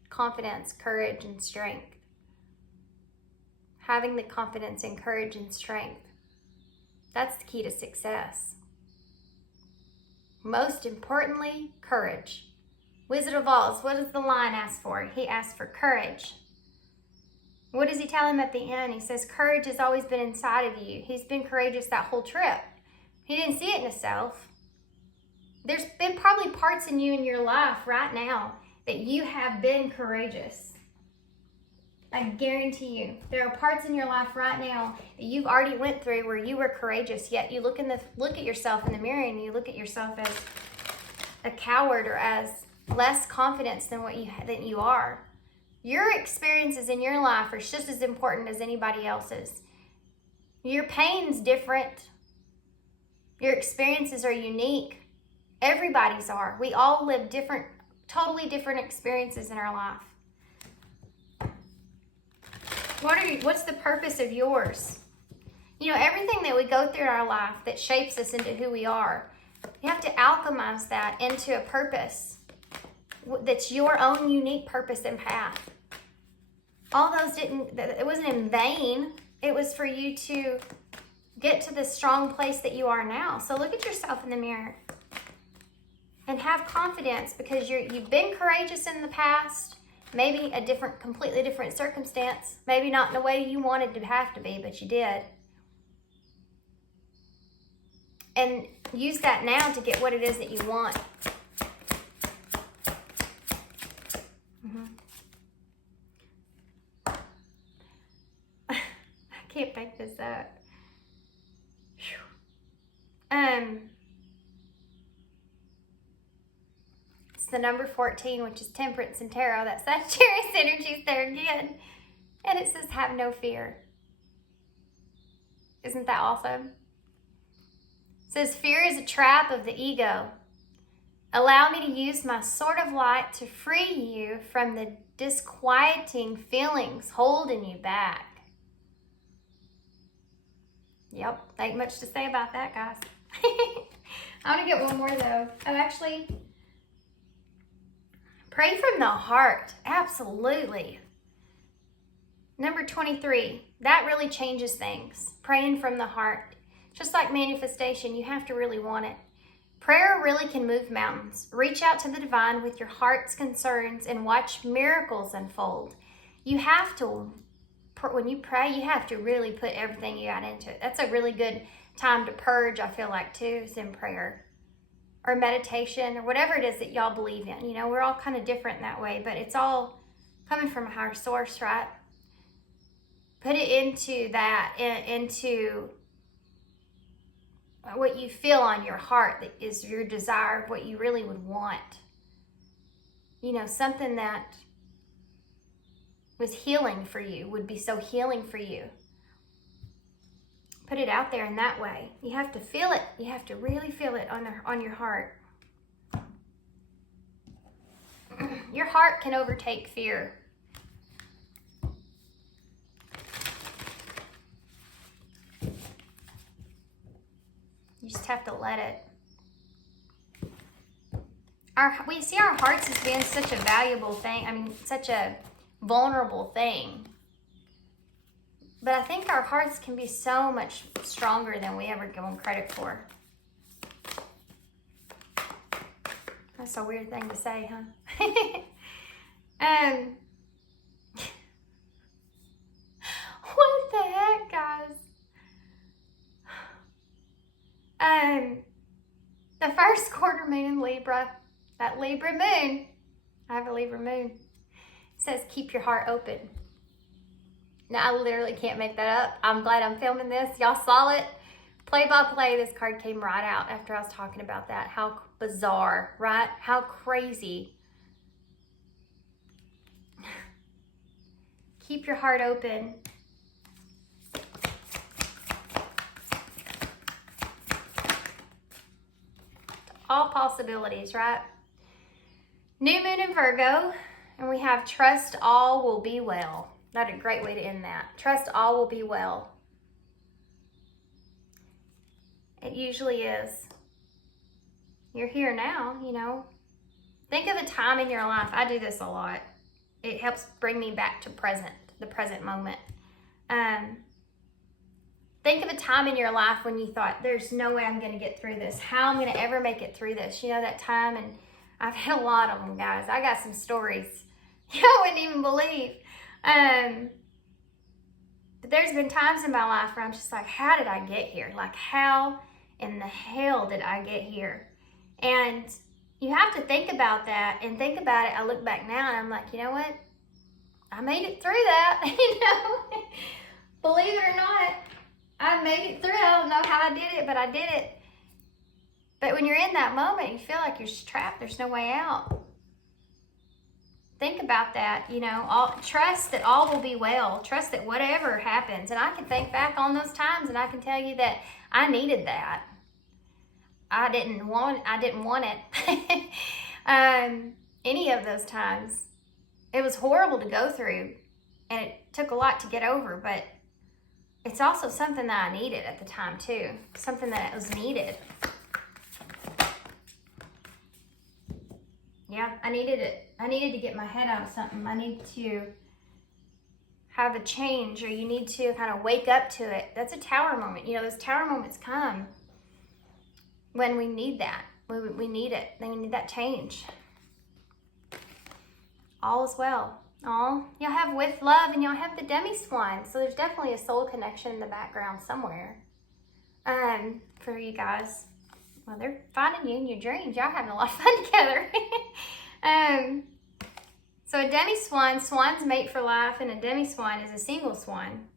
Confidence, courage, and strength. Having the confidence and courage and strength. That's the key to success. Most importantly, courage. Wizard of Oz, what does the lion ask for? He asks for courage. What does he tell him at the end? He says, courage has always been inside of you. He's been courageous that whole trip. He didn't see it in himself. There's been probably parts in you in your life right now that you have been courageous. I guarantee you, there are parts in your life right now that you've already went through where you were courageous, yet you look at yourself in the mirror and you look at yourself as a coward or as less confidence than you are. Your experiences in your life are just as important as anybody else's. Your pain's different. Your experiences are unique. Everybody's are. We all live different, totally different experiences in our life. What's the purpose of yours? You know, everything that we go through in our life that shapes us into who we are, you have to alchemize that into a purpose that's your own unique purpose and path. All those it wasn't in vain. It was for you to get to the strong place that you are now. So look at yourself in the mirror and have confidence, because you've been courageous in the past. Maybe a completely different circumstance. Maybe not in the way you wanted to have to be, but you did. And use that now to get what it is that you want. I can't make this up. It's the number 14, which is temperance and tarot. That Sagittarius energy's there again. And it says, have no fear. Isn't that awesome? It says, fear is a trap of the ego. Allow me to use my sword of light to free you from the disquieting feelings holding you back. Yep, ain't much to say about that, guys. I want to get one more, though. Actually, pray from the heart. Absolutely. Number 23, that really changes things. Praying from the heart. Just like manifestation, you have to really want it. Prayer really can move mountains. Reach out to the divine with your heart's concerns and watch miracles unfold. You have to, when you pray, you have to really put everything you got into it. That's a really good time to purge, I feel like, too, is in prayer. Or meditation, or whatever it is that y'all believe in. You know, we're all kind of different in that way, but it's all coming from a higher source, right? Put it into that, into what you feel on your heart that is your desire of what you really would want. You know, something that was healing for you, would be so healing for you. Put it out there in that way. You have to feel it. You have to really feel it on your heart. Your heart can overtake fear. You just have to let it. We see our hearts as being such a valuable thing. I mean, such a vulnerable thing. But I think our hearts can be so much stronger than we ever give them credit for. That's a weird thing to say, huh? What the heck, guys? The first quarter moon in Libra, that Libra moon, I have a Libra moon, says keep your heart open. Now, I literally can't make that up. I'm glad I'm filming this. Y'all saw it. Play by play, this card came right out after I was talking about that. How bizarre, right? How crazy. Keep your heart open. All possibilities, right? New moon in Virgo, and we have trust all will be well. That's a great way to end that. Trust all will be well. It usually is. You're here now, you know. Think of a time in your life. I do this a lot. It helps bring me back to the present moment. Think of a time in your life when you thought, there's no way I'm going to get through this. How I'm going to ever make it through this. You know, that time, and I've had a lot of them, guys. I got some stories you wouldn't even believe. But there's been times in my life where I'm just like, how did I get here? Like, how in the hell did I get here? And you have to think about that and think about it. I look back now and I'm like, you know what? I made it through that, you know? Believe it or not, I made it through. I don't know how I did it, but I did it. But when you're in that moment, you feel like you're just trapped. There's no way out. Think about that, you know. Trust that all will be well. Trust that whatever happens. And I can think back on those times and I can tell you that I needed that. I didn't want it. Any of those times. It was horrible to go through, and it took a lot to get over, but it's also something that I needed at the time too. Something that was needed. Yeah, I needed it. I needed to get my head out of something. I need to have a change, or you need to kind of wake up to it. That's a tower moment. You know, those tower moments come when we need that. We need it. We need that change. All is well. Oh, y'all have with love, and y'all have the demi-swan. So there's definitely a soul connection in the background somewhere. For you guys. Well, they're finding you in your dreams. Y'all having a lot of fun together. So a demi-swan, swans mate for life, and a demi-swan is a single swan.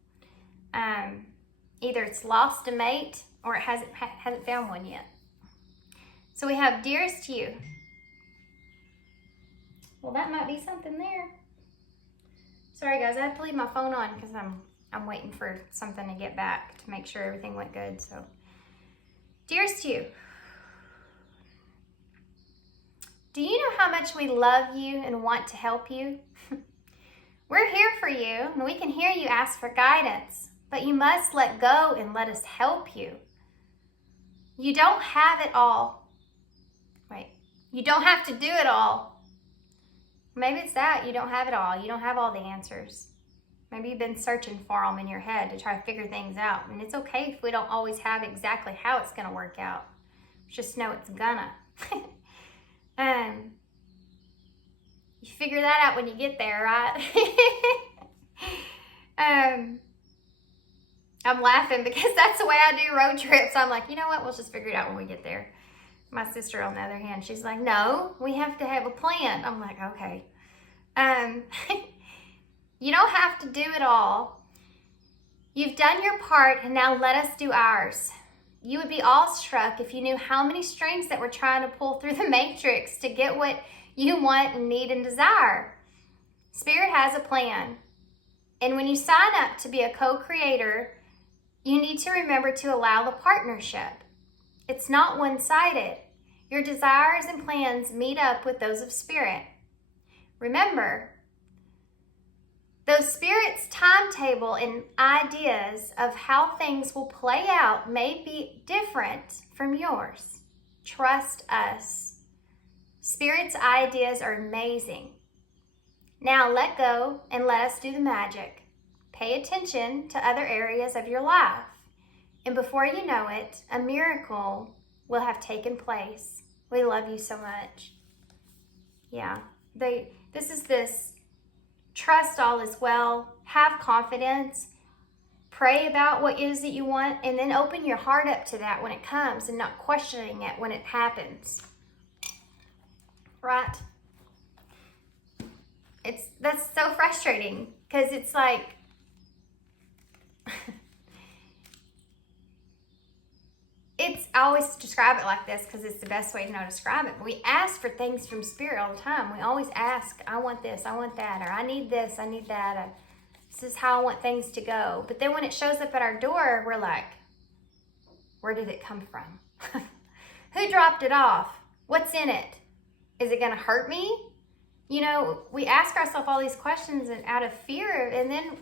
Either it's lost a mate or it hasn't found one yet. So we have dearest you. Well, that might be something there. Sorry guys, I have to leave my phone on because I'm waiting for something to get back to make sure everything went good. So, dearest you, do you know how much we love you and want to help you? We're here for you, and we can hear you ask for guidance, but you must let go and let us help you. You don't have it all. Wait, you don't have to do it all. Maybe it's that you don't have it all. You don't have all the answers. Maybe you've been searching for them in your head to try to figure things out. And it's okay if we don't always have exactly how it's going to work out. Just know it's gonna. You figure that out when you get there, right? I'm laughing because that's the way I do road trips. I'm like, you know what? We'll just figure it out when we get there. My sister, on the other hand, she's like, no, we have to have a plan. I'm like, okay. You don't have to do it all. You've done your part, and now let us do ours. You would be awestruck if you knew how many strings that we're trying to pull through the matrix to get what you want and need and desire. Spirit has a plan. And when you sign up to be a co-creator, you need to remember to allow the partnership. It's not one-sided. Your desires and plans meet up with those of Spirit. Remember, those Spirit's timetable and ideas of how things will play out may be different from yours. Trust us. Spirit's ideas are amazing. Now let go and let us do the magic. Pay attention to other areas of your life. And before you know it, a miracle will have taken place. We love you so much. Yeah, this trust all is well, have confidence, pray about what it is that you want, and then open your heart up to that when it comes and not questioning it when it happens. Right? That's so frustrating because it's like, I always describe it like this because it's the best way to know to describe it. But we ask for things from Spirit all the time. We always ask, I want this, I want that, or I need this, I need that, or this is how I want things to go. But then when it shows up at our door, we're like, where did it come from? Who dropped it off? What's in it? Is it going to hurt me? You know, we ask ourselves all these questions and out of fear, and then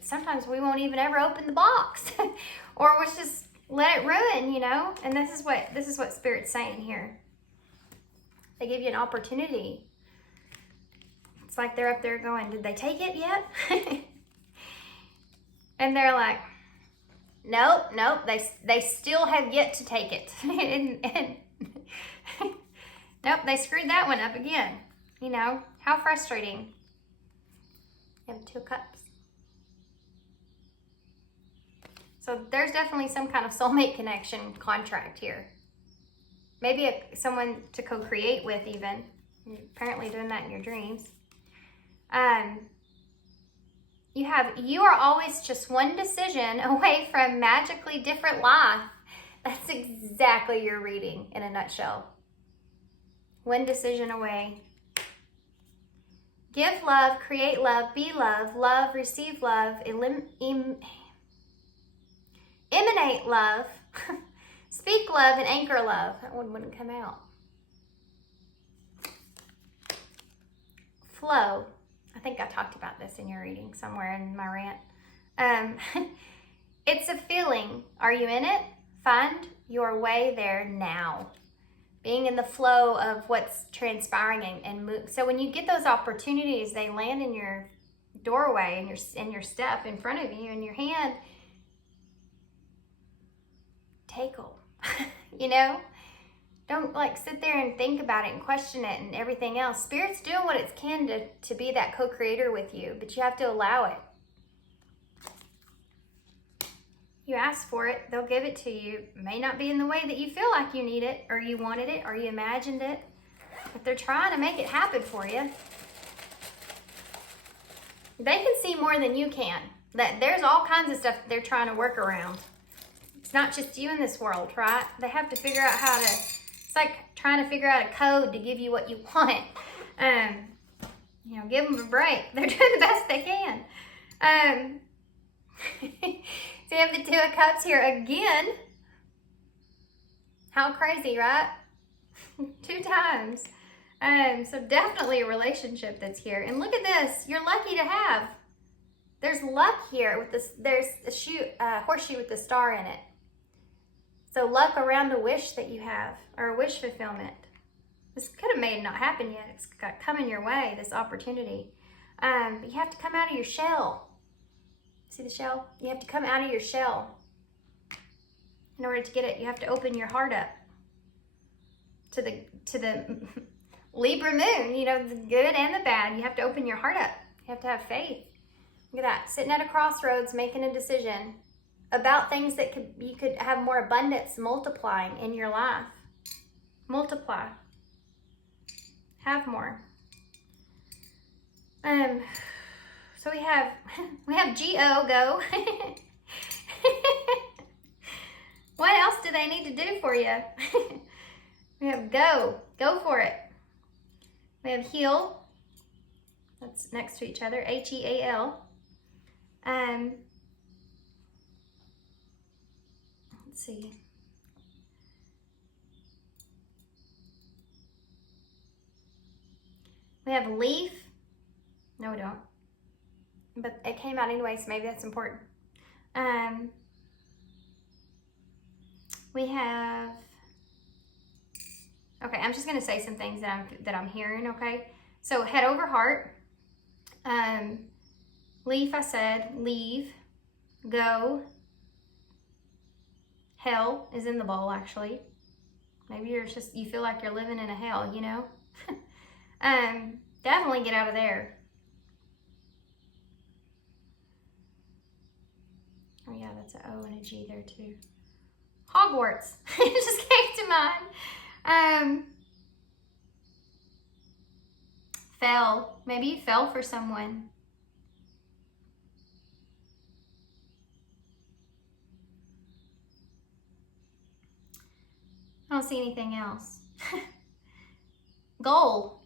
sometimes we won't even ever open the box. Or we'll just let it ruin, you know? And this is what Spirit's saying here. They give you an opportunity. It's like they're up there going, did they take it yet? And they're like, nope, they still have yet to take it. and nope, they screwed that one up again. You know, how frustrating. You have 2 cups. So there's definitely some kind of soulmate connection contract here. Maybe someone to co-create with even. You're apparently doing that in your dreams. You are always just one decision away from magically different life. That's exactly your reading in a nutshell. One decision away. Give love, create love, be love, love, receive love, emanate love, Speak love and anchor love. That one wouldn't come out. Flow. I think I talked about this in your reading somewhere in my rant. It's a feeling. Are you in it? Find your way there now. Being in the flow of what's transpiring and move. So when you get those opportunities, they land in your doorway and your step in front of you in your hand. Take them. You know? Don't like sit there and think about it and question it and everything else. Spirit's doing what it can to be that co-creator with you, but you have to allow it. You ask for it, they'll give it to you. It may not be in the way that you feel like you need it, or you wanted it, or you imagined it, but they're trying to make it happen for you. They can see more than you can. That there's all kinds of stuff they're trying to work around. It's not just you in this world, right? They have to figure out how to, it's like trying to figure out a code to give you what you want. You know, give them a break. They're doing the best they can. So you have the Two of Cups here again. How crazy, right? 2 times. So definitely a relationship that's here. And look at this. You're lucky to have. There's luck here with this. There's a horseshoe with the star in it. So luck around a wish that you have, or a wish fulfillment. This could have made it not happen yet. It's got coming your way, this opportunity. But you have to come out of your shell. See the shell? You have to come out of your shell. In order to get it, you have to open your heart up to the Libra moon, you know, the good and the bad. You have to open your heart up. You have to have faith. Look at that, sitting at a crossroads, making a decision about things that you could have more abundance multiplying in your life. Multiply. Have more. So we have G-O, go. What else do they need to do for you? We have go for it. We have heal. That's next to each other, H-E-A-L. Let's see. We have leaf. No, we don't. But it came out anyway, so maybe that's important. We have, okay, I'm just gonna say some things that I'm hearing, okay? So head over heart, leaf, I said, leave, go, hell is in the bowl actually. Maybe you feel like you're living in a hell, you know? Definitely get out of there. Oh yeah, that's an O and a G there too. Hogwarts, it just came to mind. Fell, maybe you fell for someone. I don't see anything else. Goal,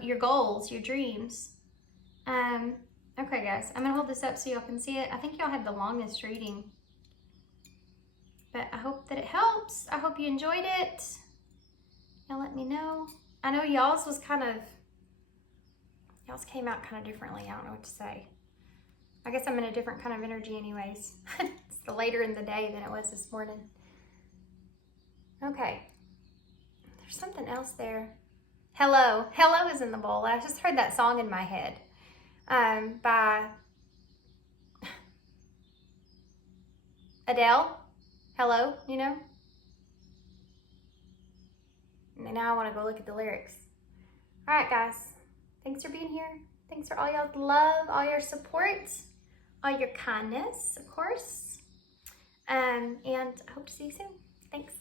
your goals, your dreams. Okay guys, I'm gonna hold this up so y'all can see it. I think y'all had the longest reading, but I hope that it helps. I hope you enjoyed it. Y'all let me know. I know y'all's came out kind of differently. I don't know what to say. I guess I'm in a different kind of energy anyways. It's later in the day than it was this morning. Okay, there's something else there. Hello is in the bowl. I just heard that song in my head by Adele. Hello, you know? And now I want to go look at the lyrics. All right, guys. Thanks for being here. Thanks for all y'all's love, all your support, all your kindness, of course. And I hope to see you soon. Thanks.